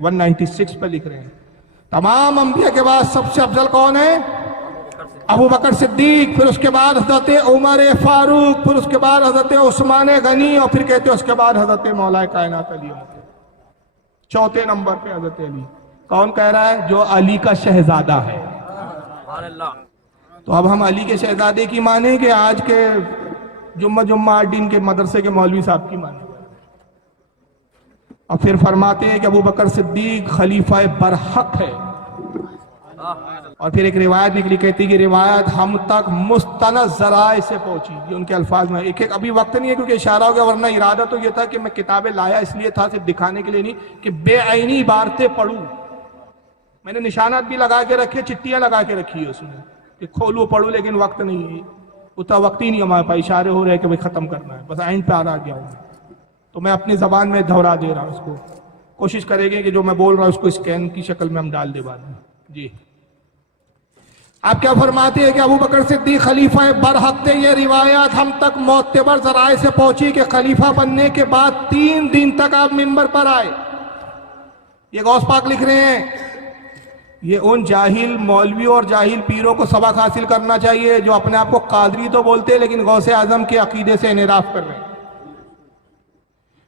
196 پہ لکھ رہے ہیں، تمام انبیاء کے بعد سب سے افضل کون ہے؟ ابو بکر صدیق، پھر اس کے بعد حضرت عمر فاروق، پھر اس کے بعد حضرت عثمان غنی، اور پھر کہتے ہیں اس کے بعد حضرت مولا کائنات علی، چوتھے نمبر پہ حضرت علی۔ کون کہہ رہا ہے؟ جو علی کا شہزادہ ہے۔ تو اب ہم علی کے شہزادے کی مانیں کہ آج کے جمعہ 8 دن کے مدرسے کے مولوی صاحب کی مانیں؟ اور پھر فرماتے ہیں کہ ابو بکر صدیق خلیفہ برحق ہے۔ اور پھر ایک روایت نکلی، کہتی کہ روایت ہم تک مستند ذرائع سے پہنچی، یہ ان کے الفاظ میں ایک ابھی وقت نہیں ہے کیونکہ اشارہ ہو گیا، ورنہ ارادہ تو یہ تھا کہ میں کتابیں لایا اس لیے تھا، صرف دکھانے کے لیے نہیں، کہ بے عینی عبارتیں پڑھوں۔ میں نے نشانات بھی لگا کے رکھے، چٹیاں لگا کے رکھی ہے اس میں کہ کھولوں پڑھوں، لیکن وقت نہیں ہے، اتنا وقت ہی نہیں ہمارے پاس، اشارے ہو رہے ہیں کہ بھائی ختم کرنا ہے، بس عین پہ آ گیا ہوں، تو میں اپنی زبان میں دہرا دے رہا ہوں اس کو، کوشش کریں گے کہ جو میں بول رہا ہوں اس کو اسکین کی شکل میں ہم ڈال دے بعد میں۔ جی آپ کیا فرماتے ہیں کہ ابو بکر صدیق خلیفہ برحق تھے؟ یہ روایات ہم تک معتبر ذرائع سے پہنچی کہ خلیفہ بننے کے بعد 3 دن تک آپ منبر پر آئے۔ یہ غوث پاک لکھ رہے ہیں، یہ ان جاہل مولویوں اور جاہل پیروں کو سبق حاصل کرنا چاہیے جو اپنے آپ کو قادری تو بولتے لیکن غوث اعظم کے عقیدے سے انحراف کر رہے ہیں۔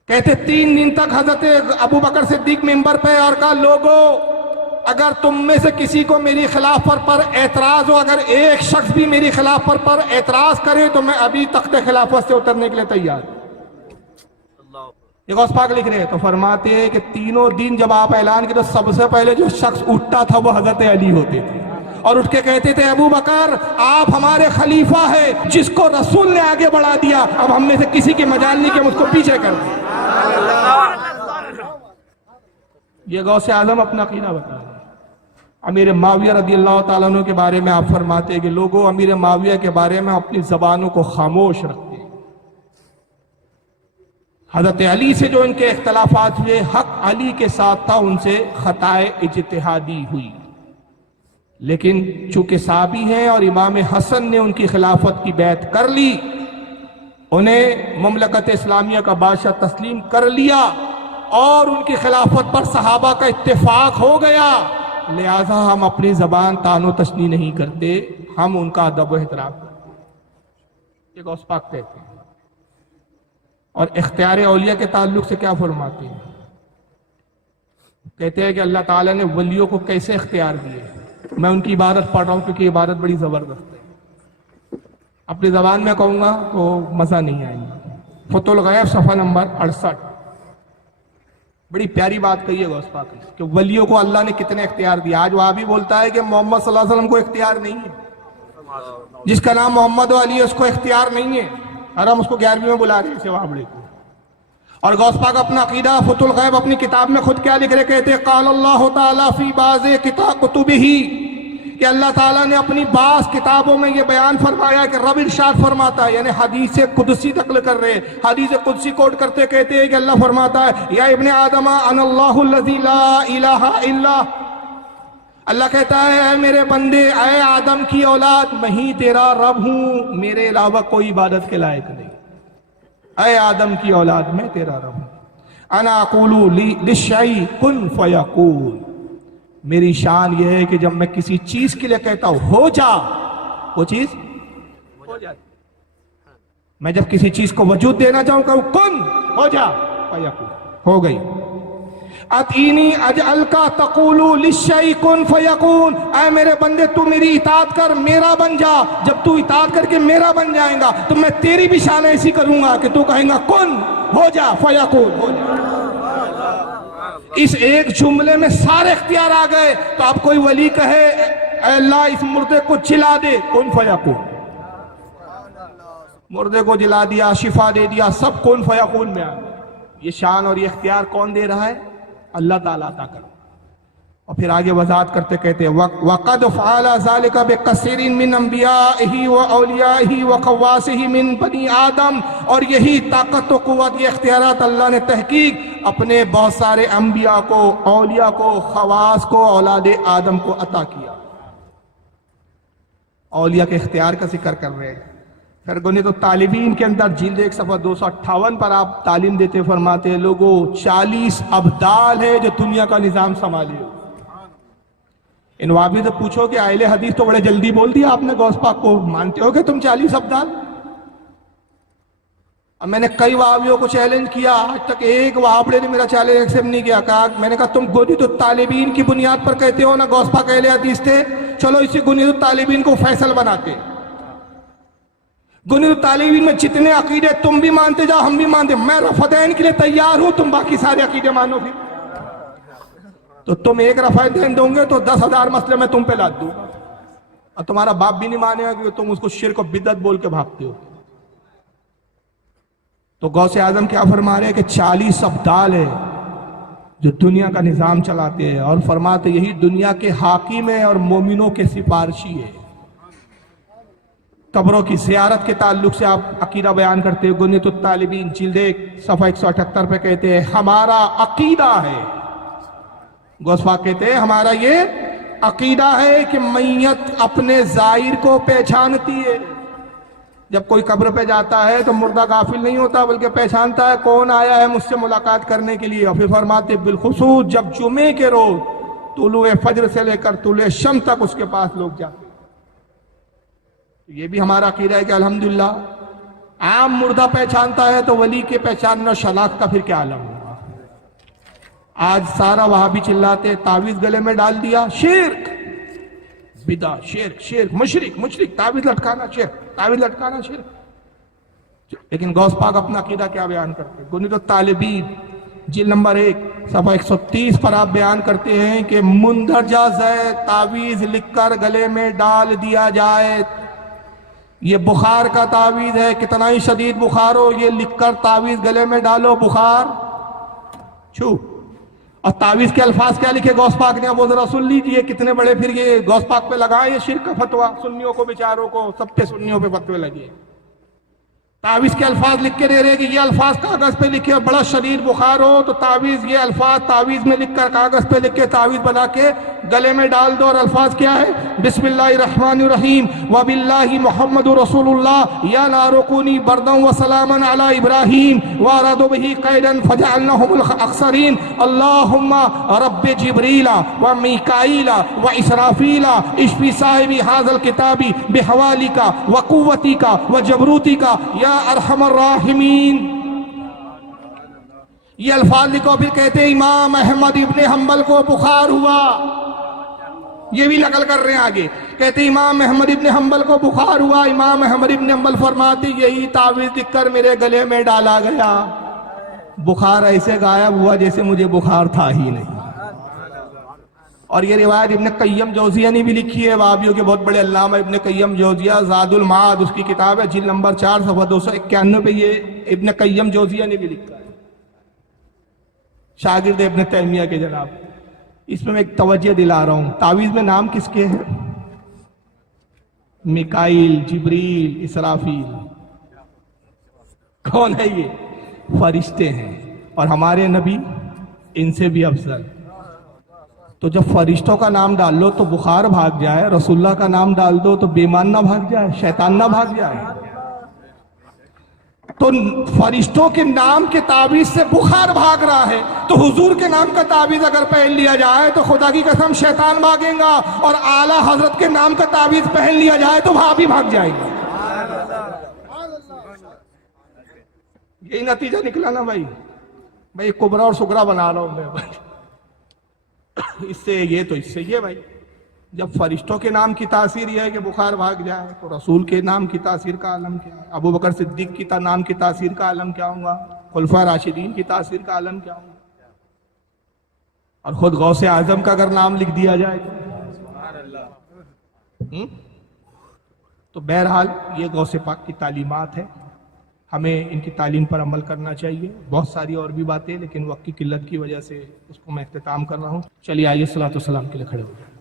کہتے 3 دن تک حضرت ابو بکر صدیق منبر پہ اور کہا لوگوں اگر تم میں سے کسی کو میری خلافت پر اعتراض ہو، اگر ایک شخص بھی میری خلافت پر اعتراض کرے تو میں ابھی تخت خلافت سے اترنے کے لیے تیار ہوں۔ یہ غوث پاک لکھ رہے ہیں، تو فرماتے ہیں کہ 3 دن جب آپ اعلان کی تو سب سے پہلے جو شخص اٹھتا تھا وہ حضرت علی ہوتے تھے، اور اٹھ کے کہتے تھے ابو بکر آپ ہمارے خلیفہ ہیں، جس کو رسول نے آگے بڑھا دیا، اب ہم میں سے کسی کی مجال نہیں کہ ہم اس کو پیچھے کر دیں۔ یہ غوث اعظم اپنا عقیدہ بتا رہے ہیں۔ امیر معاویہ رضی اللہ تعالیٰ عنہ کے بارے میں آپ فرماتے ہیں کہ لوگوں امیر معاویہ کے بارے میں اپنی زبانوں کو خاموش رکھتے ہیں۔ حضرت علی سے جو ان کے اختلافات ہوئے، حق علی کے ساتھ تھا، ان سے خطائے اجتہادی ہوئی، لیکن چونکہ صحابی ہیں اور امام حسن نے ان کی خلافت کی بیعت کر لی، انہیں مملکت اسلامیہ کا بادشاہ تسلیم کر لیا اور ان کی خلافت پر صحابہ کا اتفاق ہو گیا، لہذا ہم اپنی زبان تان و تشنیع نہیں کرتے، ہم ان کا ادب و احترام کرتے ہیں۔ یہ غوث پاک کہتے ہیں۔ اور اختیار اولیاء کے تعلق سے کیا فرماتے ہیں؟ کہتے ہیں کہ اللہ تعالیٰ نے ولیوں کو کیسے اختیار دیے۔ میں ان کی عبارت پڑھ رہا ہوں کیونکہ عبارت بڑی زبردست ہے، اپنی زبان میں کہوں گا تو مزہ نہیں آئے گا۔ فتح الغیب صفحہ نمبر 68، بڑی پیاری بات کہی ہے غوث پاک نے کہ ولیوں کو اللہ نے کتنے اختیار دیا. آج وہاں بھی بولتا ہے کہ محمد صلی اللہ علیہ وسلم کو اختیار نہیں ہے. جس کا نام محمد و علی ہے اس کو اختیار نہیں ہے, اور ہم اس کو 11ویں میں بلا رہے ہیں اسے وابڑے کو. اور غوث پاک اپنا عقیدہ فتح الغیب اپنی کتاب میں خود کیا لکھ رہے, کہتے قال اللہ تعالیٰ فی بعض کتبہ, کہ اللہ تعالیٰ نے اپنی بعض کتابوں میں یہ بیان فرمایا کہ رب ارشاد فرماتا ہے, یعنی حدیث قدسی نقل کر رہے, حدیث قدسی کوٹ کرتے کہتے ہیں کہ اللہ فرماتا ہے یا ابن آدم انا اللہ الذی لا الہ الا, اللہ کہتا ہے اے میرے بندے, اے آدم کی اولاد, میں ہی تیرا رب ہوں, میرے علاوہ کوئی عبادت کے لائق نہیں. اے آدم کی اولاد میں تیرا رب ہوں. انا اقول للشیء کن فیکون, میری شان یہ ہے کہ جب میں کسی چیز کے لیے کہتا ہوں ہو جا, وہ چیز ہو جاتی. میں جب کسی چیز کو وجود دینا چاہوں کہ کن ہو جا, فیکون ہو گئی. اتینی اجعلکا تقول للشیء کن فیکون, اے میرے بندے تو میری اطاعت کر, میرا بن جا. جب تو اطاعت کر کے میرا بن جائیں گا تو میں تیری بھی شان ایسی کروں گا کہ تو کہیں گا کن ہو جا فیکون ہو جا. اس ایک جملے میں سارے اختیار آ گئے. تو اب کوئی ولی کہے اے اللہ اس مردے کو جلا دے, کن فیکون, مردے کو جلا دیا, شفا دے دیا, سب کن فیکون میں آ گیا. یہ شان اور یہ اختیار کون دے رہا ہے؟ اللہ تعالیٰ عطا کر. اور پھر آگے وضاحت کرتے کہتے وَقَدْ فَعَلَ ذَلِكَ بِقَصِرٍ مِّنْ أَنْبِيَائِهِ وَأَوْلِيَائِهِ وَخَوَّاسِهِ مِنْ بَنِي آدم, اور یہی طاقت و قوت, یہ اختیارات اللہ نے تحقیق اپنے بہت سارے انبیاء کو, اولیاء کو, خواص کو, اولاد آدم کو عطا کیا. اولیاء کے اختیار کا ذکر کر رہے ہیں. پھر گنیت الطالبین کے اندر جلد 1 صفحہ 258 پر آپ تعلیم دیتے فرماتے ہیں لوگوں 40 ابدال ہے جو دنیا کا نظام سنبھالے. ان وابی سے پوچھو کہ اہل حدیث تو بڑے جلدی بول دیا آپ نے غوث پاک کو, مانتے ہو کہ تم 40 ابدال؟ اب میں نے کئی وہابیوں کو چیلنج کیا, آج تک ایک وہابڑے نے میرا چیلنج ایکسپٹ نہیں کیا. کہا میں نے کہا تم گنیت الطالبین کی بنیاد پر کہتے ہو نا غوث پاک اہل حدیث تھے, چلو اسی گنیت الطالبین کو فیصل بناتے. گنیت الطالبین میں جتنے عقیدے تم بھی مانتے جاؤ ہم بھی مانتے, میں رفعین کے لیے تیار ہوں, تم باقی سارے عقیدے مانو. پھر تو تم ایک رفعین دوں گے تو 10,000 مسئلے میں تم پہ لاد دوں گا, اور تمہارا باپ بھی نہیں مانے گا کیونکہ تم اس کو شرک و بدعت بول کے بھاگتے ہو. تو غوث اعظم کیا فرما رہے ہیں کہ 40 ابدال ہے جو دنیا کا نظام چلاتے ہیں, اور فرماتے یہی دنیا کے حاکم ہیں اور مومنوں کے سفارشی ہے. قبروں کی زیارت کے تعلق سے آپ عقیدہ بیان کرتے ہیں. گنیت الطالبین جلد 1 صفحہ 178 پہ کہتے ہیں ہمارا عقیدہ ہے, غوث پاک کہتے ہیں ہمارا یہ عقیدہ ہے کہ میت اپنے زائر کو پہچانتی ہے. جب کوئی قبر پہ جاتا ہے تو مردہ غافل نہیں ہوتا بلکہ پہچانتا ہے کون آیا ہے مجھ سے ملاقات کرنے کے لیے. اور پھر فرماتے بالخصوص جب جمعے کے روز طلوع فجر سے لے کر طلوع شمس تک اس کے پاس لوگ جاتے. یہ بھی ہمارا عقیدہ ہے کہ الحمدللہ عام مردہ پہچانتا ہے تو ولی کے پہچاننا شناخت کا پھر کیا عالم ہوگا. آج سارا وہاں بھی چلاتے تعویذ گلے میں ڈال دیا, شرک بدعت, شرک مشرک, تعویذ لٹکانا شرک, تعویذ لٹکانا شرک. لیکن غوث پاک اپنا عقیدہ کیا بیان کرتے ہیں؟ گنیت الطالبین جلد نمبر 1 صفحہ 130 پر آپ بیان کرتے ہیں کہ مندرجہ ذیل تعویذ لکھ کر گلے میں ڈال دیا جائے. یہ بخار کا تعویذ ہے, کتنا ہی شدید بخار ہو یہ لکھ کر تعویذ گلے میں ڈالو, بخار چھو. اور تعویذ کے الفاظ کیا لکھے غوث پاک نے, وہ ذرا سن لیجئے کتنے بڑے پھر یہ غوث پاک پہ لگائے یہ شرک کا فتویٰ. سنیوں کو بیچاروں کو سب پہ سنیوں پہ فتوے لگے. تعویذ کے الفاظ لکھ کے دے رہے کہ یہ الفاظ کاغذ پہ لکھے, بڑا شدید بخار ہو تو تعویذ یہ الفاظ تعویذ میں لکھ کر کاغذ پہ لکھ کے تعویذ بنا کے گلے میں ڈال دو. اور الفاظ کیا ہے؟ بسم اللہ الرحمن الرحیم وباللہ محمد رسول اللہ یا نار کونی بردا وسلاما علی ابراہیم وارادوا به قیدا فجعلناهم الاخسرین. اللہم رب جبریل و میکائیل و اسرافیل اشفی صاحب هذا الكتاب بحوالک و قوتک و جبروتک یا ارحم الراحمین. یہ الفاظ لکھو. پھر کہتے ہیں امام احمد ابن حنبل کو بخار ہوا, یہ بھی نقل کر رہے ہیں آگے. کہتے ہیں امام احمد ابن حنبل کو بخار ہوا. امام احمد ابن حنبل فرماتے یہی تعویذ لکھ کر میرے گلے میں ڈالا گیا. بخار ایسے غائب ہوا جیسے مجھے بخار تھا ہی نہیں. اور یہ روایت ابن قیم جوزیہ نے بھی لکھی ہے، وہابیوں کے بہت بڑے علامہ ابن قیم جوزیہ، زاد المعاد اس کی کتاب ہے، جلد نمبر 4 صفحہ 291 پہ یہ ابن قیم جوزیہ نے بھی لکھا ہے، شاگرد ابن تیمیہ کے جناب. اس میں ایک توجہ دلا رہا ہوں، تعویذ میں نام کس کے ہیں؟ میکائیل، جبریل، اسرافیل. کون ہے یہ؟ فرشتے ہیں، اور ہمارے نبی ان سے بھی افضل. تو جب فرشتوں کا نام ڈال لو تو بخار بھاگ جائے، رسول اللہ کا نام ڈال دو تو بیمان نہ بھاگ جائے، شیطان نہ بھاگ جائے. تو فرشتوں کے نام کے تعویذ سے بخار بھاگ رہا ہے، تو حضور کے نام کا تعویذ اگر پہن لیا جائے تو خدا کی قسم شیطان بھاگے گا، اور اعلیٰ حضرت کے نام کا تعویذ پہن لیا جائے تو وہاں بھی بھاگ جائے گا. یہی نتیجہ نکلا نا بھائی. کبرا اور سگرا بنا رہا ہوں میں اس سے یہ تو اس سے یہ. بھائی جب فرشتوں کے نام کی تاثیر یہ ہے کہ بخار بھاگ جائے، تو رسول کے نام کی تاثیر کا عالم کیا ہے؟ ابو بکر صدیق کی نام کی تاثیر کا عالم کیا ہوگا؟ خلفاء راشدین کی تاثیر کا عالم کیا ہوگا؟ اور خود غوث اعظم کا اگر نام لکھ دیا جائے تو بہرحال یہ غوث پاک کی تعلیمات ہے، ہمیں ان کی تعلیم پر عمل کرنا چاہیے. بہت ساری اور بھی باتیں، لیکن وقت کی قلت کی وجہ سے اس کو میں اختتام کر رہا ہوں. چلیے آئیے صلاۃ والسلام کے لیے کھڑے ہو جائیں.